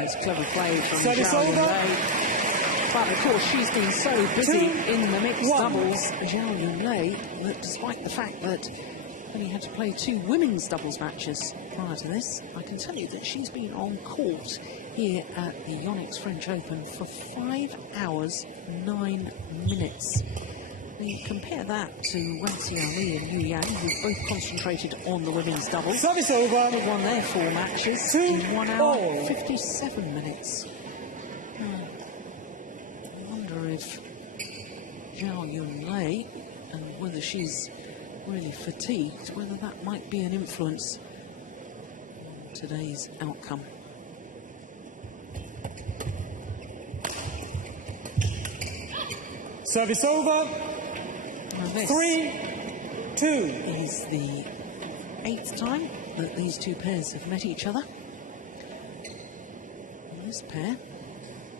It's clever play from Zhao Yunlei. But of course, she's been so busy in the mixed doubles, Zhao Yunlei, that despite the fact that only had to play 2 women's doubles matches prior to this, I can tell you that she's been on court here at the Yonex French Open for 5 hours, 9 minutes. We compare that to Wang Xiaoli and Yu Yang, who've both concentrated on the women's doubles. Service over. They won their 4 matches in 1 hour, 57 minutes. I wonder if Zhao Yunlei, and whether she's really fatigued, whether that might be an influence on today's outcome. Service over. 3-2. Is the 8th time that these 2 pairs have met each other. And this pair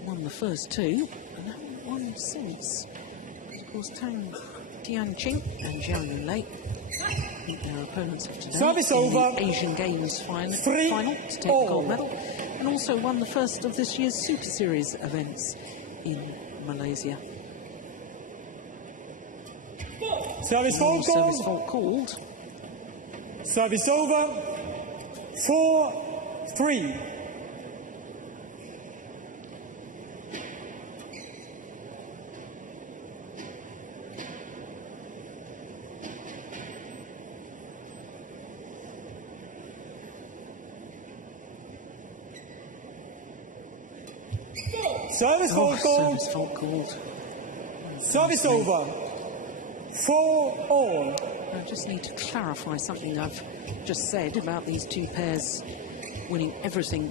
won the first 2 and haven't won since. Of course, Tian Qing and Zhao Yunlei beat their opponents of today Service in over. the Asian Games final to take the all. gold medal, and also won the first of this year's Super Series events in Malaysia. Service fault called. Service fault called. Service over. 4-3. Service fault called. Service fault called. Service over. 4-all. I just need to clarify something I've just said about these 2 pairs winning everything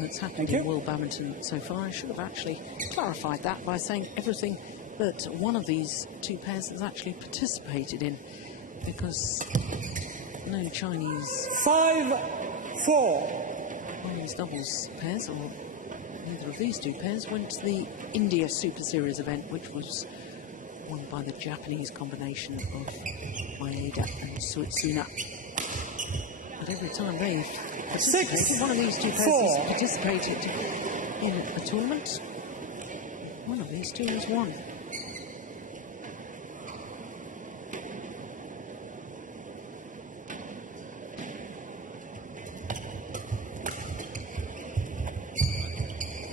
that's happened in World Badminton so far. I should have actually clarified that by saying everything that one of these 2 pairs has actually participated in, because no Chinese 5-4. women's doubles pairs, or neither of these 2 pairs, went to the India Super Series event, which was won by the Japanese combination of Maeda and Suetsuna. But every time they've participated, one of these 2 pairs has participated in a tournament, one of these 2 has won.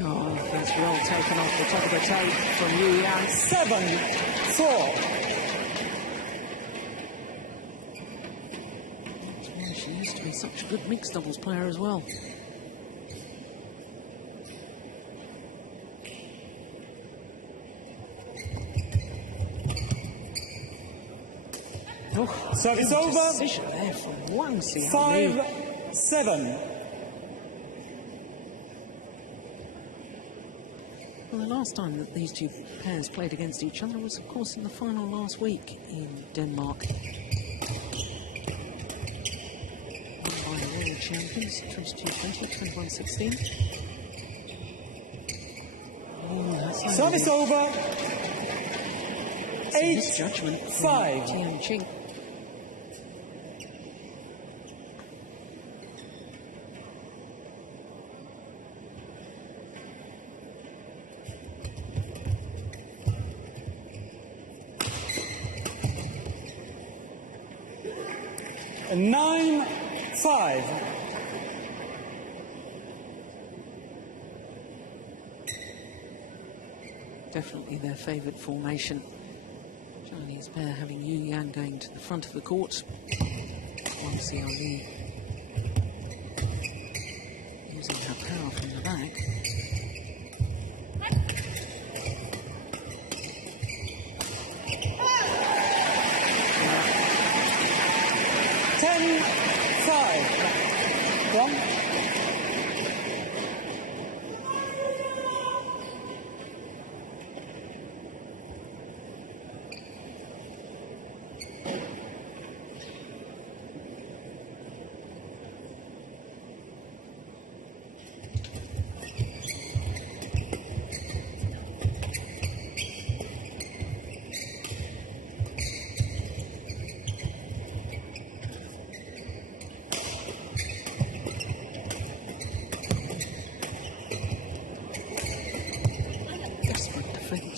Oh, that's well taken off the top of the tape from Yu Yang. 7-4. She used to be such a good mixed doubles player as well. Oh, Service over. Decision there from Wang Xiaoli. 5-7. Well, the last time that these 2 pairs played against each other was, of course, in the final last week in Denmark. Won by the world champions, 22-20, 21-16. Oh, that's Service over. 8-5. Tian Qing. And 9-5. Definitely their favourite formation. Chinese pair having Yu Yang going to the front of the court. Wang Xiaoli using her power from the back.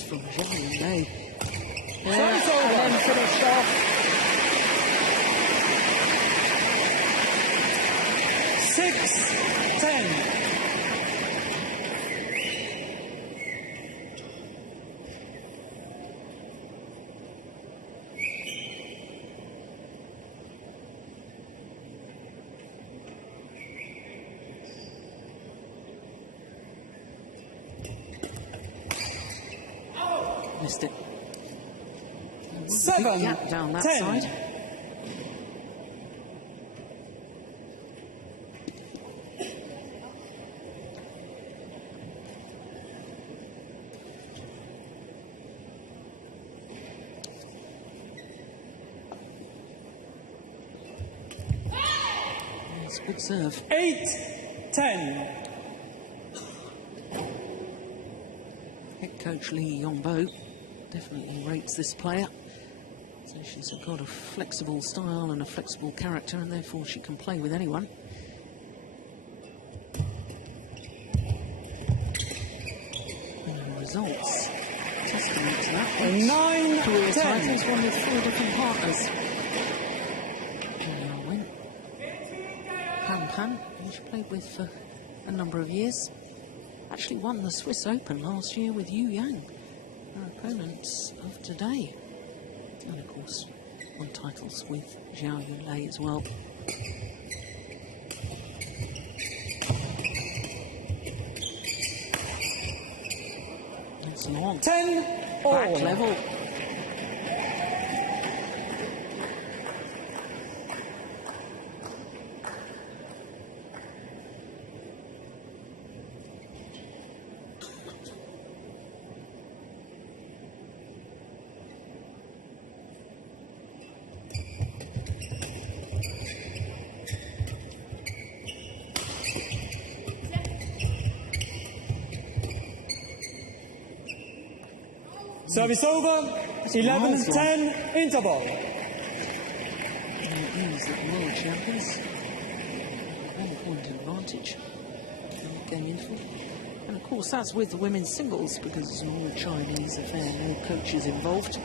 From Zhao Yunlei. And then finished off. 6-10. Missed it. 7, gap down that 10. side. It's a good serve. 8-10. Head coach Lee Yongbo definitely rates this player. So she's got a flexible style and a flexible character, and therefore she can play with anyone. And the results, testament to that. 9-10. Titles won with 4 different partners. Win. Pan, who she played with for a number of years. Actually won the Swiss Open last year with Yu Yang, her opponents of today. And of course, won titles with Zhao Yunlei as well. It's long. 10 Back all. level. Service over. 11-10 interval. These are the world champions. 1 point advantage. Game interval. And of course, that's with the women's singles because it's an all Chinese affair, no coaches involved.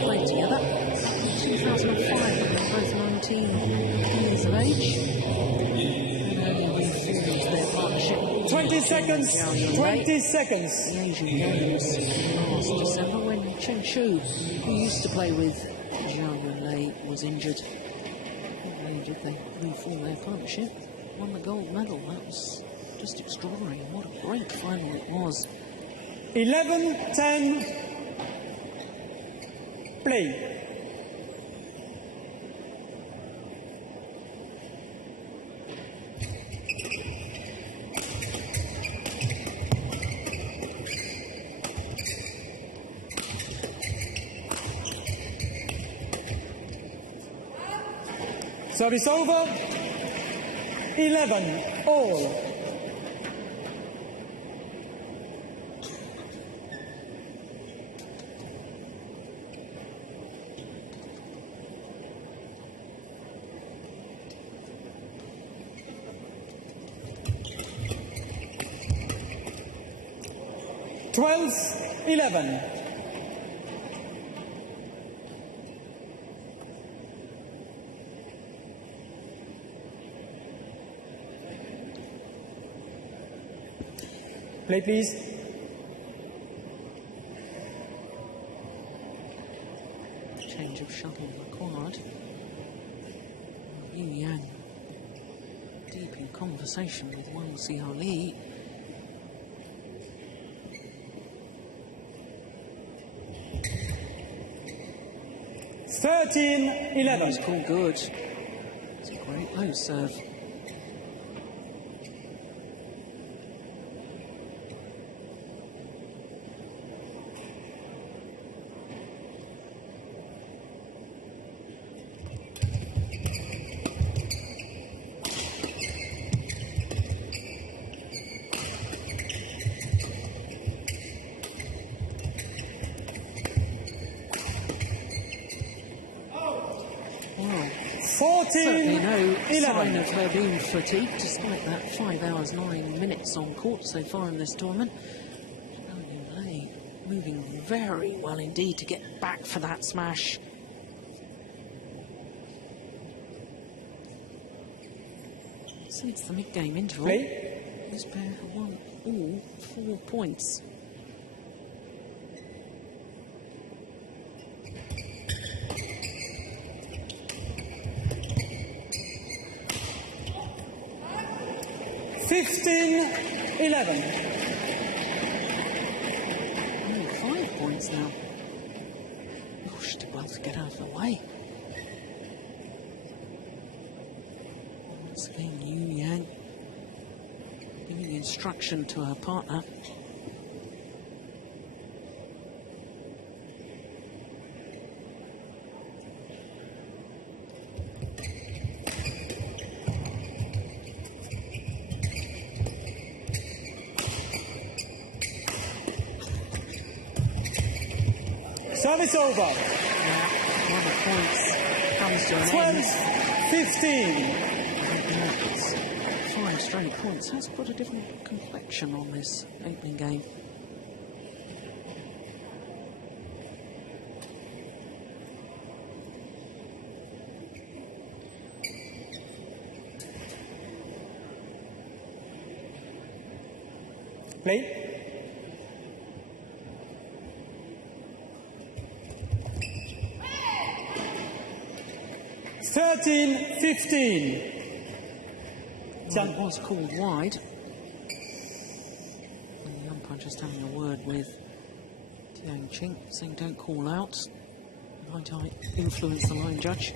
Played together. 2005, they were both 19 years of age. And we formed their partnership. 20 seconds. 20 seconds. The Asian Games last December when Chen Shu, who used to play with Zhao Yunlei, was injured. They reformed their partnership, won the gold medal. That was just extraordinary. What a great final it was. 11-10. Play. Service over. 11 all. Twelve, 11. Play, please. Change of shuttle required. Yu Yang deep in conversation with Wang Xiaoli. It's called good. It's a great low serve. Certainly no sign of her being fatigued, despite that 5 hours 9 minutes on court so far in this tournament. Zhao Yunlei moving very well indeed to get back for that smash. Since the mid-game interval, this pair have won all 4 points. Only 5 points now. Oh, she did well to get out of the way. Once again, Yu Yang giving instruction to her partner. Service over. Yeah, 1 points comes to an end. 12-15. 5 straight points has put a different complexion on this opening game. Play. Well, it was called wide. And the umpire just having a word with Tiang Ching, saying don't call out. Might I influence the line judge?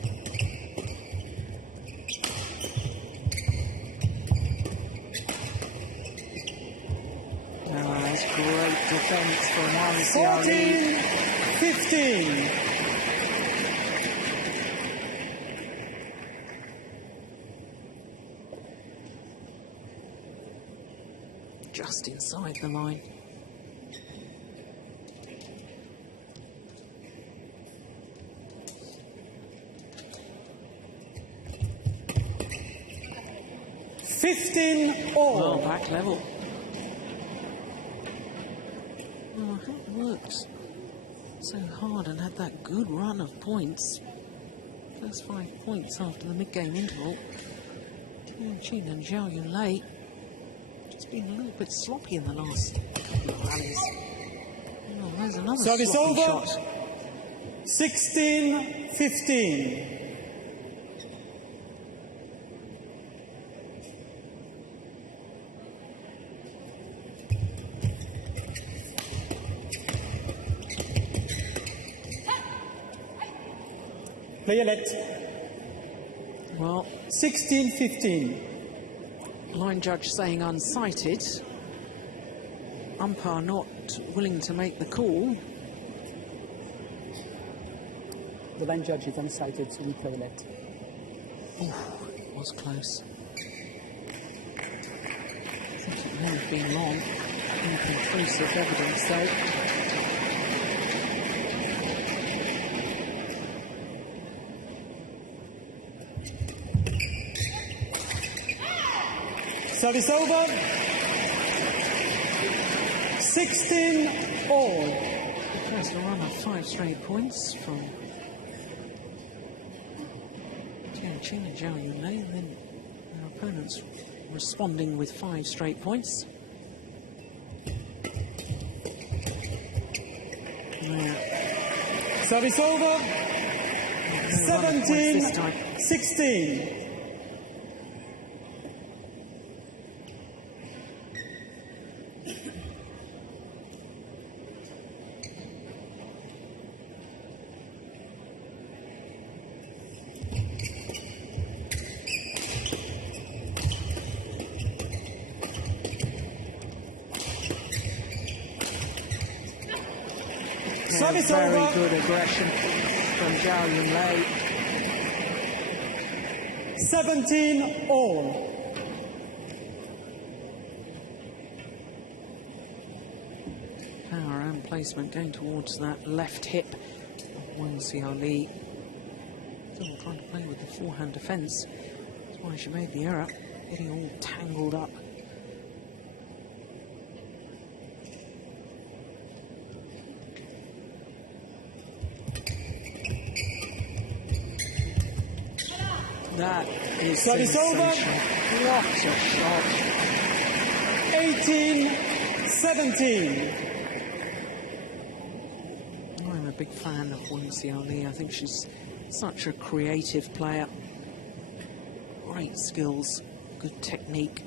That's great defence from Wang Xiaoli. 14-15. Just inside the line. Well, back level. Well, I haven't worked so hard and had that good run of points. First 5 points after the mid-game interval. Tian Qin and Zhao Yunlei just been a little bit sloppy in the last couple of rallies. Oh, there's another Service sloppy over. shot. 16-15. Play elect. Well, 16-15. Line judge saying unsighted. Umpire not willing to make the call. The line judge is unsighted, so we play elect. Oh, it was close. I think it may have been long. Inconclusive evidence, though. Service over. 16 all. First a run of 5 straight points from Tian Qin and Zhao Yunlei, and then their opponents responding with 5 straight points. Service over. 17-16. Service Very over. good aggression from Zhao Yunlei. 17-all. Power and placement going towards that left hip of Wang Xiaoli. Still trying to play with the forehand defence. That's why she made the error, getting all tangled up. That is Service over. sensational. What a shot. 18-17. I'm a big fan of Wang Xiaoli. I think she's such a creative player. Great skills, good technique.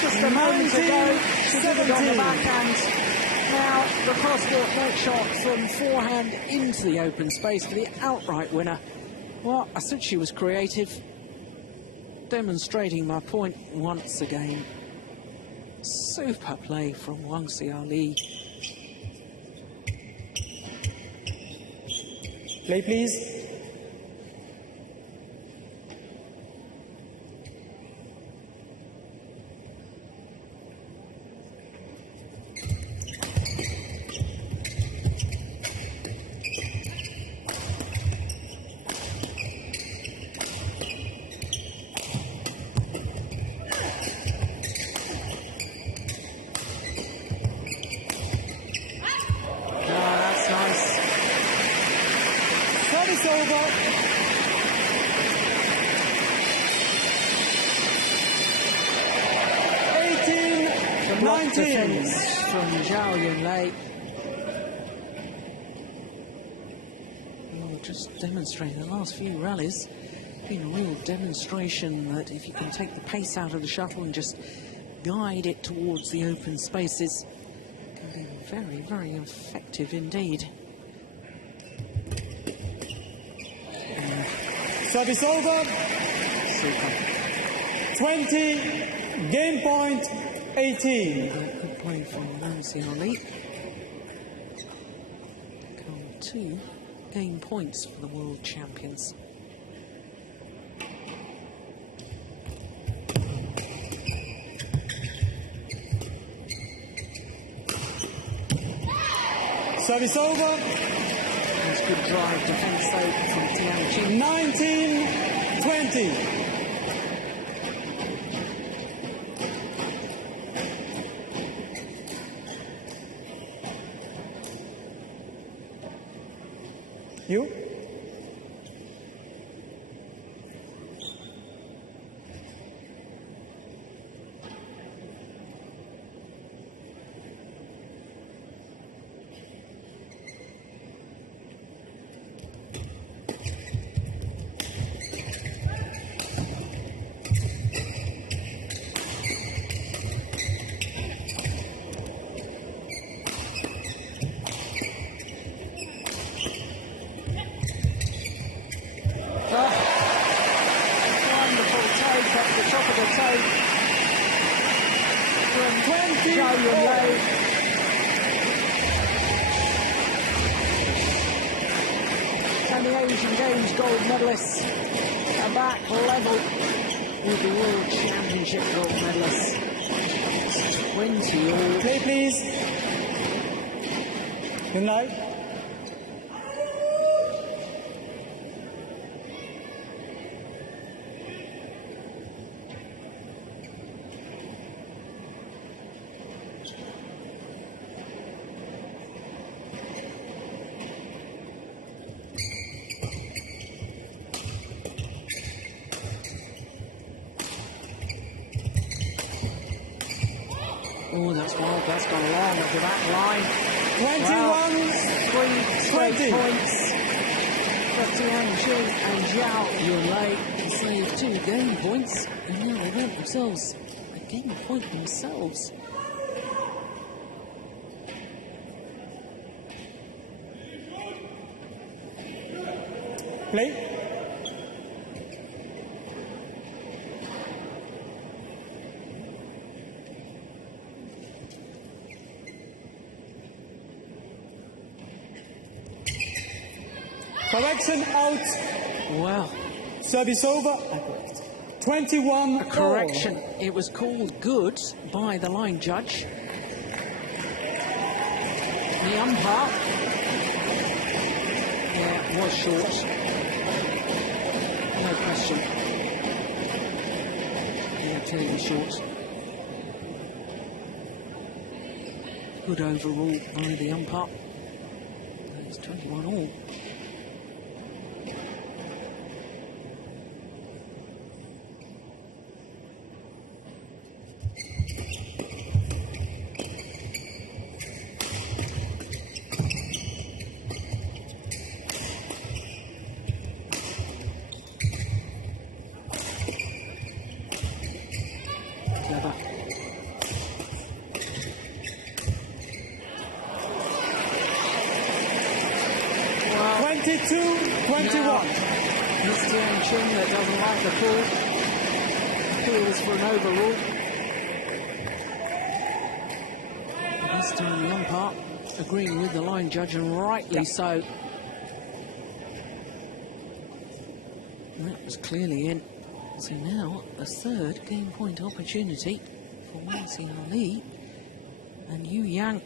Just a moment ago, she did it on the backhand. Now, the cross-court net shot from forehand into the open space for the outright winner. Well, I said she was creative, demonstrating my point once again. Super play from Wang Xiaoli. Play, please. That's nice. Service over. The block 19. defence from Zhao Yunlei. Well, just demonstrating the last few rallies. Been a real demonstration that if you can take the pace out of the shuttle and just guide it towards the open spaces, it can be very, very effective indeed. Service over. Super. 20. Game point 18. Good play from Wang Xiaoli. Come 2 game points for the world champions. Service over. That's good drive defence though from Tianqing. 19-20. You? Wonderful take up the top of the tape from 20. Zhao Yunlei. And the Asian Games gold medalists are back level with the World Championship gold medalists. 20 all. Play, please. Good night. Oh, that's wild. That's gone long to that line. 21, 3 straight 20. points. But Tianjin and Zhao Yunlei saved 2 game points, and now they've earned themselves a game point themselves. Play. Correction out. Wow. Service over. 21 A correction. It was called good by the line judge. The umpire. Yeah, it was short. No question. Yeah, clearly short. Good overall by the umpire. It's 21 all. Clever. Wow. 22-21. Miss Tianjin that doesn't like the call. Appeals for an overrule. This time the umpire agreeing with the line judge, and rightly so. And that was clearly in. So now a third game point opportunity for Wang Xiaoli and Yu Yang.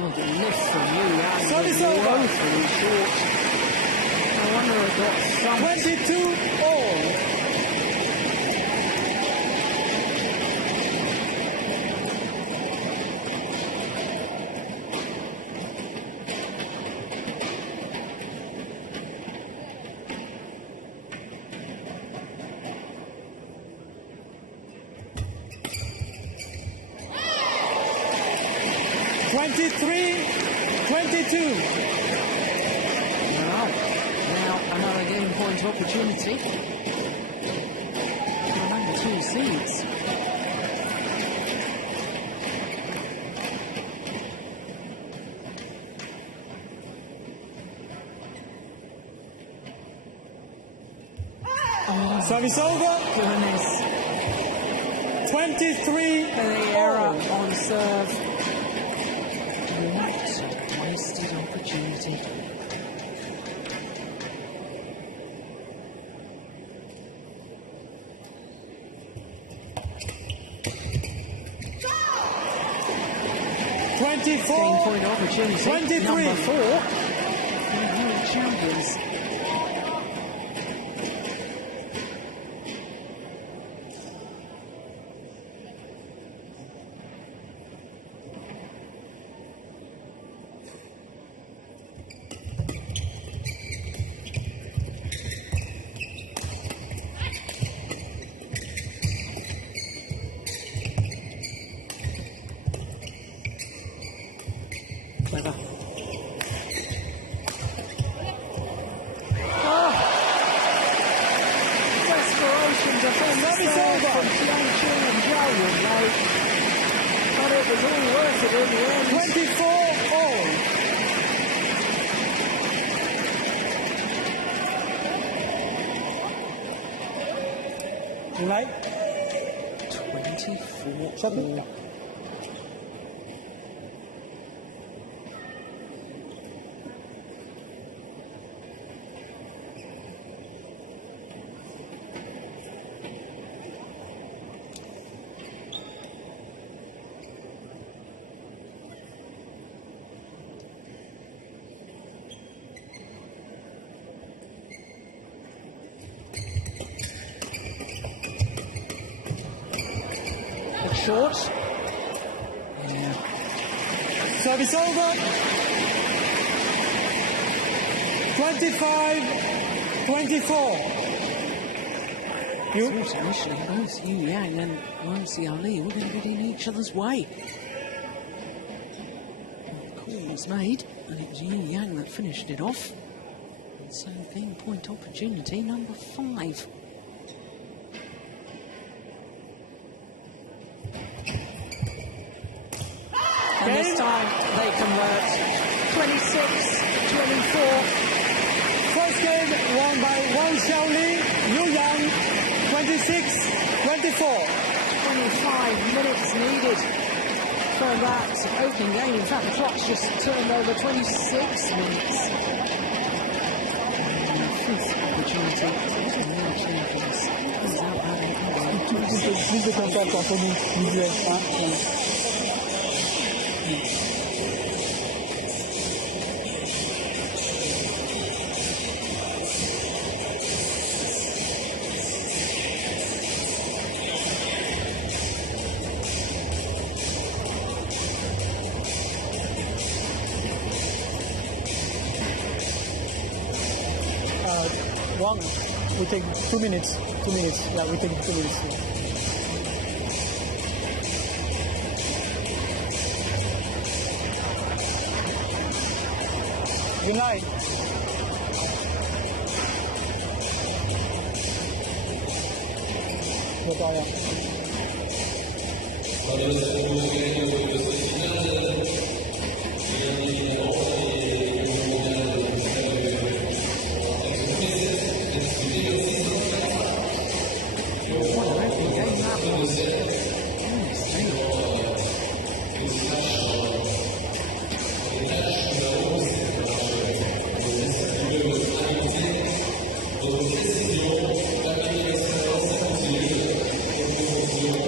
Well, the lift from Yu Yang Service was over. woefully short. I wonder if that's some 22 all. Well, now another game point opportunity for number 2 seeds. Service over. Goodness, 23 the error on serve. What a wasted opportunity. Game point opportunity. 23. Number 4. The World Champions. Clever. Desperation defense there from Tianjin and Zhao Yunlei. But it was all worth it in the end. 24 all. Right. 24 Shut all. it. Short. Yeah. Service over. 25-24. You? Thought initially both Yu Yang and Wang Xiaoli were going to get in each other's way. The call was made, and it was Yu Yang that finished it off. And so game point opportunity number 5. And this time they convert. 26-24. First game won by Wang Xiaoli, Yu Yang, 26-24. 25 minutes needed for that opening game. In fact, the clock's just turned over 26 minutes. Fifth opportunity. These are real champions. Turns out how they can go. Plus de contact entre nous, visuel. One, we take 2 minutes. 2 minutes. Yeah, we take 2 minutes. Good night.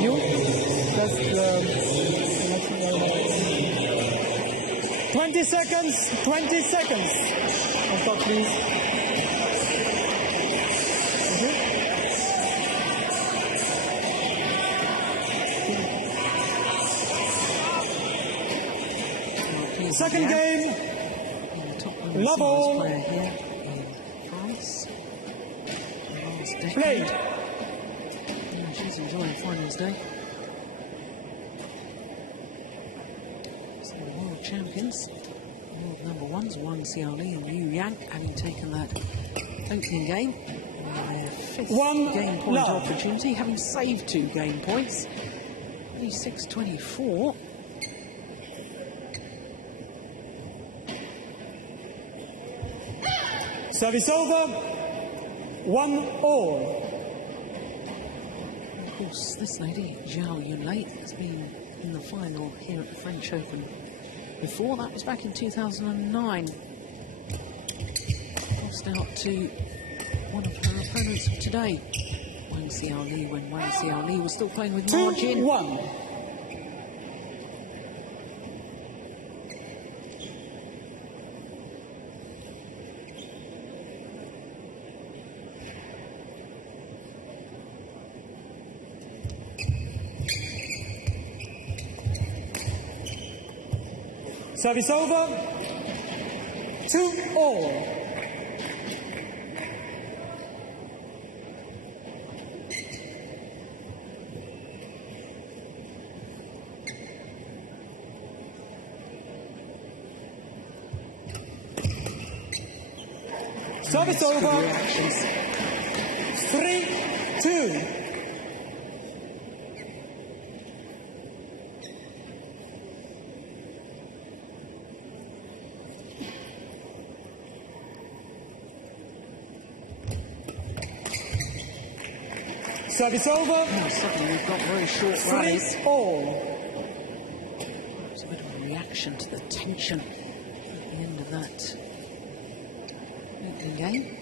You? That's 20 seconds. 20 seconds. On top, please. Second game, level, play. Yeah, she's enjoying finals day. So the world champions, world number ones, Wang Xiaoli and Yu Yang, having taken that opening game. Their fifth game point opportunity, having saved 2 game points. 26-24. Service over, 1-all. Of course, this lady, Zhao Yunlei, has been in the final here at the French Open before. That was back in 2009. Lost out to one of her opponents of today, Wang Xiaoli, when Wang Xiaoli was still playing with margin. 2-1. Service over, 2-all. Service over, 3-2. Service over. Now suddenly we've got very short rallies. 3-all. It's a bit of a reaction to the tension at the end of that opening game.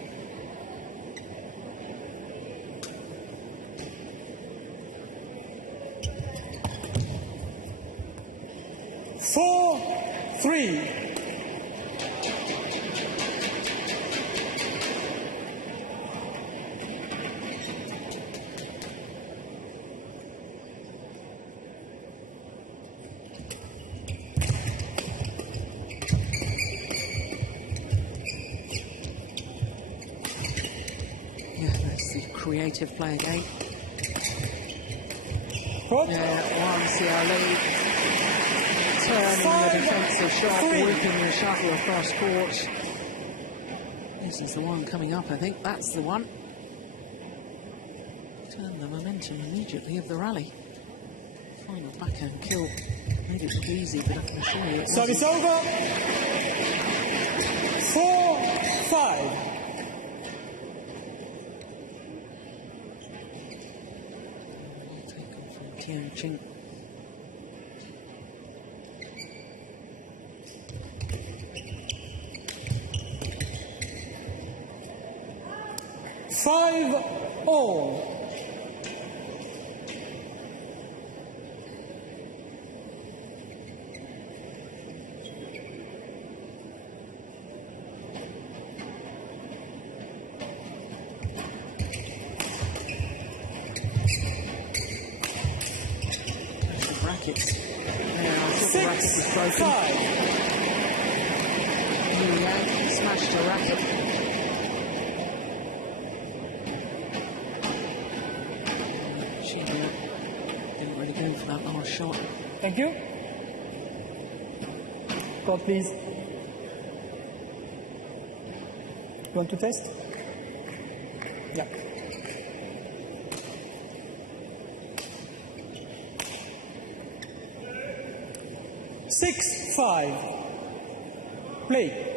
Four, 3. creative play again. What? Yeah, Wang Xiaoli turning the defensive shot, whipping the shuttle across court. This is the one coming up, I think. That's the one. Turn the momentum immediately of the rally. Final backhand kill. Made it look easy, but I can assure you it wasn't. Service over. 4-5. Taken from Tianjin. Five all. Rackets. Yeah, the racket was 6-5. broken. Yu Yang smashed a racket. She didn't really go for that last shot. Thank you. Call, please. You want to test? Yeah. Six, 5. Play.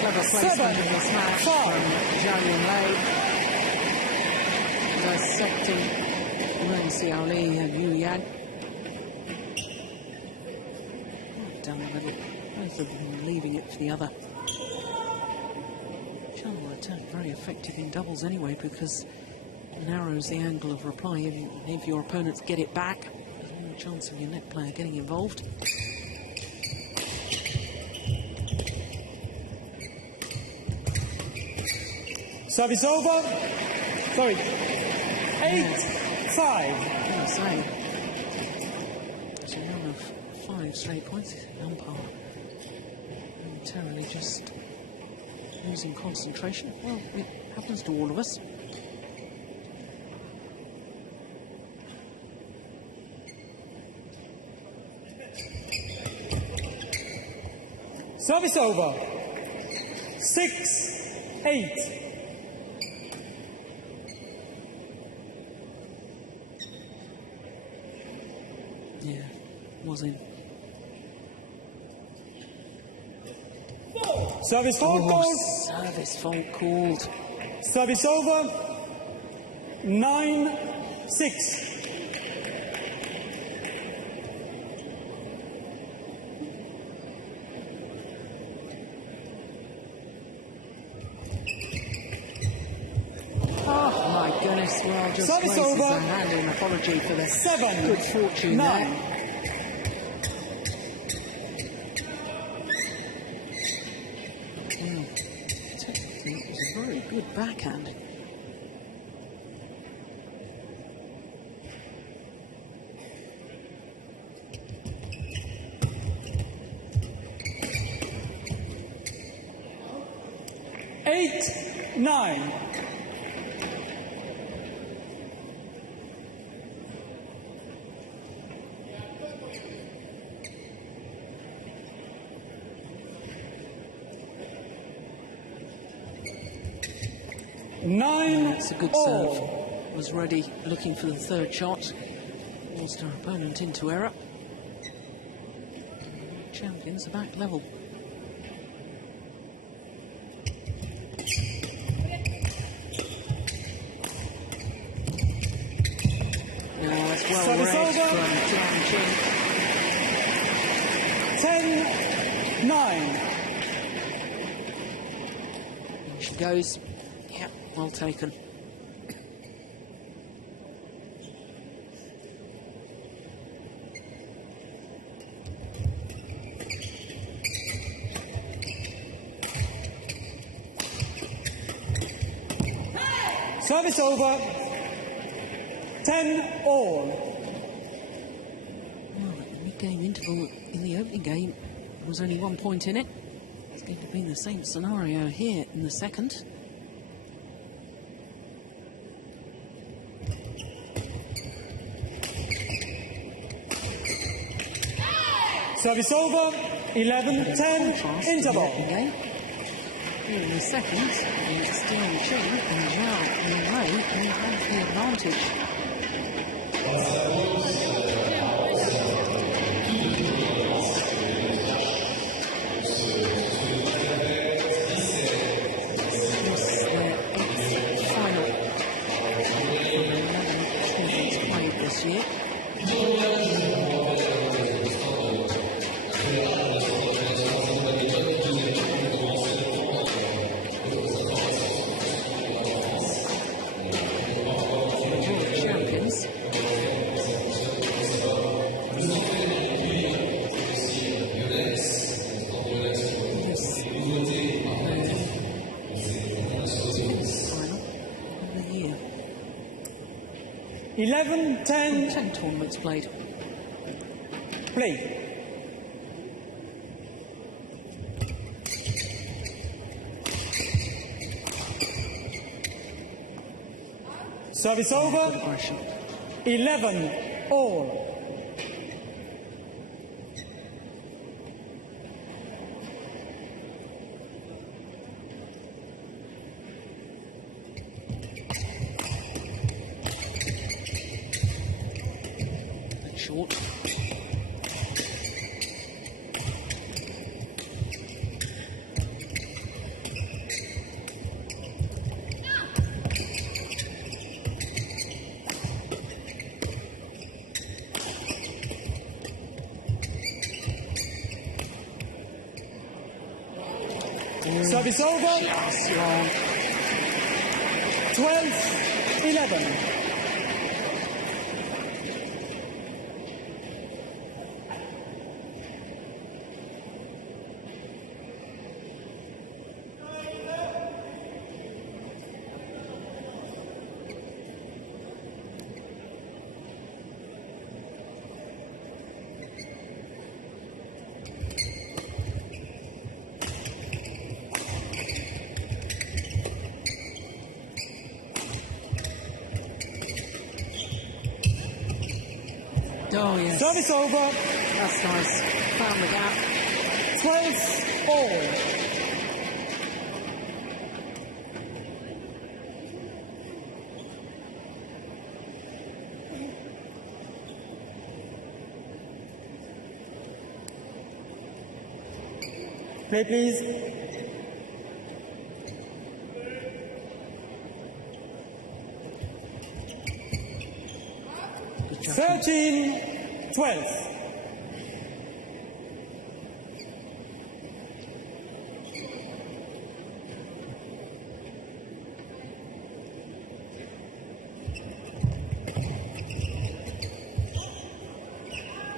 Clever placement in this match from Zhao Yunlei, dissecting Wang Xiaoli and Yu Yang. Done a little, both of them leaving it for the other. Zhao will attack very effective in doubles anyway because it narrows the angle of reply. If your opponents get it back, there's more chance of your net player getting involved. Service over. Sorry. 8-5. I say, it's a run of 5 straight points. Umpire momentarily just losing concentration. Well, it happens to all of us. Service over. 6-8. Yeah, was in. Service fault called. Service fault called. Service over. 9-6. Oh my goodness, well, just Service places over. a hand in apology for the 7, good fortune 9. there. Technically, it was a very good backhand. Eight, 9. It's a good serve. Was ready, looking for the third shot. Forced her opponent into error. Champions are back level. Now it's well read from Tianjin. 10-9. In she goes. Yep, well taken. Service over. 10 all. Well, at the mid-game interval in the opening game, there was only 1 point in it. It's going to be the same scenario here in the second. Service over. 11-10 interval. Here in the second, it's Steven Chung and Zhao and Ray who have the advantage. This year. World Champions. Final of the year. 11-10 10 tournaments played. play. Service over. Aggression. 11 all. Short. Service over. Just long. 12-11. Oh, yes. Service over. That's nice. Found the gap. 12 all. Play, please. Good job. 13-12.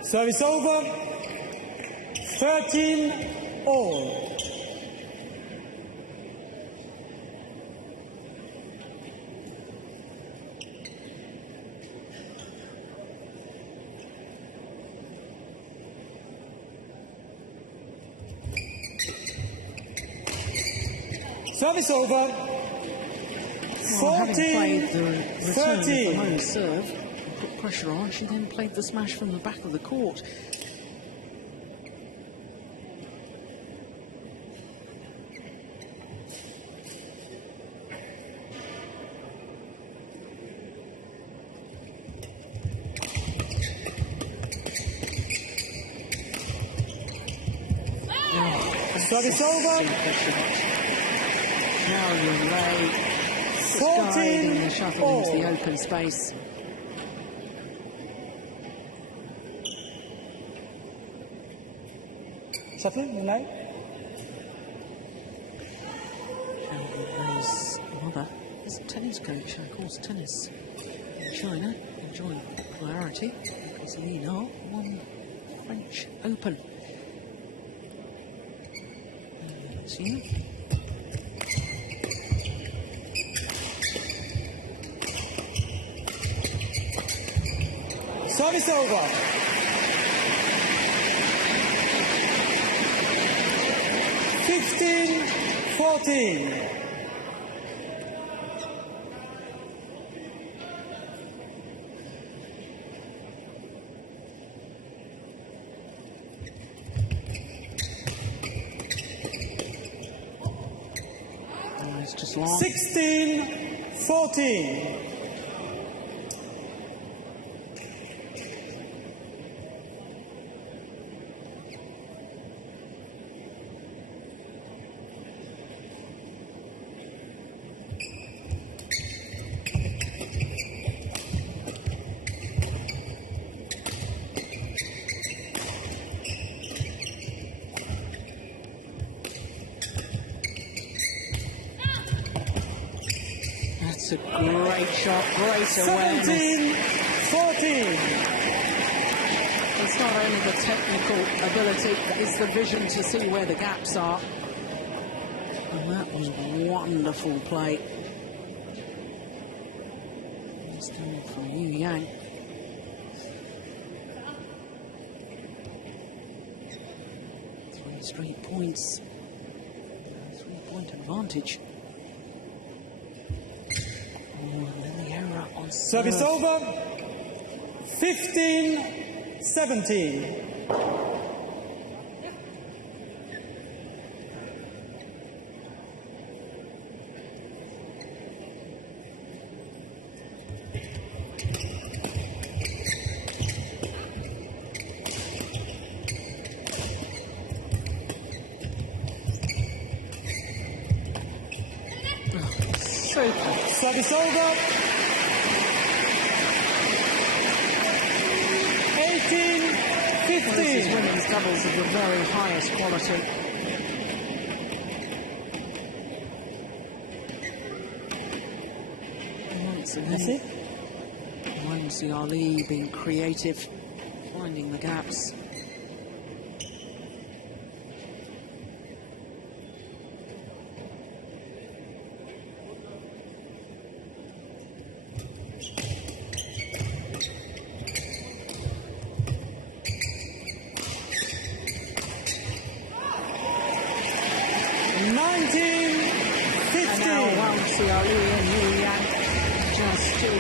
Service over. 13 all. Service over. Well, having played the return of the home serve, put pressure on, she then played the smash from the back of the court. Service over. Now you're right. 14 the shuttle into the open space. Shuttle, Moonlight. His mother is a tennis coach, of course, tennis in China, enjoying popularity because Lina won French Open. See? Service over. 15-14. It's just long. 16-14. That's a great shot, great awareness. 17-14. It's not only the technical ability, it's the vision to see where the gaps are. And that was wonderful play. It's coming from Yu Yang. Three straight points. 3-point advantage. Service over. 15-17. Service over. 18-15. This is women's doubles of the very highest quality. Once again, Wangzi Ali being creative, finding the gaps.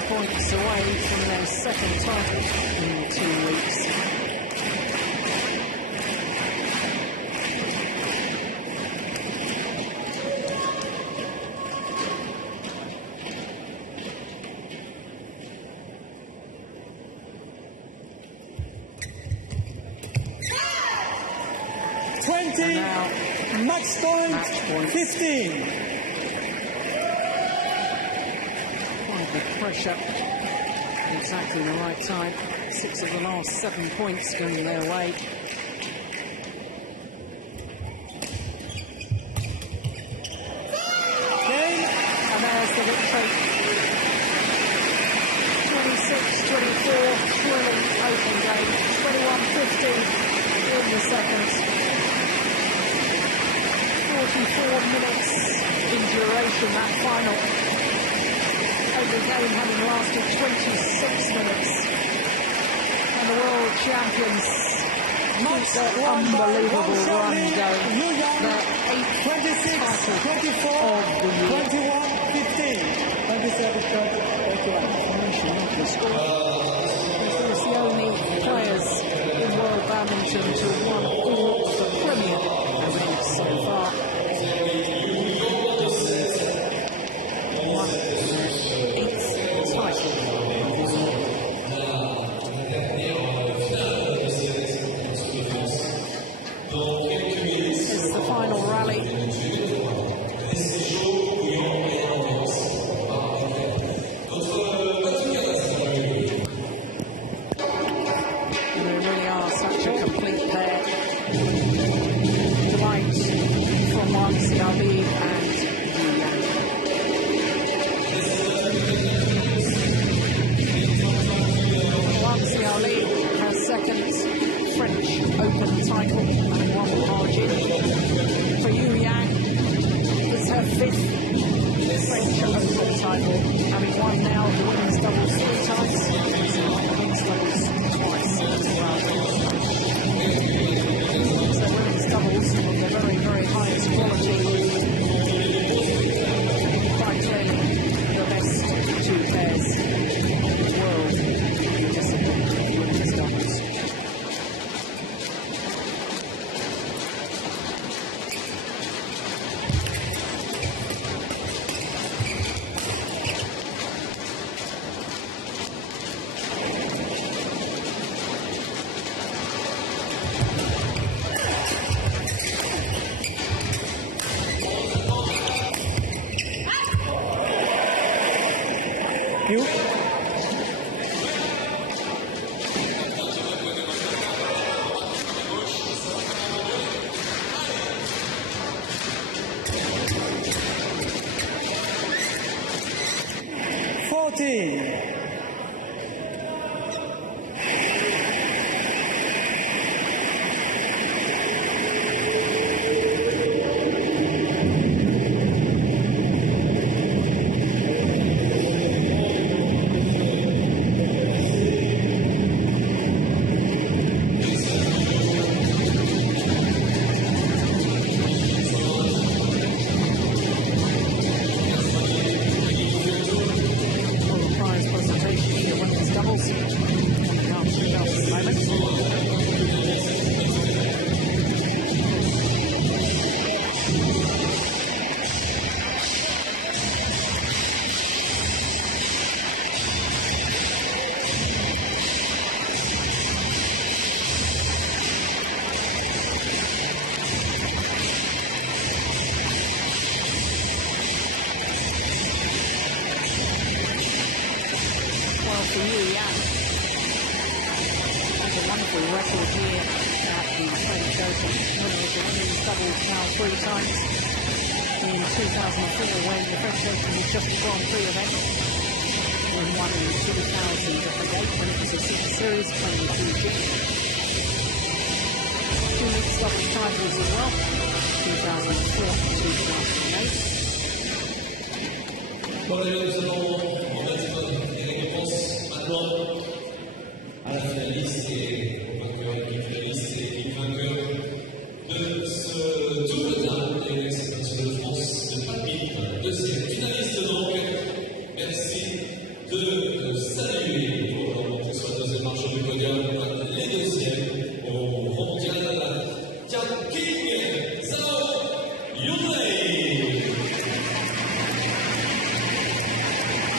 Points away from their second title in 2 weeks. Match point 15. The pressure exactly the right time. 6 of the last 7 points going their way. And there's the victory. 26-24, thrilling open game. 21-15 in the second. 44 minutes in duration, that final. The game having lasted 26 minutes, and the world champions keep their unbelievable run going. Their 8th title 24, of the year. 21-15. 27-21. The score. It's the only players in world badminton to have won all the Premier events so far. This is the final rally. They really are such a complete pair. well for you, yeah. It's a wonderful record here at the French Open. Winner of the women's doubles now 3 times. In 2004, when the French Open was just a Grand Prix event. And won in 2008 when it was a Super Series, playing with Fiji. 2 mixed doubles titles as well, 2004 and 2008. Bon, allez, nous allons remettre les réponses maintenant à la finaliste et au vainqueur, l'équipe finaliste et l'équipe vainqueur de ce double dame des Yonex de France de badminton. Deuxième finaliste donc, merci de saluer pour leur montée sur la deuxième marche du podium les deuxièmes au mondial King Zhao Yunlei.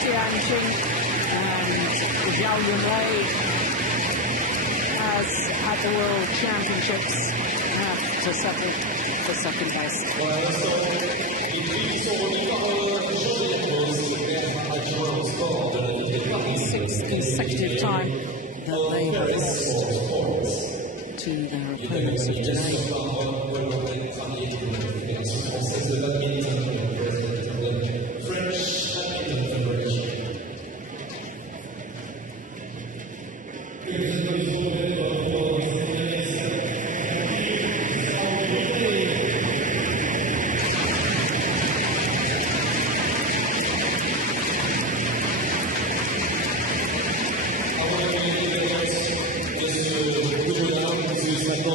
Tianjin and Zhao Yunlei, as at the World Championships, have to settle for second place. Sixth consecutive time that they have lost to their opponents of today.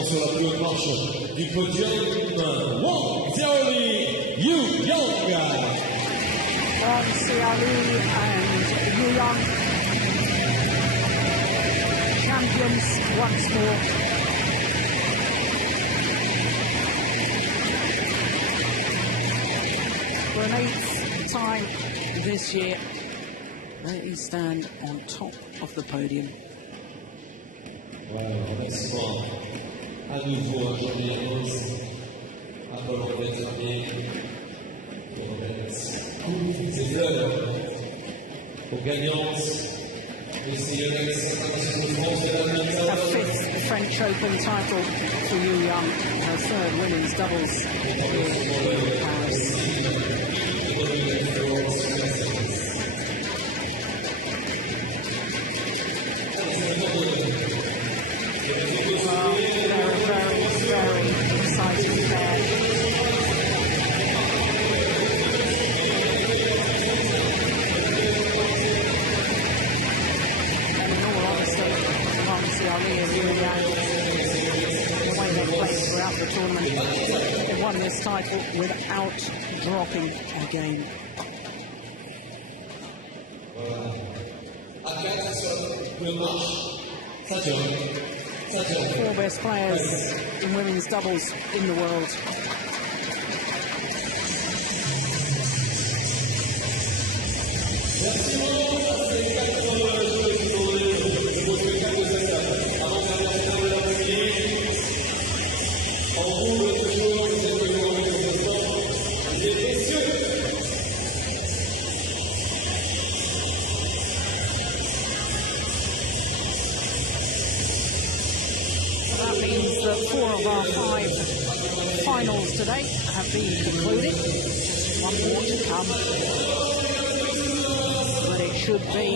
Sur la plus haute marche du podium, Wang Xiaoli, Yu Yang. Wang Xiaoli and Yu Yang, champions once more. For an 8th time this year, they stand on top of the podium. Voilà, remerciement à nouveau à Jean-Pierre Rose, à Paul Robert Hermier, qui remettent ses fleurs aux gagnantes de ces Yonex France de badminton. A 5th French Open title for Yu Yang, her 3rd women's doubles here in Paris. Very exciting pair. And in all honesty, Wang Xiaoli and Yu Yang, the way they've played throughout the tournament, they won this title without dropping a game. Four best players in women's doubles in the world. That means that 4 of our 5 finals today have been concluded. Just one more to come. But it should be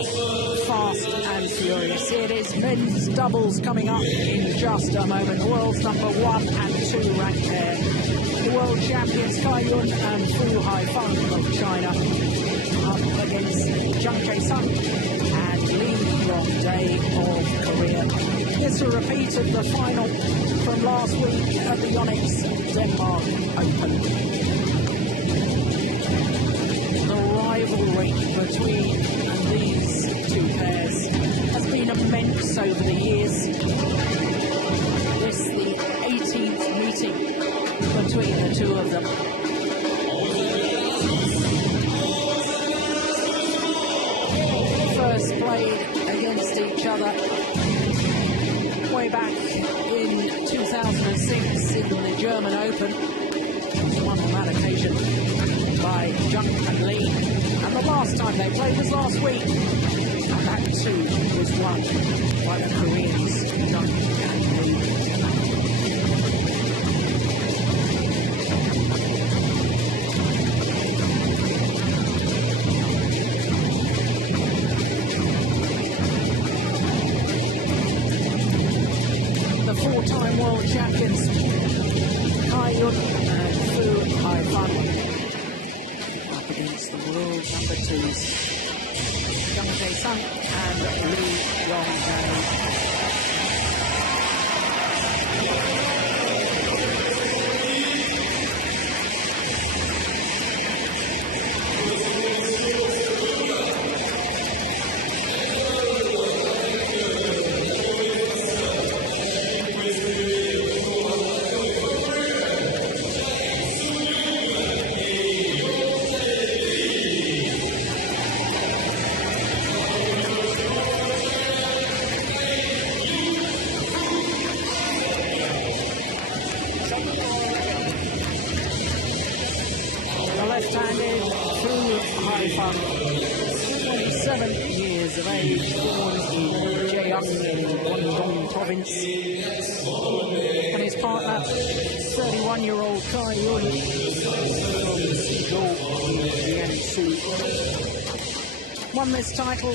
fast and furious. Here it is, men's doubles coming up in just a moment. The world's number 1 and 2 ranked pair. The world champions Kai Yun and Fu Haifeng of China up against Zhang Jae-sung and Lee Yong-dae of Korea. It's a repeat of the final from last week at the Yonex Denmark Open. The rivalry between these two pairs has been immense over the years. This is the 18th meeting between the two of them. First played against each other way back in 2006 in the German Open. Won on that occasion by Zhang and Lee. And the last time they played was last week. And that too won by the Koreans, Jung and Lee. The four-time world champions, Kai Yun and Fu Haifan, up against the world number twos, Jung Jae-sung and Lee Yong-jae. Left-handed Fu Haifan, 27 years of age, born in Jeong in Guangdong province, and his partner, 31-year-old Kai Yun from Suzhou in Jiangsu, won this title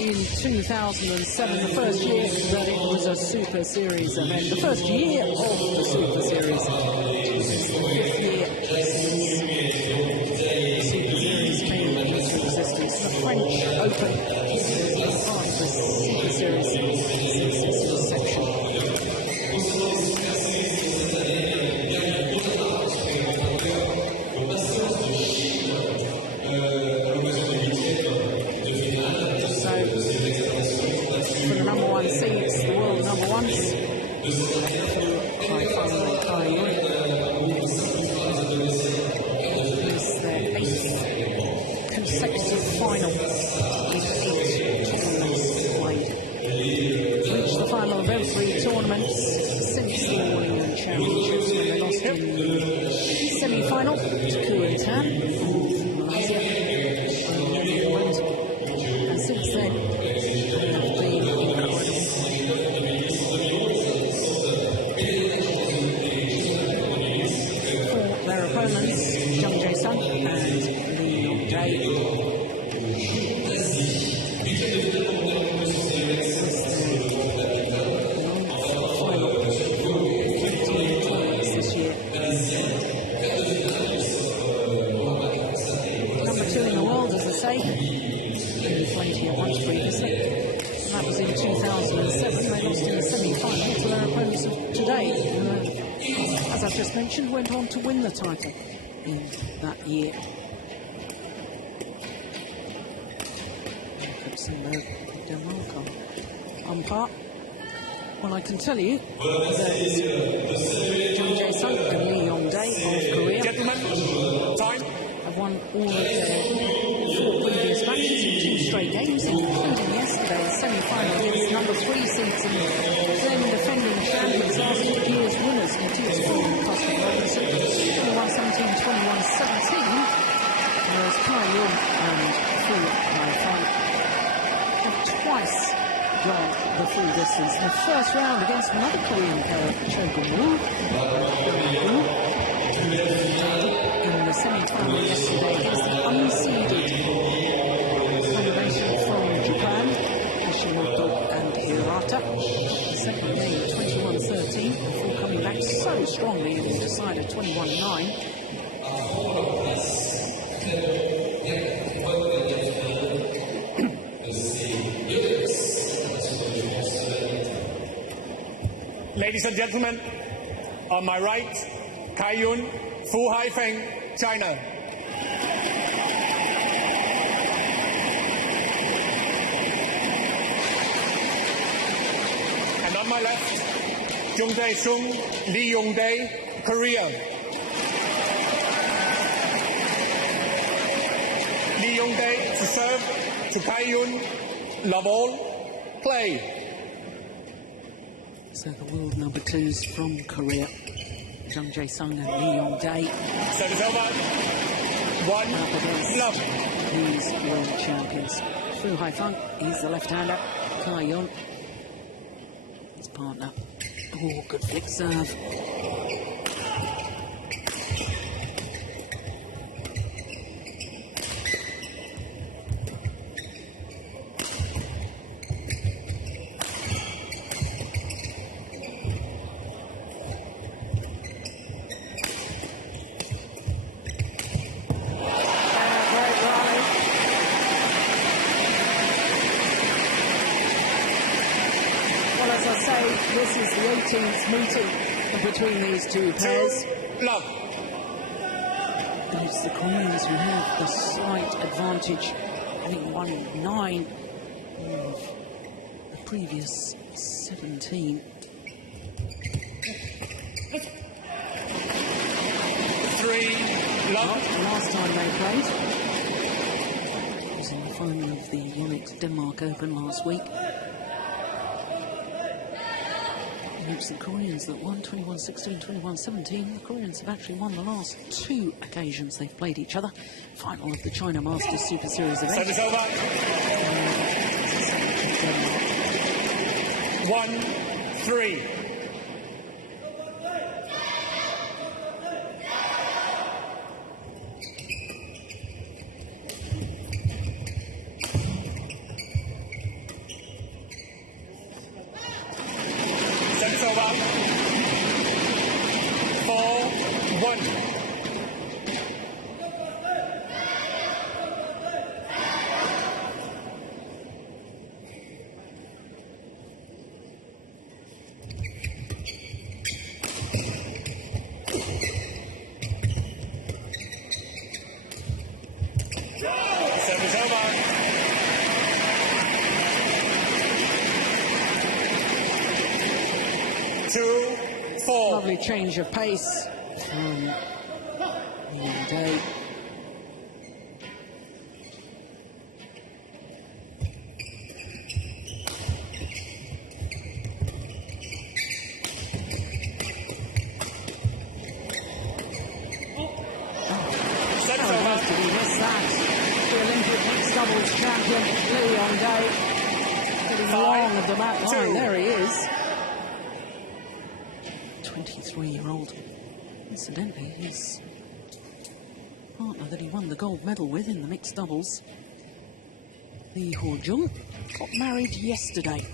in 2007, the first year that it was a Super Series event, the first year of the Super Series. It's the fifth year Super Series came into existence. The French Open is part of the Super Series since its inception. For the number one seeds, the world number ones, Haifan and Kai Yun. It's their eighth consecutive final in 8 tournaments played. Reached the final of every tournament since the World Championships, when they lost in the semi-final to Kuantan from Malaysia in England. And since then, their opponents, Jung Jae-sung and Lee Yong-jae. Final 15 tournaments this year. Number two in the world, as I say, only plenty at once previously. And that was in 2007. They lost in the semi-final to their opponents of today. As I've just mentioned, went on to win the title in that year. Denmark on part. Well, I can tell you that Jung Jae-sung and Lee Yong-jae of Korea have won all of their 4 previous matches in 2 straight games, including yesterday's semi-final against number 3 seeds and then defending champions last year's winners, Matthias Froome and Cosmin Robinson, 21-17, 21-17, whereas Kai Yun and Fu Haifan have twice gone the full distance. In the first round against another Korean pair, Cho Gun-woo, in the semi-final yesterday against the unseeded combination from Japan, Nishimoto and Hirata. The second game 21-13 before coming back so strongly and decided 21-9. Ladies and gentlemen, on my right, Kai Yun, Fu Haifeng, China. And on my left, Jung Jae-sung, Lee Yong-jae, Korea. Lee Yong-jae to serve, to Kai Yun, love all, play. So the world number 2s from Korea, Jung Jae-sung and Lee Yong-jae. Service over. 1 love. These world champions. Fu Haifan, he's the left-hander. Kai-Yun. His partner. Oh, good flick serve. This is the 18th meeting between these two pairs. Love. It's the Koreans who have the slight advantage. I think 1-9 of the previous 17. 3 love. Last time they played was in the final of the Yonex Denmark Open last week. It's the Koreans that won 21-16, 21-17. The Koreans have actually won the last 2 occasions they've played each other. Final of the China Masters Super Series event. Service over. 1-3. Lovely change of pace from the other day. The Olympic mixed doubles champion, Lee Yong-dae, getting along of the back line. There he is. 23-year-old. Incidentally, his partner that he won the gold medal with in the mixed doubles, Lee Ho-jung, got married yesterday.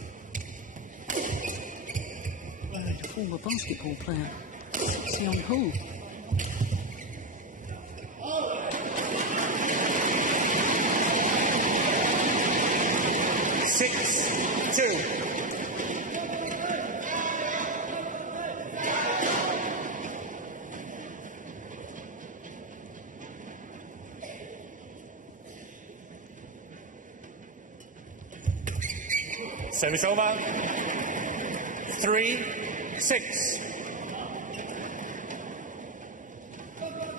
Married a former basketball player, Seong-ho. 6-2. Service over. 3-6.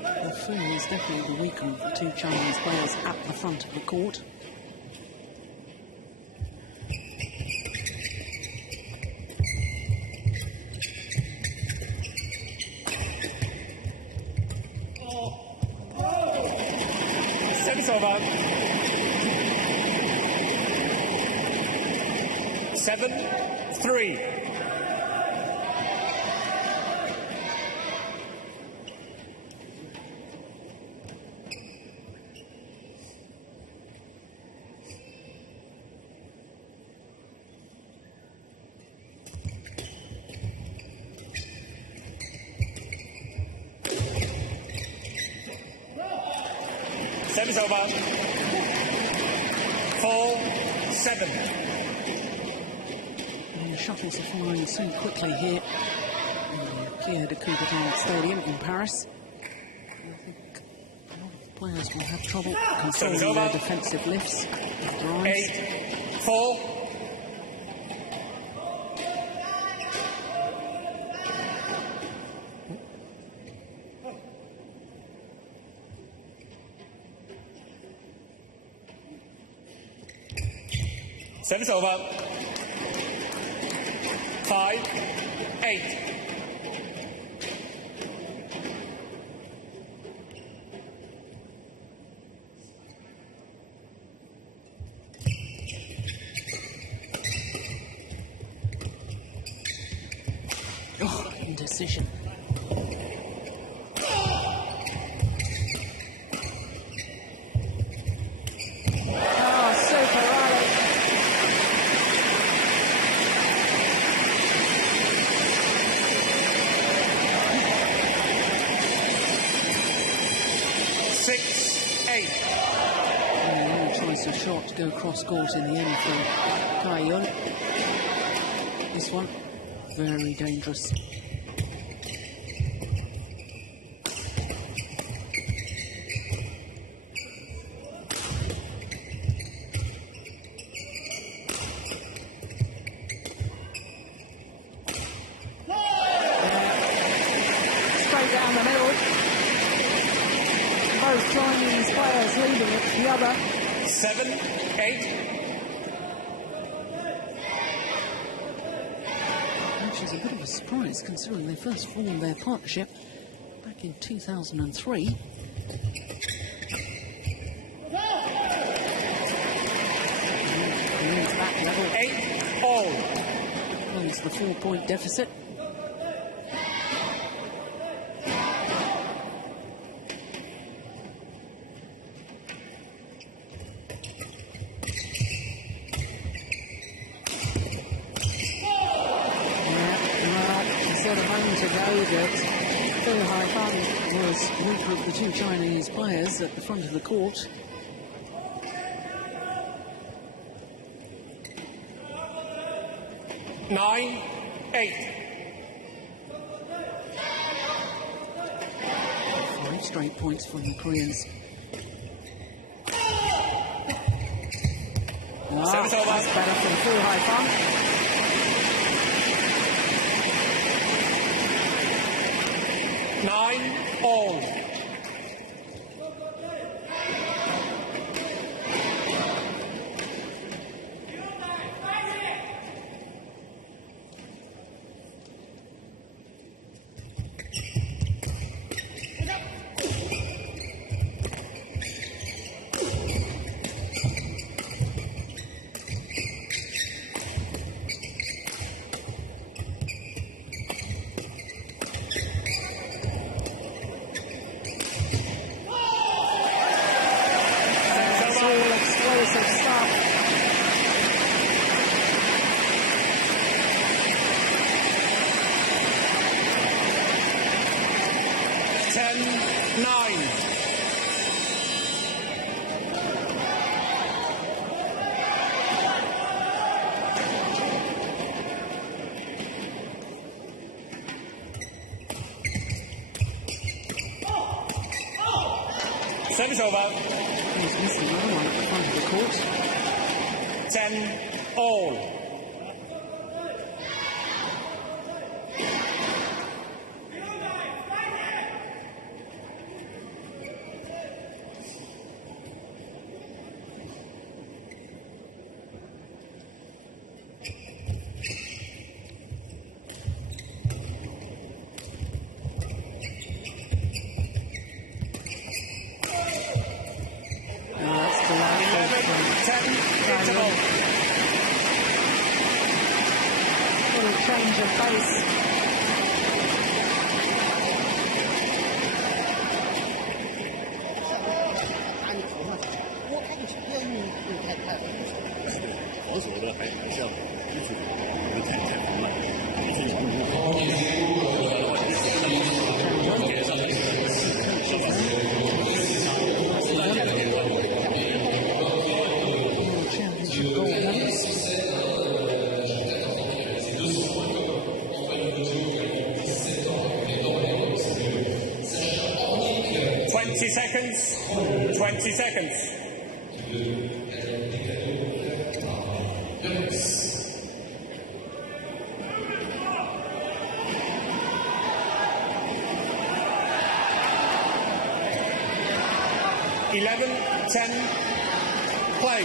The Fu is definitely the weaker of the 2 Chinese players at the front of the court. Service over. 7-3. Service over. 4-7. The shuttles are flying so quickly here in Pierre de Coubertin Stadium in Paris. I think a lot of players will have trouble controlling their defensive lifts. 8-4. Service over. 5-8. Indecision. Oh, super rally. Tries a shot to go cross court in the end from Kai Yun. This one, very dangerous. Straight down the middle. Both Chinese players leading it, the other. 7, 8. Which is a bit of a surprise considering they first formed their partnership back in 2003. Back level 8 all. Close the 4-point deficit. Was weak with the two Chinese players at the front of the court. Nine, 8. 5 straight points from the Koreans. Service over. That's better from Fu Haifeng. 9 all. Service over. He's missing another one at the front of the court. 10 all. Change of pace. Championship gold medals. 20 seconds. 20 seconds. Eleven, 10, play.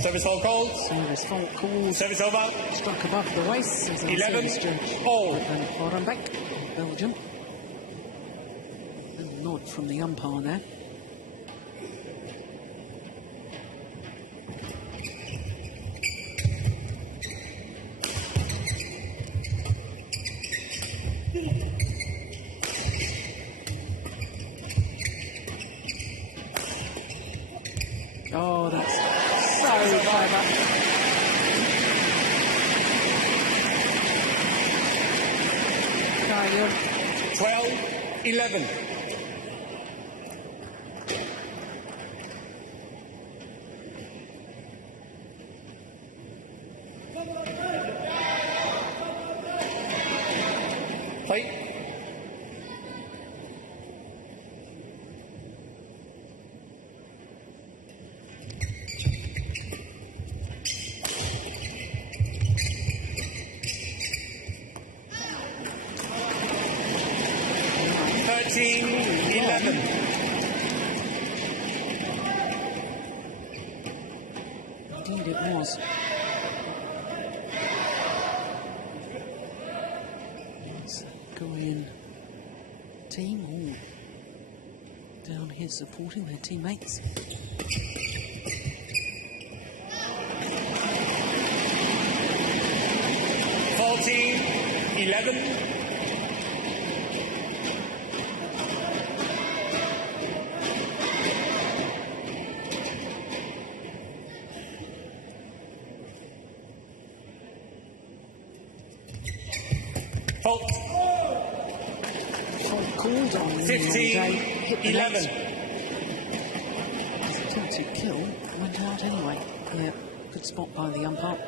Service fault called. Service fault called. Service over. Struck above the waist. 11 all. Orenbeck, Belgium. A nod from the umpire there. 11. Play. Indeed it was. It's a Korean team all down here supporting their teammates. Fault. Fault called on 15-11. Attempted kill went out anyway. Yeah, good spot by the umpire.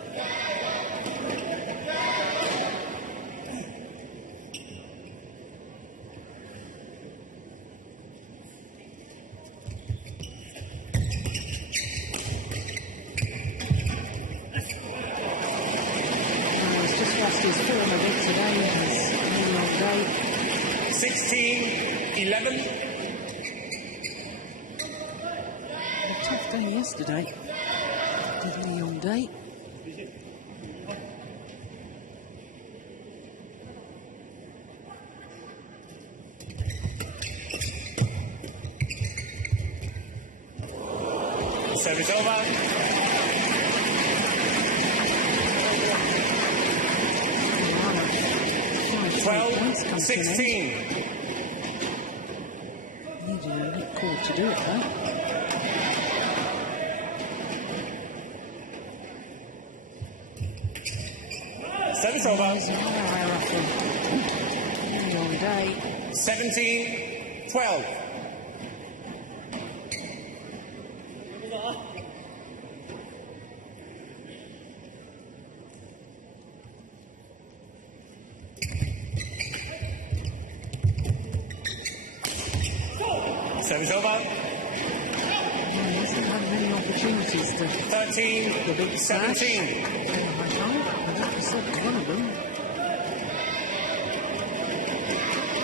He's just lost his form a bit today. He's had a long day. 16-11. A tough day yesterday. Definitely on day. Service over. Points come to an 16. end. Needed a net call to do it though. Service over. There's an higher offering. On day. 17-12. Service over. He hasn't had many opportunities to 13, the big smash. 17. I think he said one of them.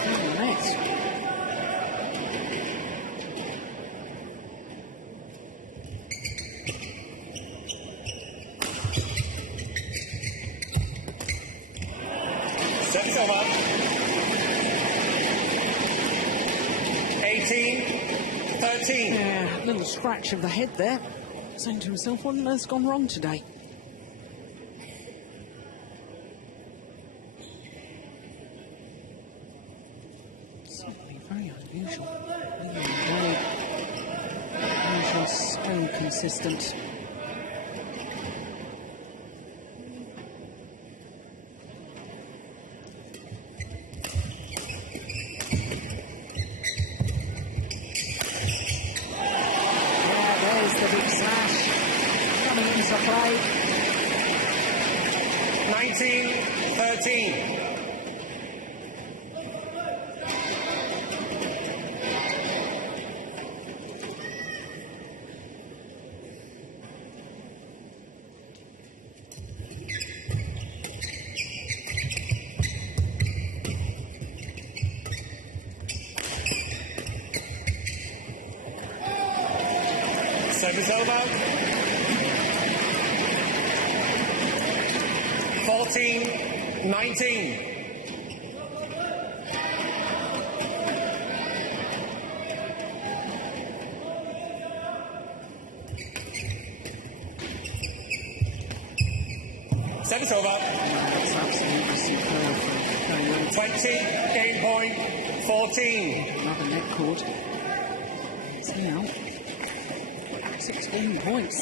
Oh, nice. Service over. 18-13. Yeah, little scratch of the head there. Saying to himself, what on earth's gone wrong today? Certainly very unusual. Very unusual, so consistent. Yeah, there's the big smash. Coming into play. 19-13. Service over. 14-19. Service over. That's absolutely superb. 20, game point, 14. Another net cord. It's now 16 points.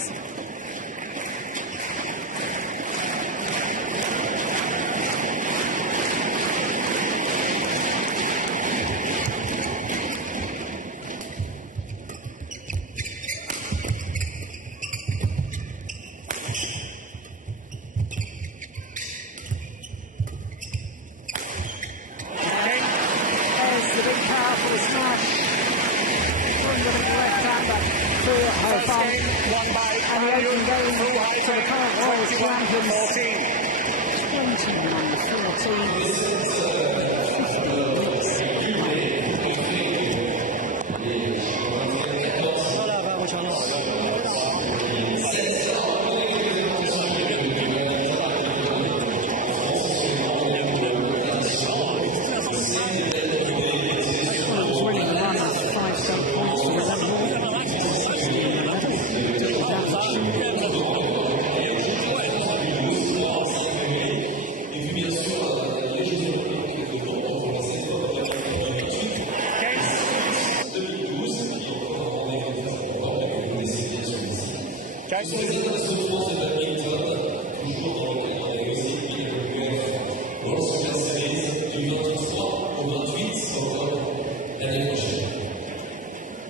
for her First fun. game won by And the opening Kayun game Fu to the Haifeng, current world 21-14.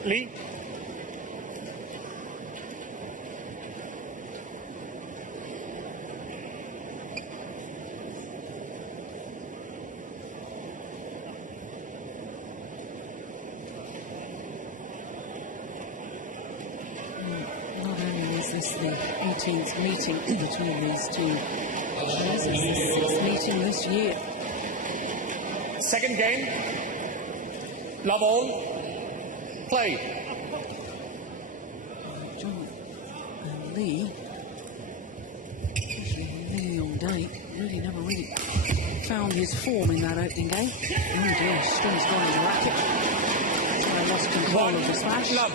李。 Not only is this the 18th meeting between these two players, it's the 6th meeting this year. Second game. Love all. Play. John and Lee, usually Lee on day, never really found his form in that opening game. Oh dear, strings gone in the racket. So I lost control of the smash. Love.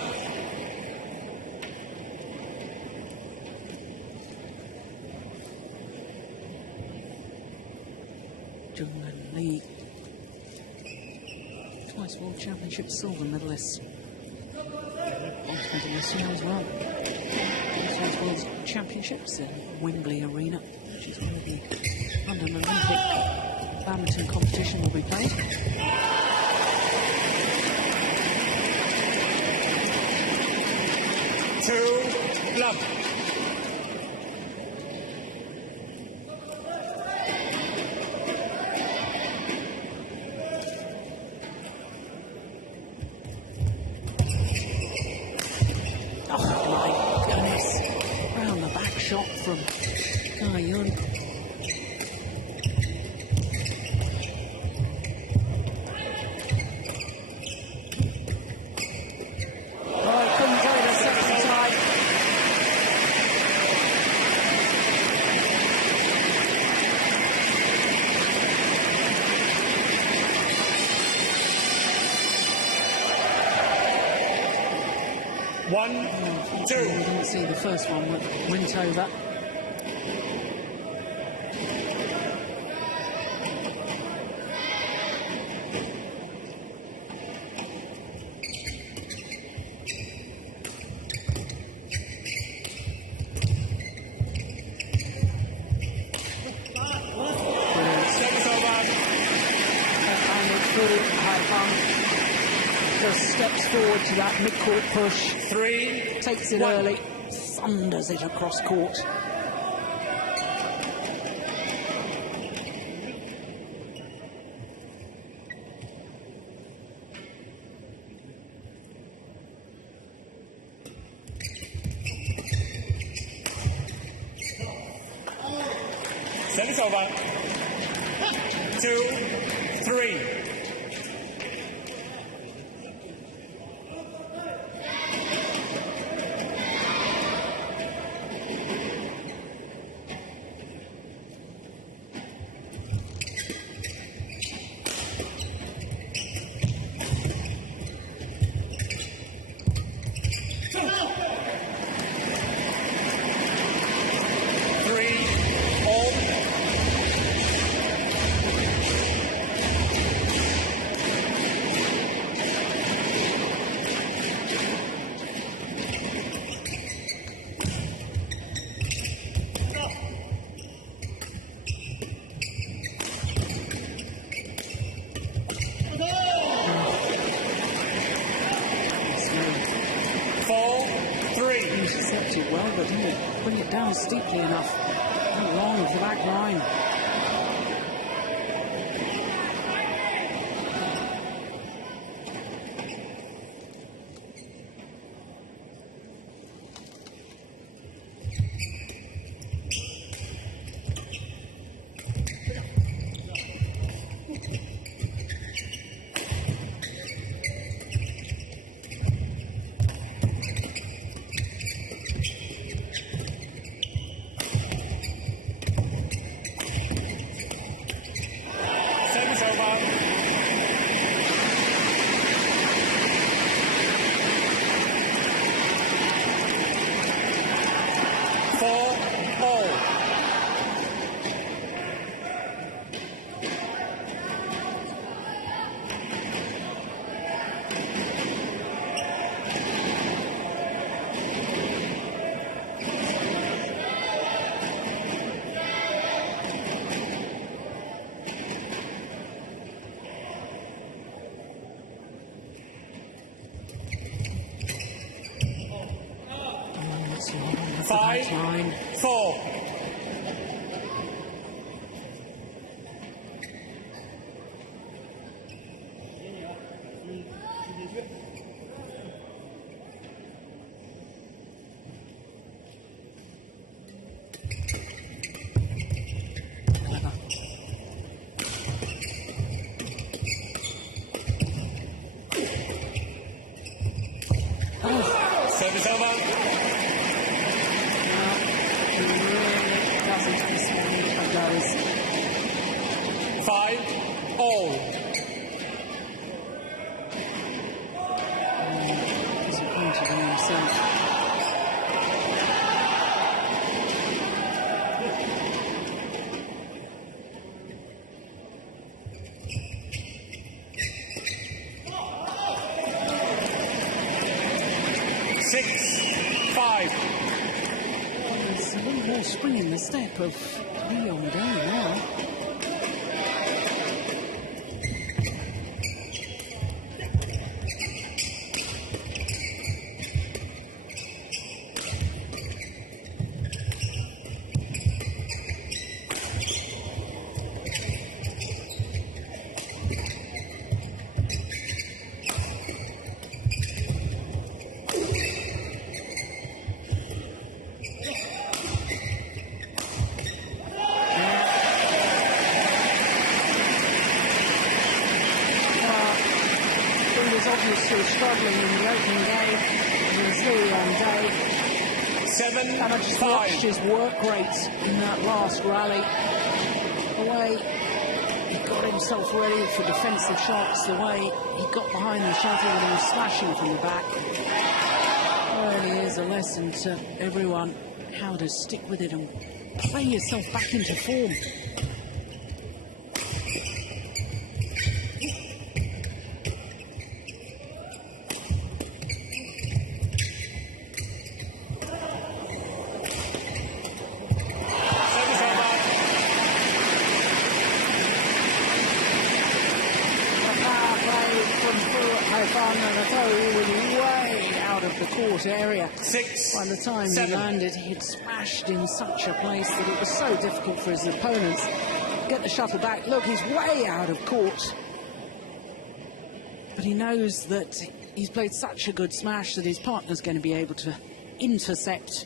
John and Lee, twice World Championship silver medalists. Once been this year as well. Twice World Championships in Wembley Arena, which is where the London Olympic badminton competition will be played. Two, love. Shot from Kayun. Oh, he couldn't go the second time. One, two. We didn't see the first one went over. Just steps forward to that mid-court push. Three. Takes it early. Thunders it across court. Set is over. 2, 3. Well, but didn't bring it down steeply enough. Went long for the back line. back line. 5-4. Service over. He really doesn't respond if he goes. 5-all. Disappointed in himself. There's a little more spring in the step of Leon Day now. Obviously struggling in the opening game. You can see on Day. And I just watched his work rate in that last rally. The way he got himself ready for defensive shots, the way he got behind the shuttle and he was slashing from the back. Really is a lesson to everyone how to stick with it and play yourself back into form. Area. By the time he landed, he'd smashed in such a place that it was so difficult for his opponents to get the shuttle back. Look, he's way out of court. But he knows that he's played such a good smash that his partner's going to be able to intercept.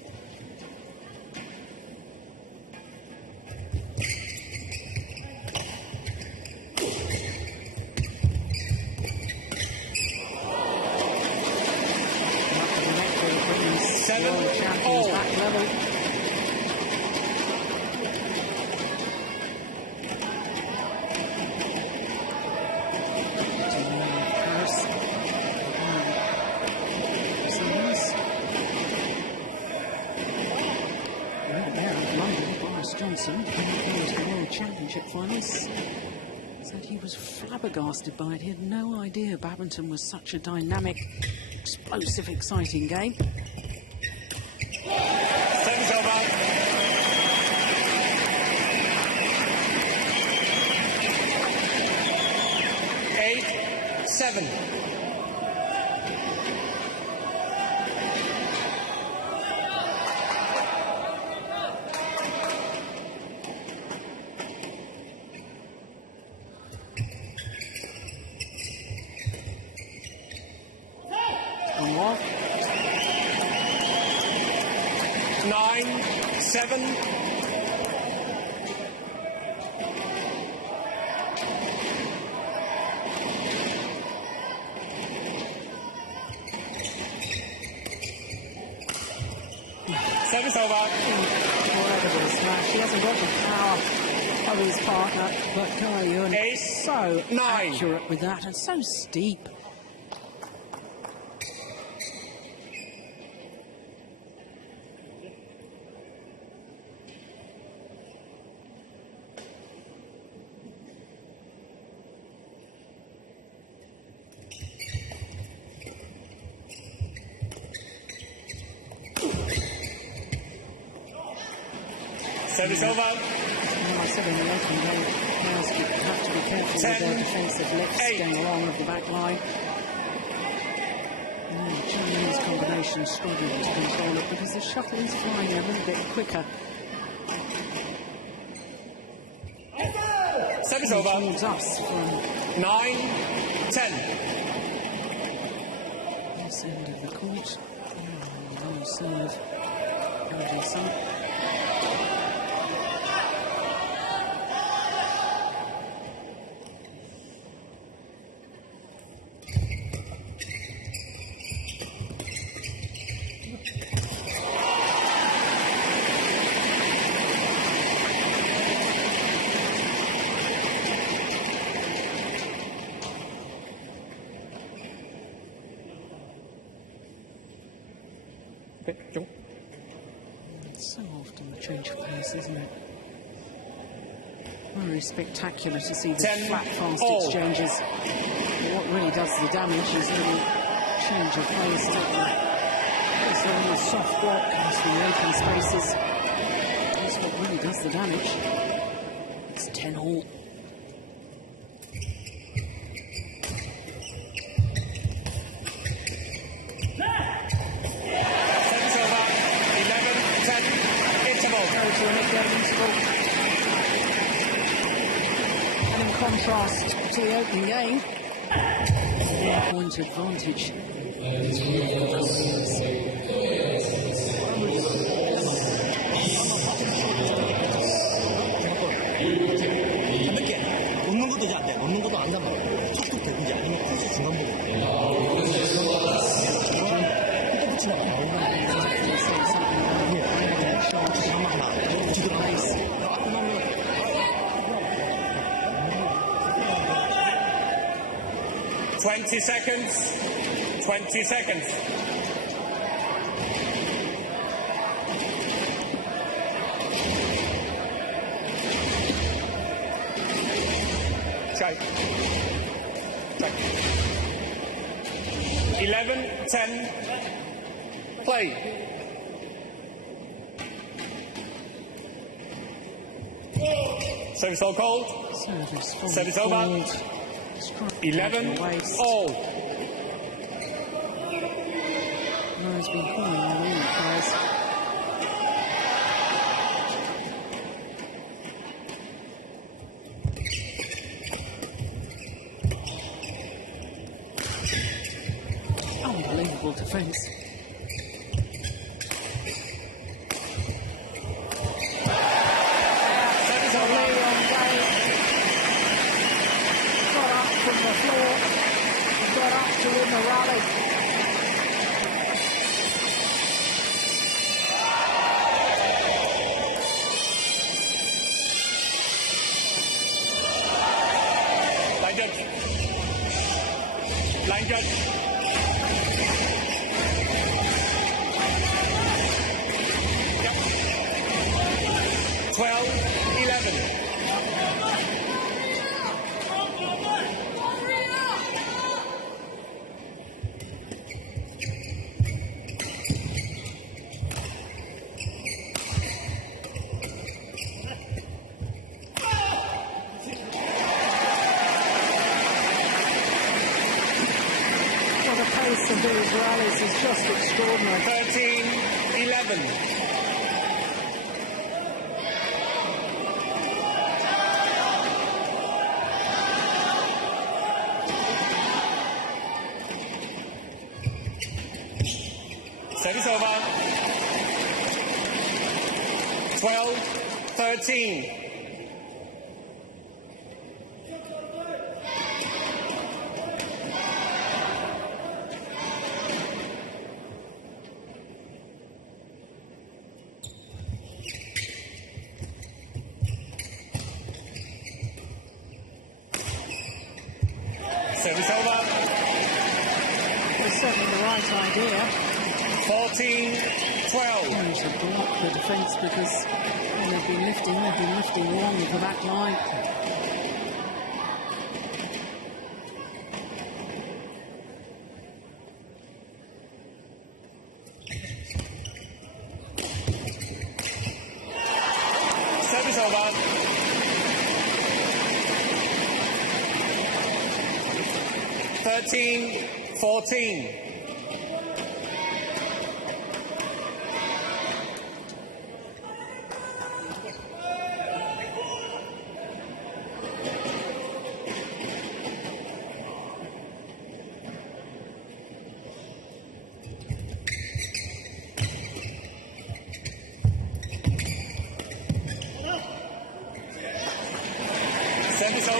Championship finals, said he was flabbergasted by it. He had no idea badminton was such a dynamic, explosive, exciting game. Service over. 8-7. Service over. Incredible smash. He hasn't got the power of his partner, but Kayun is so accurate with that and so steep. Service over. I said in the opening game, players have to be careful with their defensive lifts going along with the back line. Chinese combination struggling to control it because the shuttle is flying a little bit quicker. Service over. Towards us from 9-10. this end of the court. Low serve. Lovely side. Okay, Jung. So often the change of pace, isn't it? Very spectacular to see the 10 flat, fast all. exchanges. What really does the damage is a little change of pace, it's in the soft block, it's the open spaces. That's what really does the damage. It's 10 all. Service over. 11-10. Interval. Go to a mid-game interval. And in contrast to the opening game, 1-point advantage. 가볍게 놓는 것도 잘 돼. 놓는 것도 안 잡아. 툭툭 되든지 아니면 코스 중간 부분. 또 붙이나 봐. Twenty seconds. 20 seconds. Try. 11-10. Play. Service all cold. Service over. 11 all. Has been calling all the players. Unbelievable defence. Got up from the floor. Got up to win the rally. Line judge. Line judge. Yep. 12-11. Well, the pace of these rallies is just extraordinary. 13-11. Service over. 12-13. Service over. It's certainly the right idea. 14-12. They should block the defence because when they've been lifting along the back line. Service over. 13-14.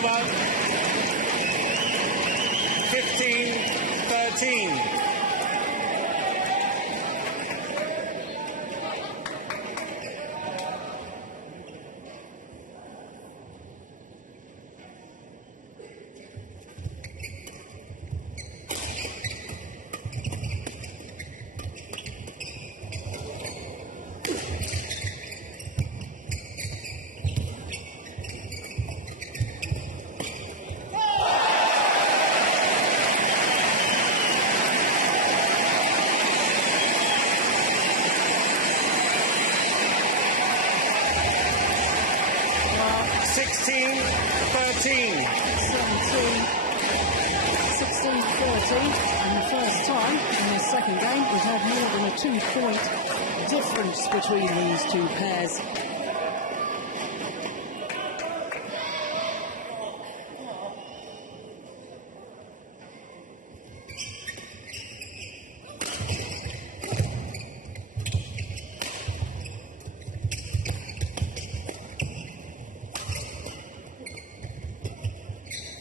over. 15-13. Difference between these two pairs.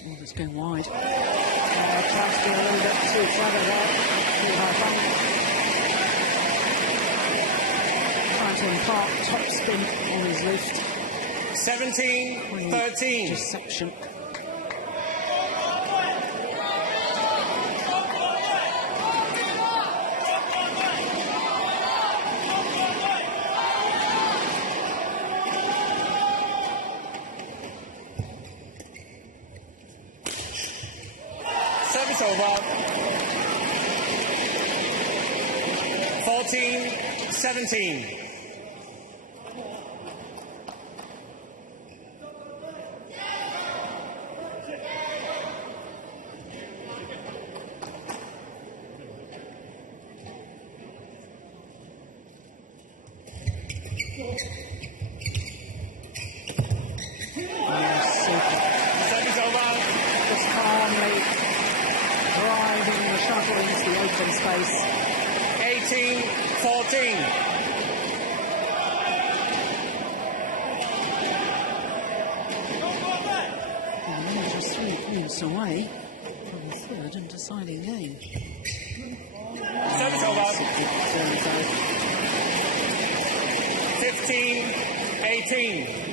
Oh, it's going wide. Tries to be a little bit too clever there. Too high fun. To impart top spin on his lift. 17-13. Deception. Service over. 14-17. Space. 18-14. Just 3 points away from the third and deciding game. Service over. 15-18.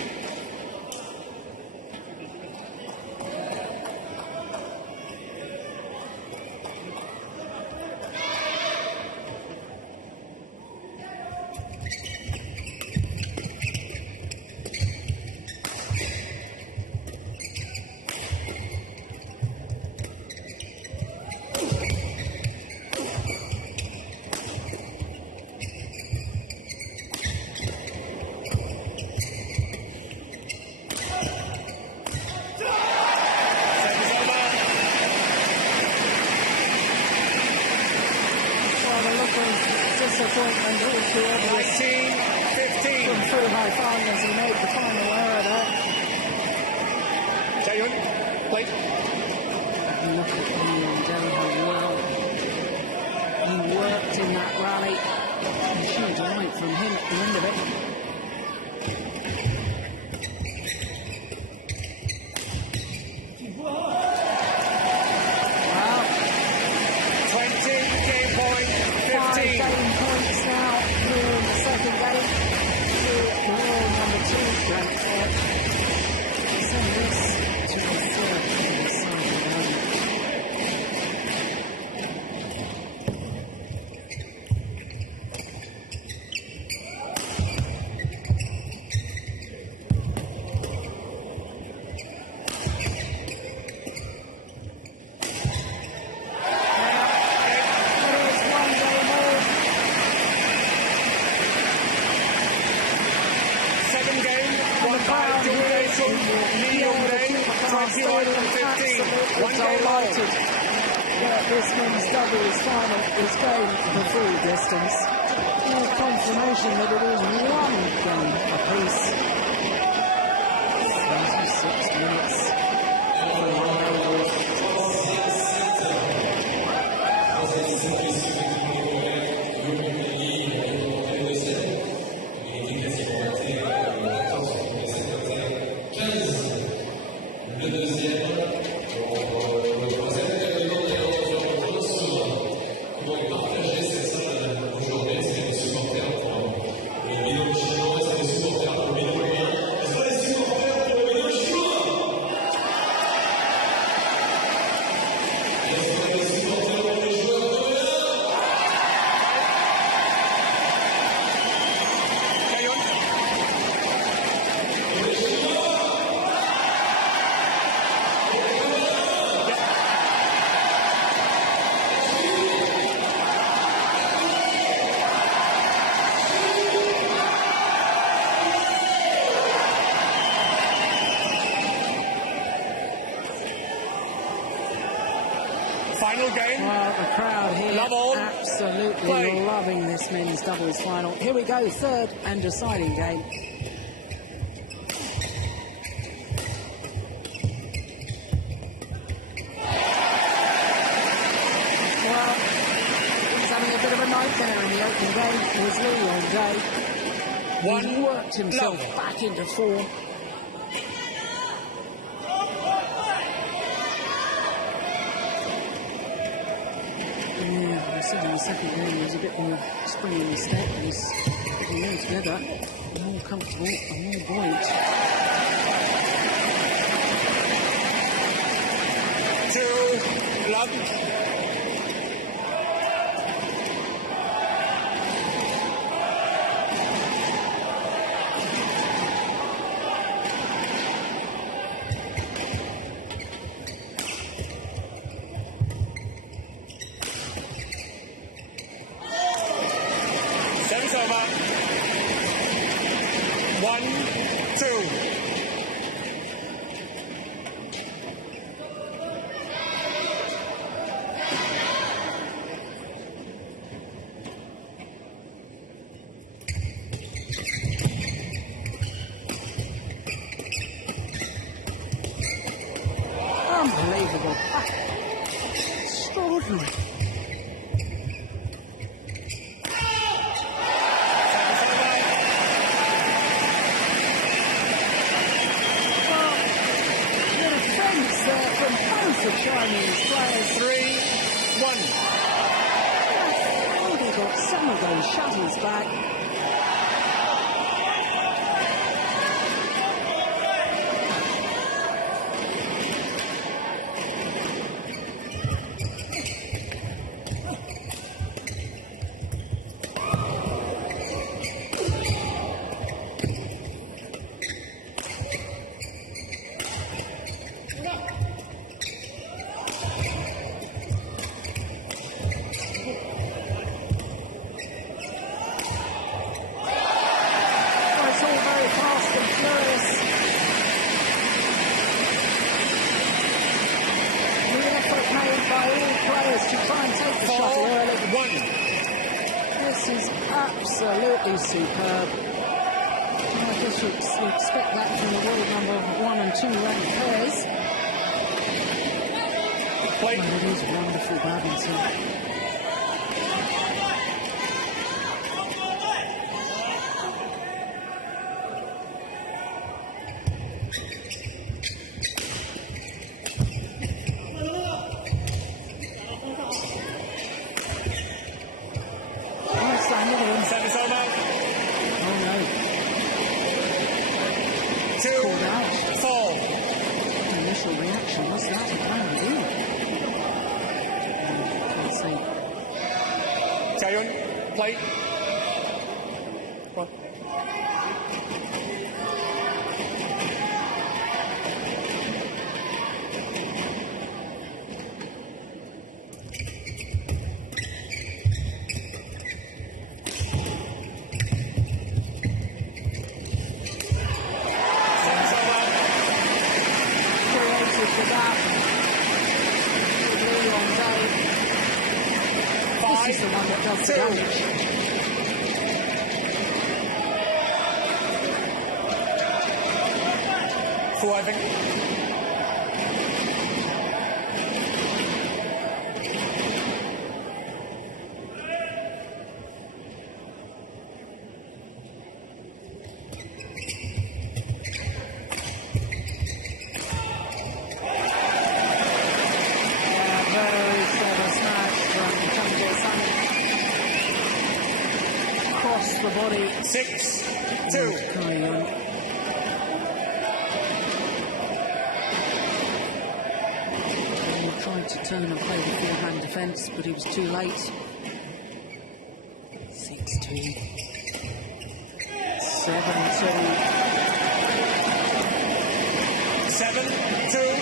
Disappointment all too obvious. 19-15. From through high flying as he made the final error there. Jayon, play. Look at Liam Dell, how well he worked in that rally. And sheer delight from him at the end of it. Wow. 20 game point, 15. 5 game points now here in the second game. To world number 2, Grant Ford. Send this to the third in the second game. This men's doubles final is going the full distance. More confirmation that it is one game apiece. 36 minutes. Le deuxième. Well, the crowd here Love all. absolutely Play. loving this men's doubles final. Here we go, third and deciding game. Well, he's having a bit of a nightmare in the opening game. It was Lee all day. He worked himself back into form. Yeah, I said in the second game he was a bit more springy in the step, and he's getting more together, more comfortable, and more buoyant. 2 love. Service over. 1-2. Unbelievable. Extraordinary. The Chinese players. 3-1. Oh, they got some of those shuttles back. Absolutely superb. I guess you expect that from the world number 1 and 2 ranked players. Well, it is wonderful badminton. Service over. Oh no. 2-4. The initial reaction was that of Brandon. Can't see. Chaeyoung, play. Come on. This is the one that does the damage. Full, I think. The body. 6-2. He tried to turn and play the forehand defence, but he was too late. 6-2. 7-2. 7-2.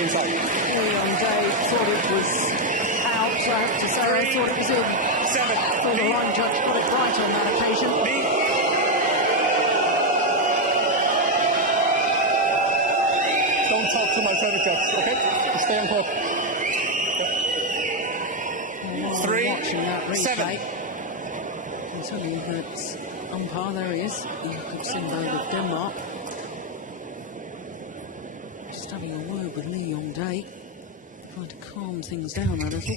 inside. Leon Day thought it was out, so I have to say I thought it was in. 7. So the line judge got it right on that occasion. Don't talk to my service judge, okay? Stay on court. While 3, watching that replay, 7. I can tell you that umpire, there he is, Jakob Sindberg of Denmark. Just having a word with Lee Yong Day, trying to calm things down a little.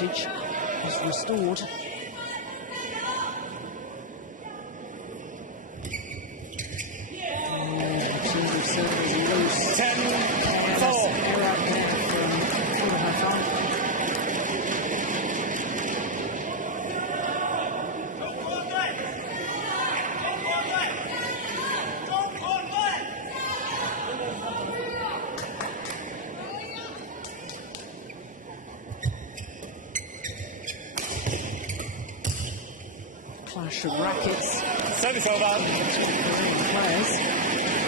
Is restored. Clash of rackets. Service over. Players.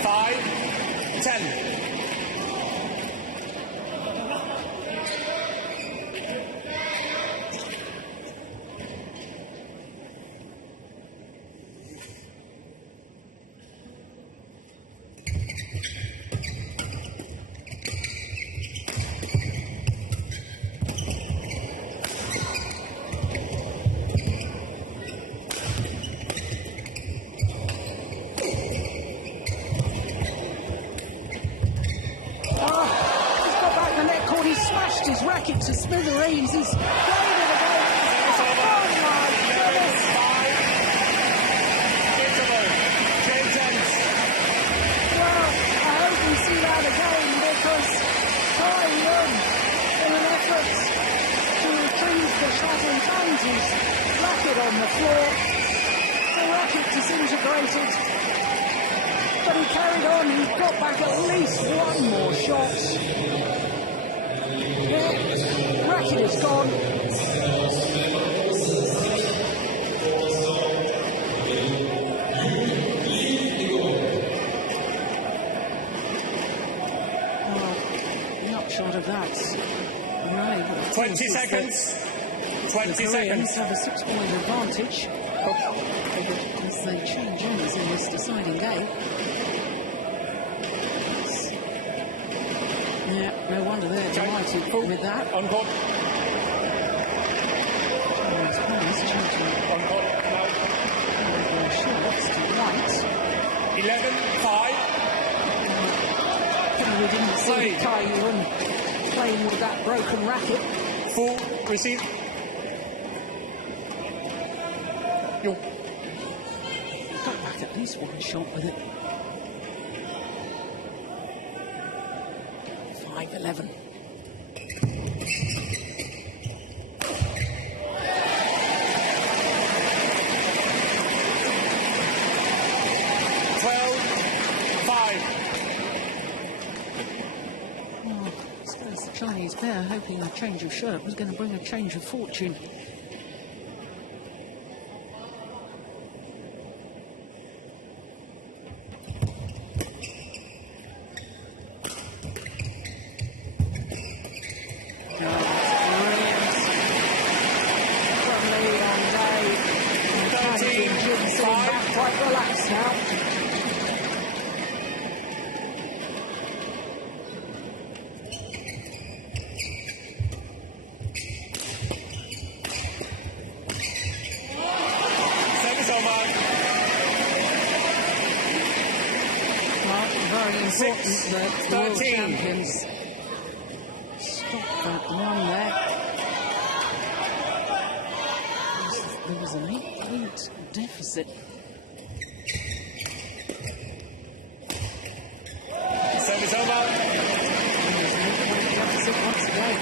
5, 10. To smithereens, he's played it again. Oh my goodness! Well, I hope we see that again because Kai Yun, in an effort to retrieve the shattered found his racket on the floor. The racket disintegrated, but he carried on. He got back at least one more shot. Racket is gone. Well, upshot of that. 20 seconds. 20 seconds. Have a 6-point advantage as they change ends in this deciding game. Yeah, no wonder they're delighted with that. On court. On court now. Shots to right. 11-5. We didn't see Kai Yun playing with that broken racket. Full receive. Yo. Got back at least one shot with it. 5-11. Chinese pair hoping a change of shirt was going to bring a change of fortune. now. Service over. Well, very important that the world 13. champions stop that run there. There was an 8-point deficit. Service over. There's an 8-point deficit once again.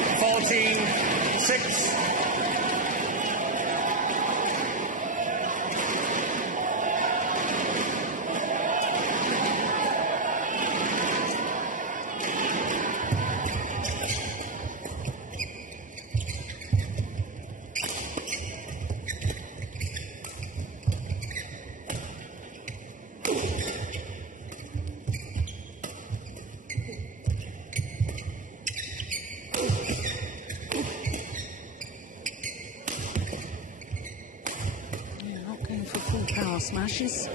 14-6. Yeah, not going for full power smashes.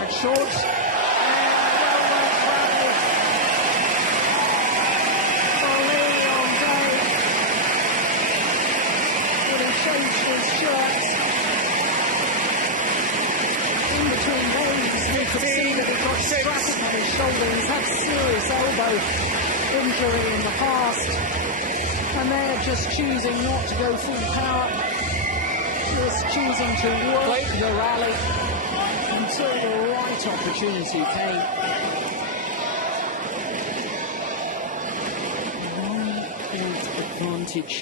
That's short. He's had serious elbow injury in the past, and they're just choosing not to go full power, just choosing to work the rally until the right opportunity came. 9-point advantage.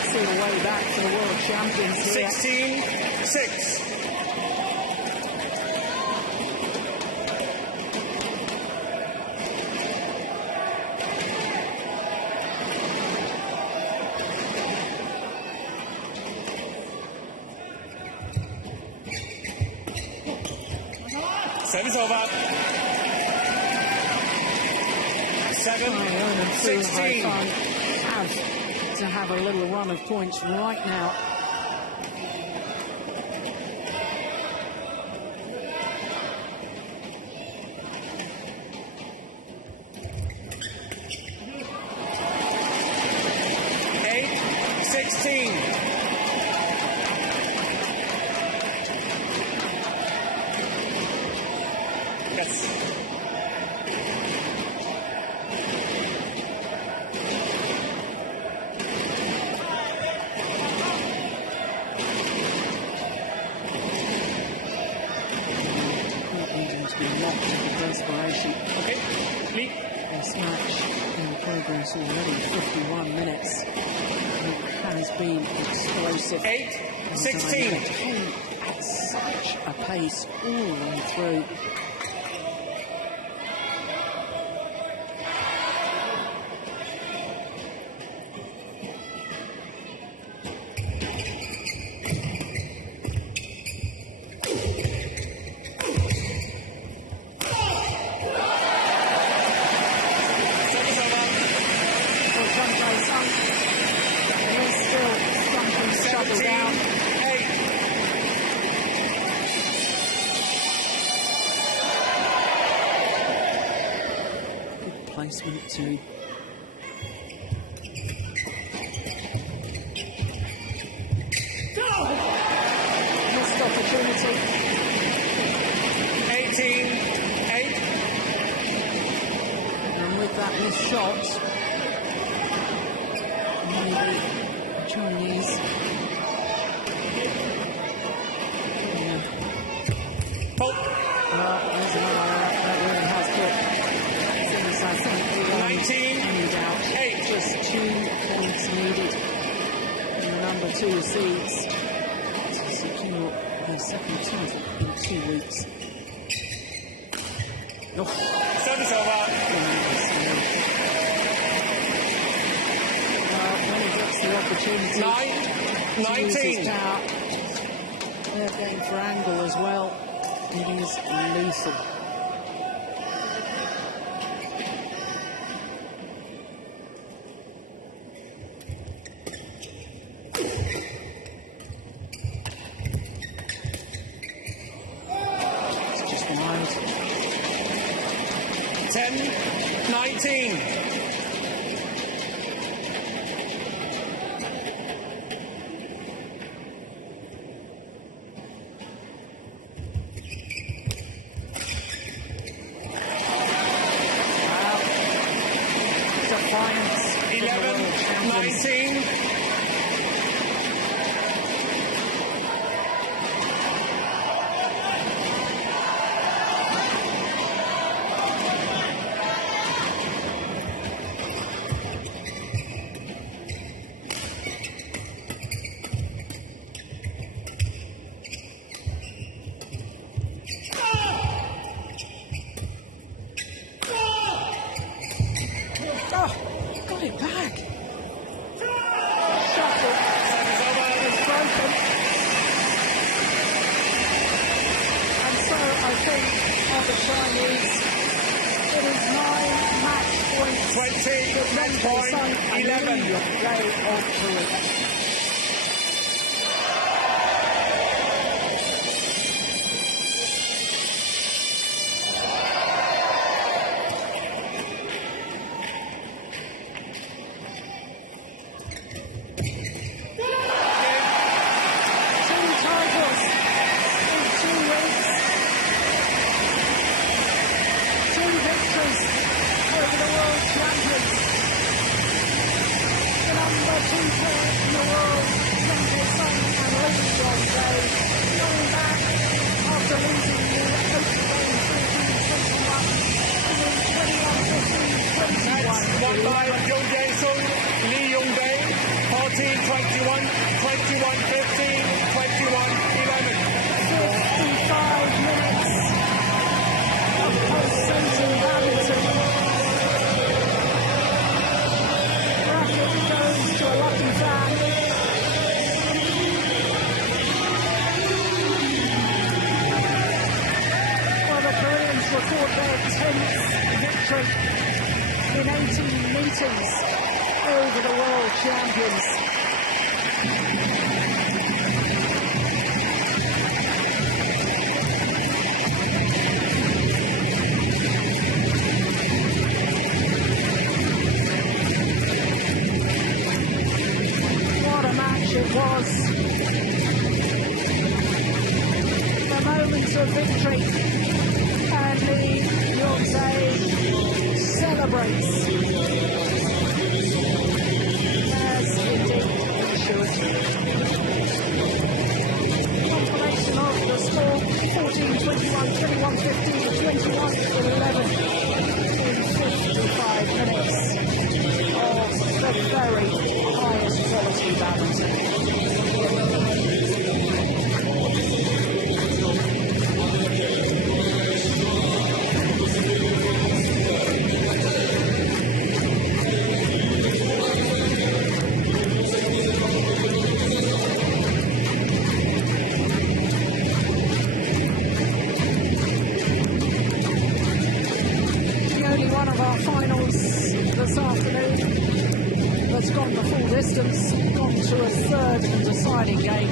See the way back to the world champions here. 16-6. Service over. 7-16. To have a little run of points right now. Yes. Desperation. Okay. Lead. This match in progress already 51 minutes. It has been explosive. 8-16. At such a pace all the way through. Placement too. Missed opportunity. 18-8. And with that missed shot, maybe Chinese. There's another that really has put. 19-8. Just 2 points needed in the number 2 seeds to second tooth in 2 weeks. Service over. When he gets the opportunity 9, to use 19. his power, they're going for angle as well. It is lethal. It's just wide. 10, 19. Defiance. 11, 19. Got it back. And so I think of the Chinese, it is 9 match points. 20, match point, 11. They on through it. Won by Yoon Jae-sung, Lee Young-dae, 14-21, 21-15, 21-11. 55 minutes of pulsating badminton. Bracket goes to a lucky fan. Well, the Koreans record their 10th victory in 18 meetings over the world champions. What a match it was. The moments of victory, and Lee Young-dae celebrates as indeed he should. Confirmation of the score: 14-21, 21-15, 21-11 in 55 minutes of the very highest quality badminton. One of our finals this afternoon that's gone the full distance, gone to a third and deciding game.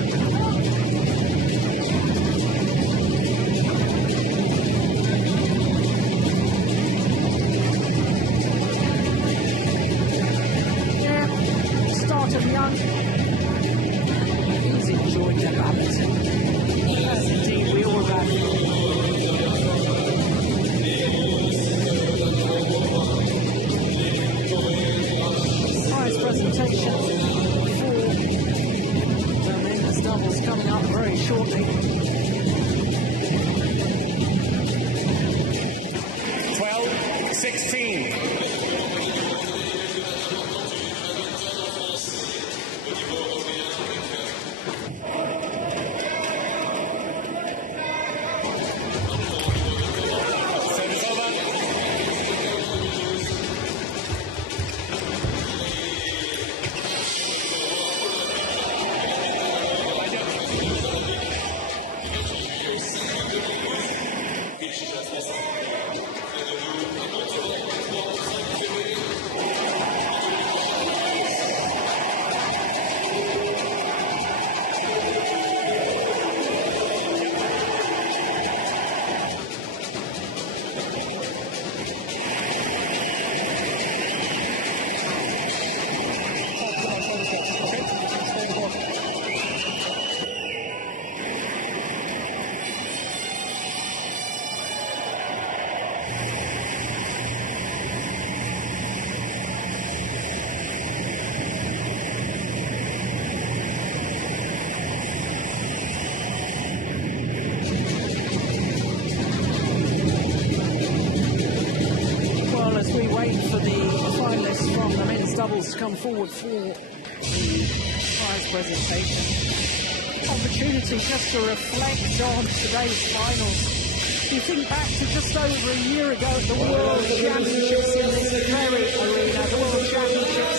Yeah, started young. He's enjoyed the badminton, as indeed we all have. Presentation for the men's doubles coming up very shortly. 12-16. doubles to come forward for the prize presentation. Opportunity just to reflect on today's finals. You think back to just over a year ago at the World Championships in this very arena, the World Championships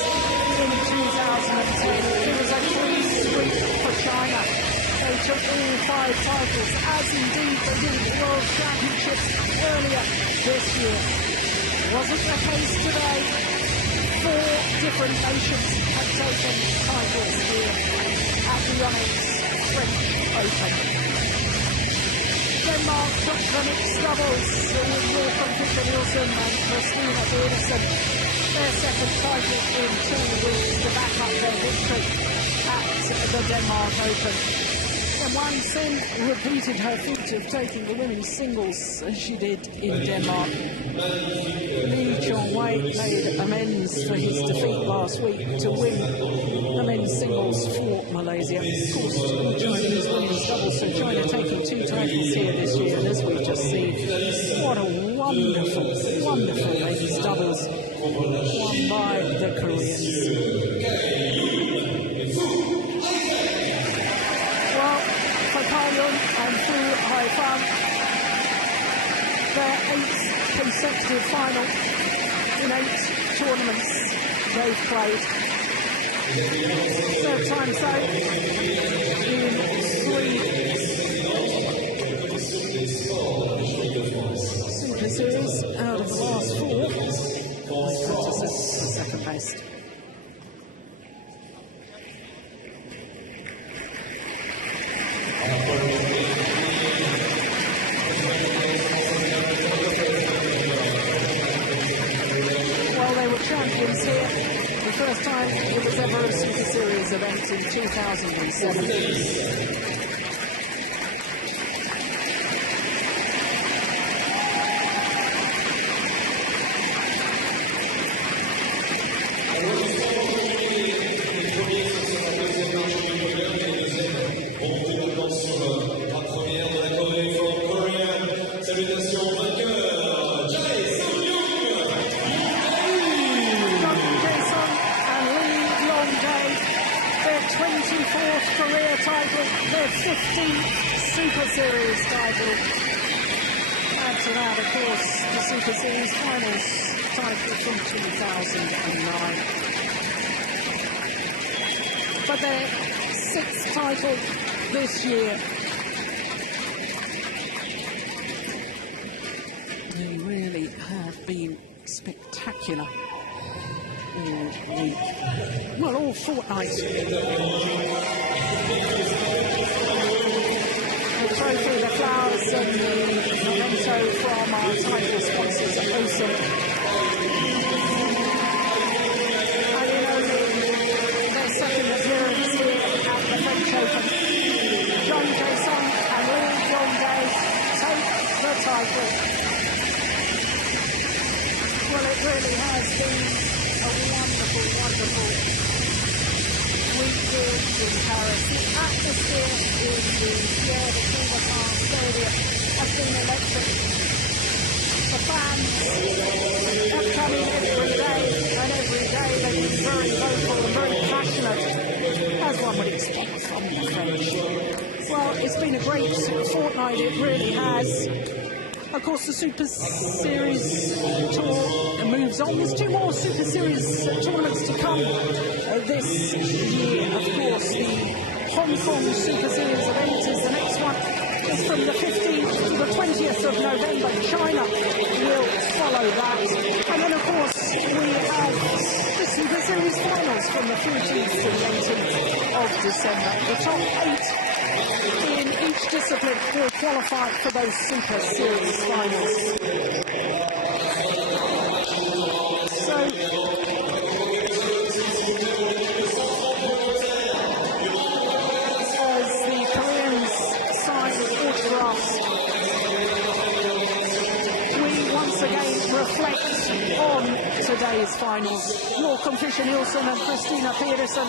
in 2010. It was a clean sweep for China. They took all 5 titles, as indeed they did at the World Championships earlier this year. Wasn't the case today. 4 different nations have taken titles here at the Yonex French Open. Denmark took the mixed doubles with Yonex Nielsen and Christina Pedersen. Their second title in 2 weeks to back up their victory at the Denmark Open. And Wang Sin repeated her feat of taking the women's singles as she did in Denmark. Lee Chong-wei made amends for his defeat last week to win the men's singles for Malaysia. Of course, China is women's doubles, so China taking 2 titles here this year. And as we just see, what a wonderful, wonderful ladies doubles won by the Koreans. And Fu Haifang, their 8th consecutive final in 8 tournaments they've played. 3rd time though in 3 Super Series out of the last 4. They put us at 2nd place. Champions here. The first time it was ever a Super Series event in 2007. Career title, their 15th Super Series title. Add to that, of course, the Super Series Finals title from 2009. But their 6th title this year. They really have been spectacular. All week. Well, all fortnight. The trophy, the flowers, and the memento from our title sponsors at OSIM. And in only their 2nd appearance here at the French Open, John Jae-sung and Lee Yong-dae take the title. Well, it really has been a wonderful, wonderful week here in Paris. The atmosphere in the Pierre de Coubertin Stadium has been electric. The fans have come in every day, and every day they've been very vocal and very passionate, as one would expect from the French. Well, it's been a great fortnight, it really has. Of course, the Super Series tour moves on. There's 2 more Super Series tournaments to come this year. Of course, the Hong Kong Super Series event is the next one. It's from the 15th to the 20th of November. China will follow that. And then, of course, we have the Super Series Finals from the 14th to the 18th of December. The top 8 in each discipline will qualify for those Super Series Finals. So, as the Koreans sign autographs, we once again reflect on today's finals. Yonex French Open and Christina Pedersen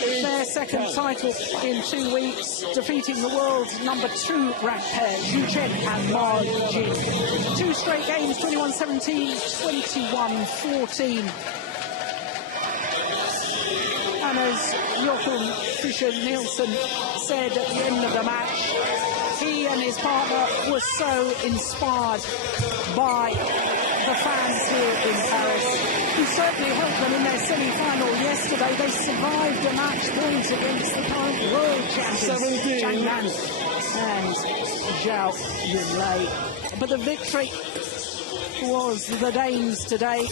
their second title in 2 weeks, defeating the world's #2 ranked pair, Zhu Chen and Ma Jin. 2 straight games, 21-17, 21-14. And as Jochen Fischer-Nielsen said at the end of the match, he and his partner were so inspired by the fans here in Paris, who certainly helped them in their semi-final yesterday. They survived a match point against the current world champions, Zhang Nan and Zhao Yunlei. But the victory was the Danes today.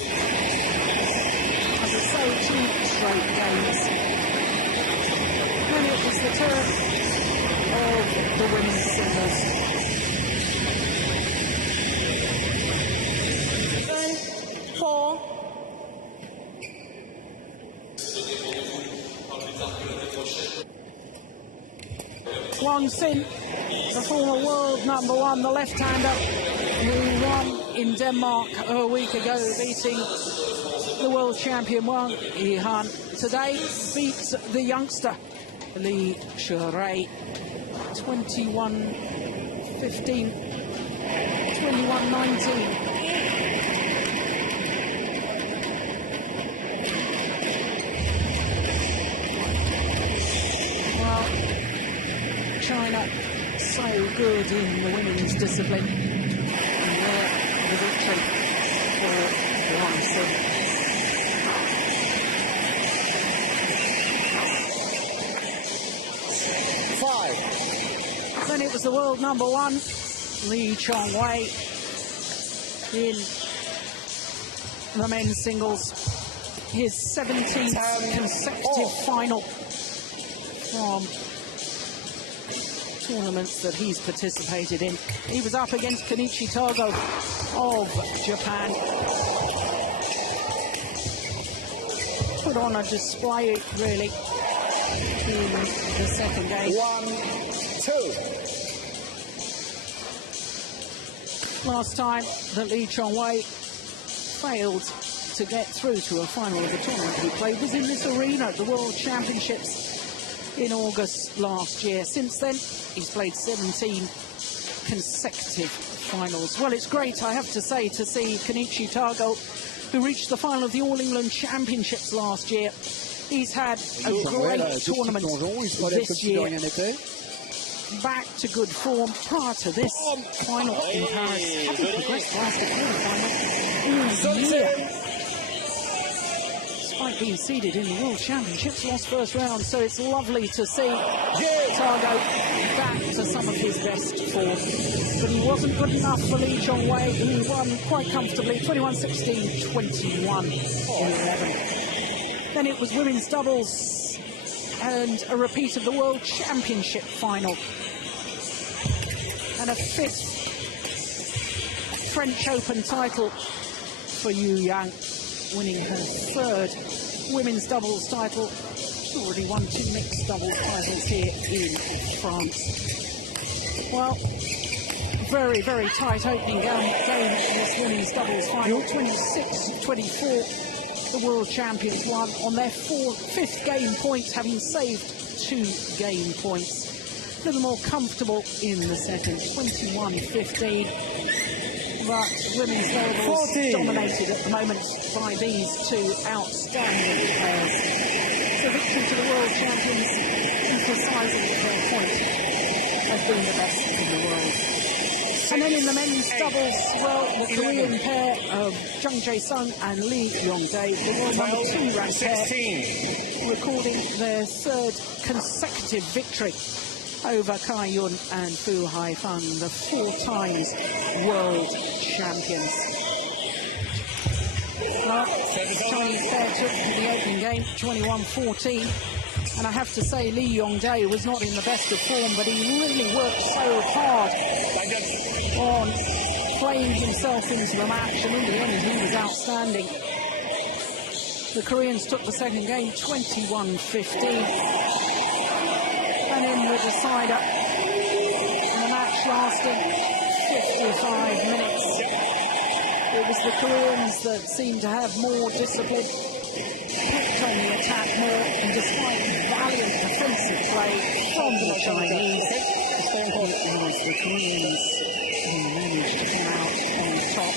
As I say, 2 straight games. And it was the turn of the women's singles. Wang Sin, the former world #1, the left-hander, who won in Denmark a week ago, beating the world champion Wang Yihan. Today beats the youngster Li Shurai 21-15, 21-19. China so good in the women's discipline, and there the victory for Wang Sin. Then it was the world #1, Lee Chong-wei, in the men's singles, his 17th consecutive final from tournaments that he's participated in. He was up against Kenichi Togo of Japan. Put on a display, really, in the second game. 1-2. Last time that Lee Chong-wei failed to get through to a final of the tournament he played was in this arena at the World Championships in August last year. Since then, he's played 17 consecutive finals. Well, it's great, I have to say, to see Kenichi Togo, who reached the final of the All England Championships last year. He's had a great tournament this year. Back to good form prior to this final in Paris. Having progressed past the quarterfinal all year. Despite being seeded in the World Championships, lost first round, so it's lovely to see Togo back to some of his best form. But he wasn't good enough for Lee Chong-wei, who won quite comfortably, 21-16, 21-11. Then it was women's doubles and a repeat of the World Championship final. And a 5th French Open title for Yu Yang, winning her 3rd women's doubles title. She's already won 2 mixed doubles titles here in France. Well, very, very tight opening game in this women's doubles final. 26-24, the world champions won on their 5th game point, having saved 2 game points. A little more comfortable in the second, 21-15. But women's doubles dominated at the moment by these 2 outstanding players. So victory to the world champions, emphasising that their point has been the best in the world. And then in the men's doubles, well, the Korean pair of Jung Jae-sung and Lee Yong-dae, the world #2 ranked pair, recording their 3rd consecutive victory over Kai Yun and Fu Haifeng, the 4 times world champions. Well, Chinese pair took the opening game, 21-14. And I have to say, Lee Yong-dae was not in the best of form, but he really worked so hard on playing himself into the match, and in the end, he was outstanding. The Koreans took the second game, 21-15. And in the decider, and the match lasting 55 minutes. It was the Koreans that seemed to have more discipline, picked on the attack more, and despite valiant defensive play from the Chinese, it was the Koreans who managed to come out on top,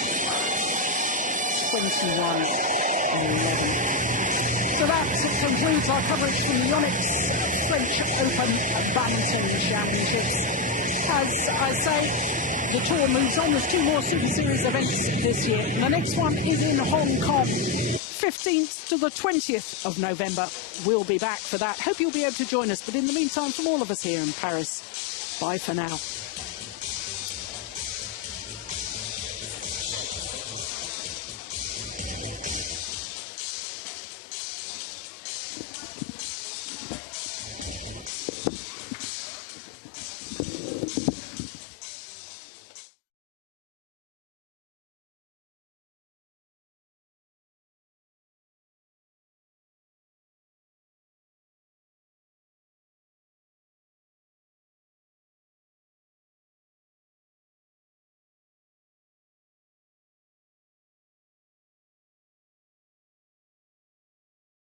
21-11. So that concludes our coverage from the Yonex French Open Badminton Championships. As I say, the tour moves on. There's 2 more Super Series events this year. And the next one is in Hong Kong, 15th to the 20th of November. We'll be back for that. Hope you'll be able to join us. But in the meantime, from all of us here in Paris, bye for now.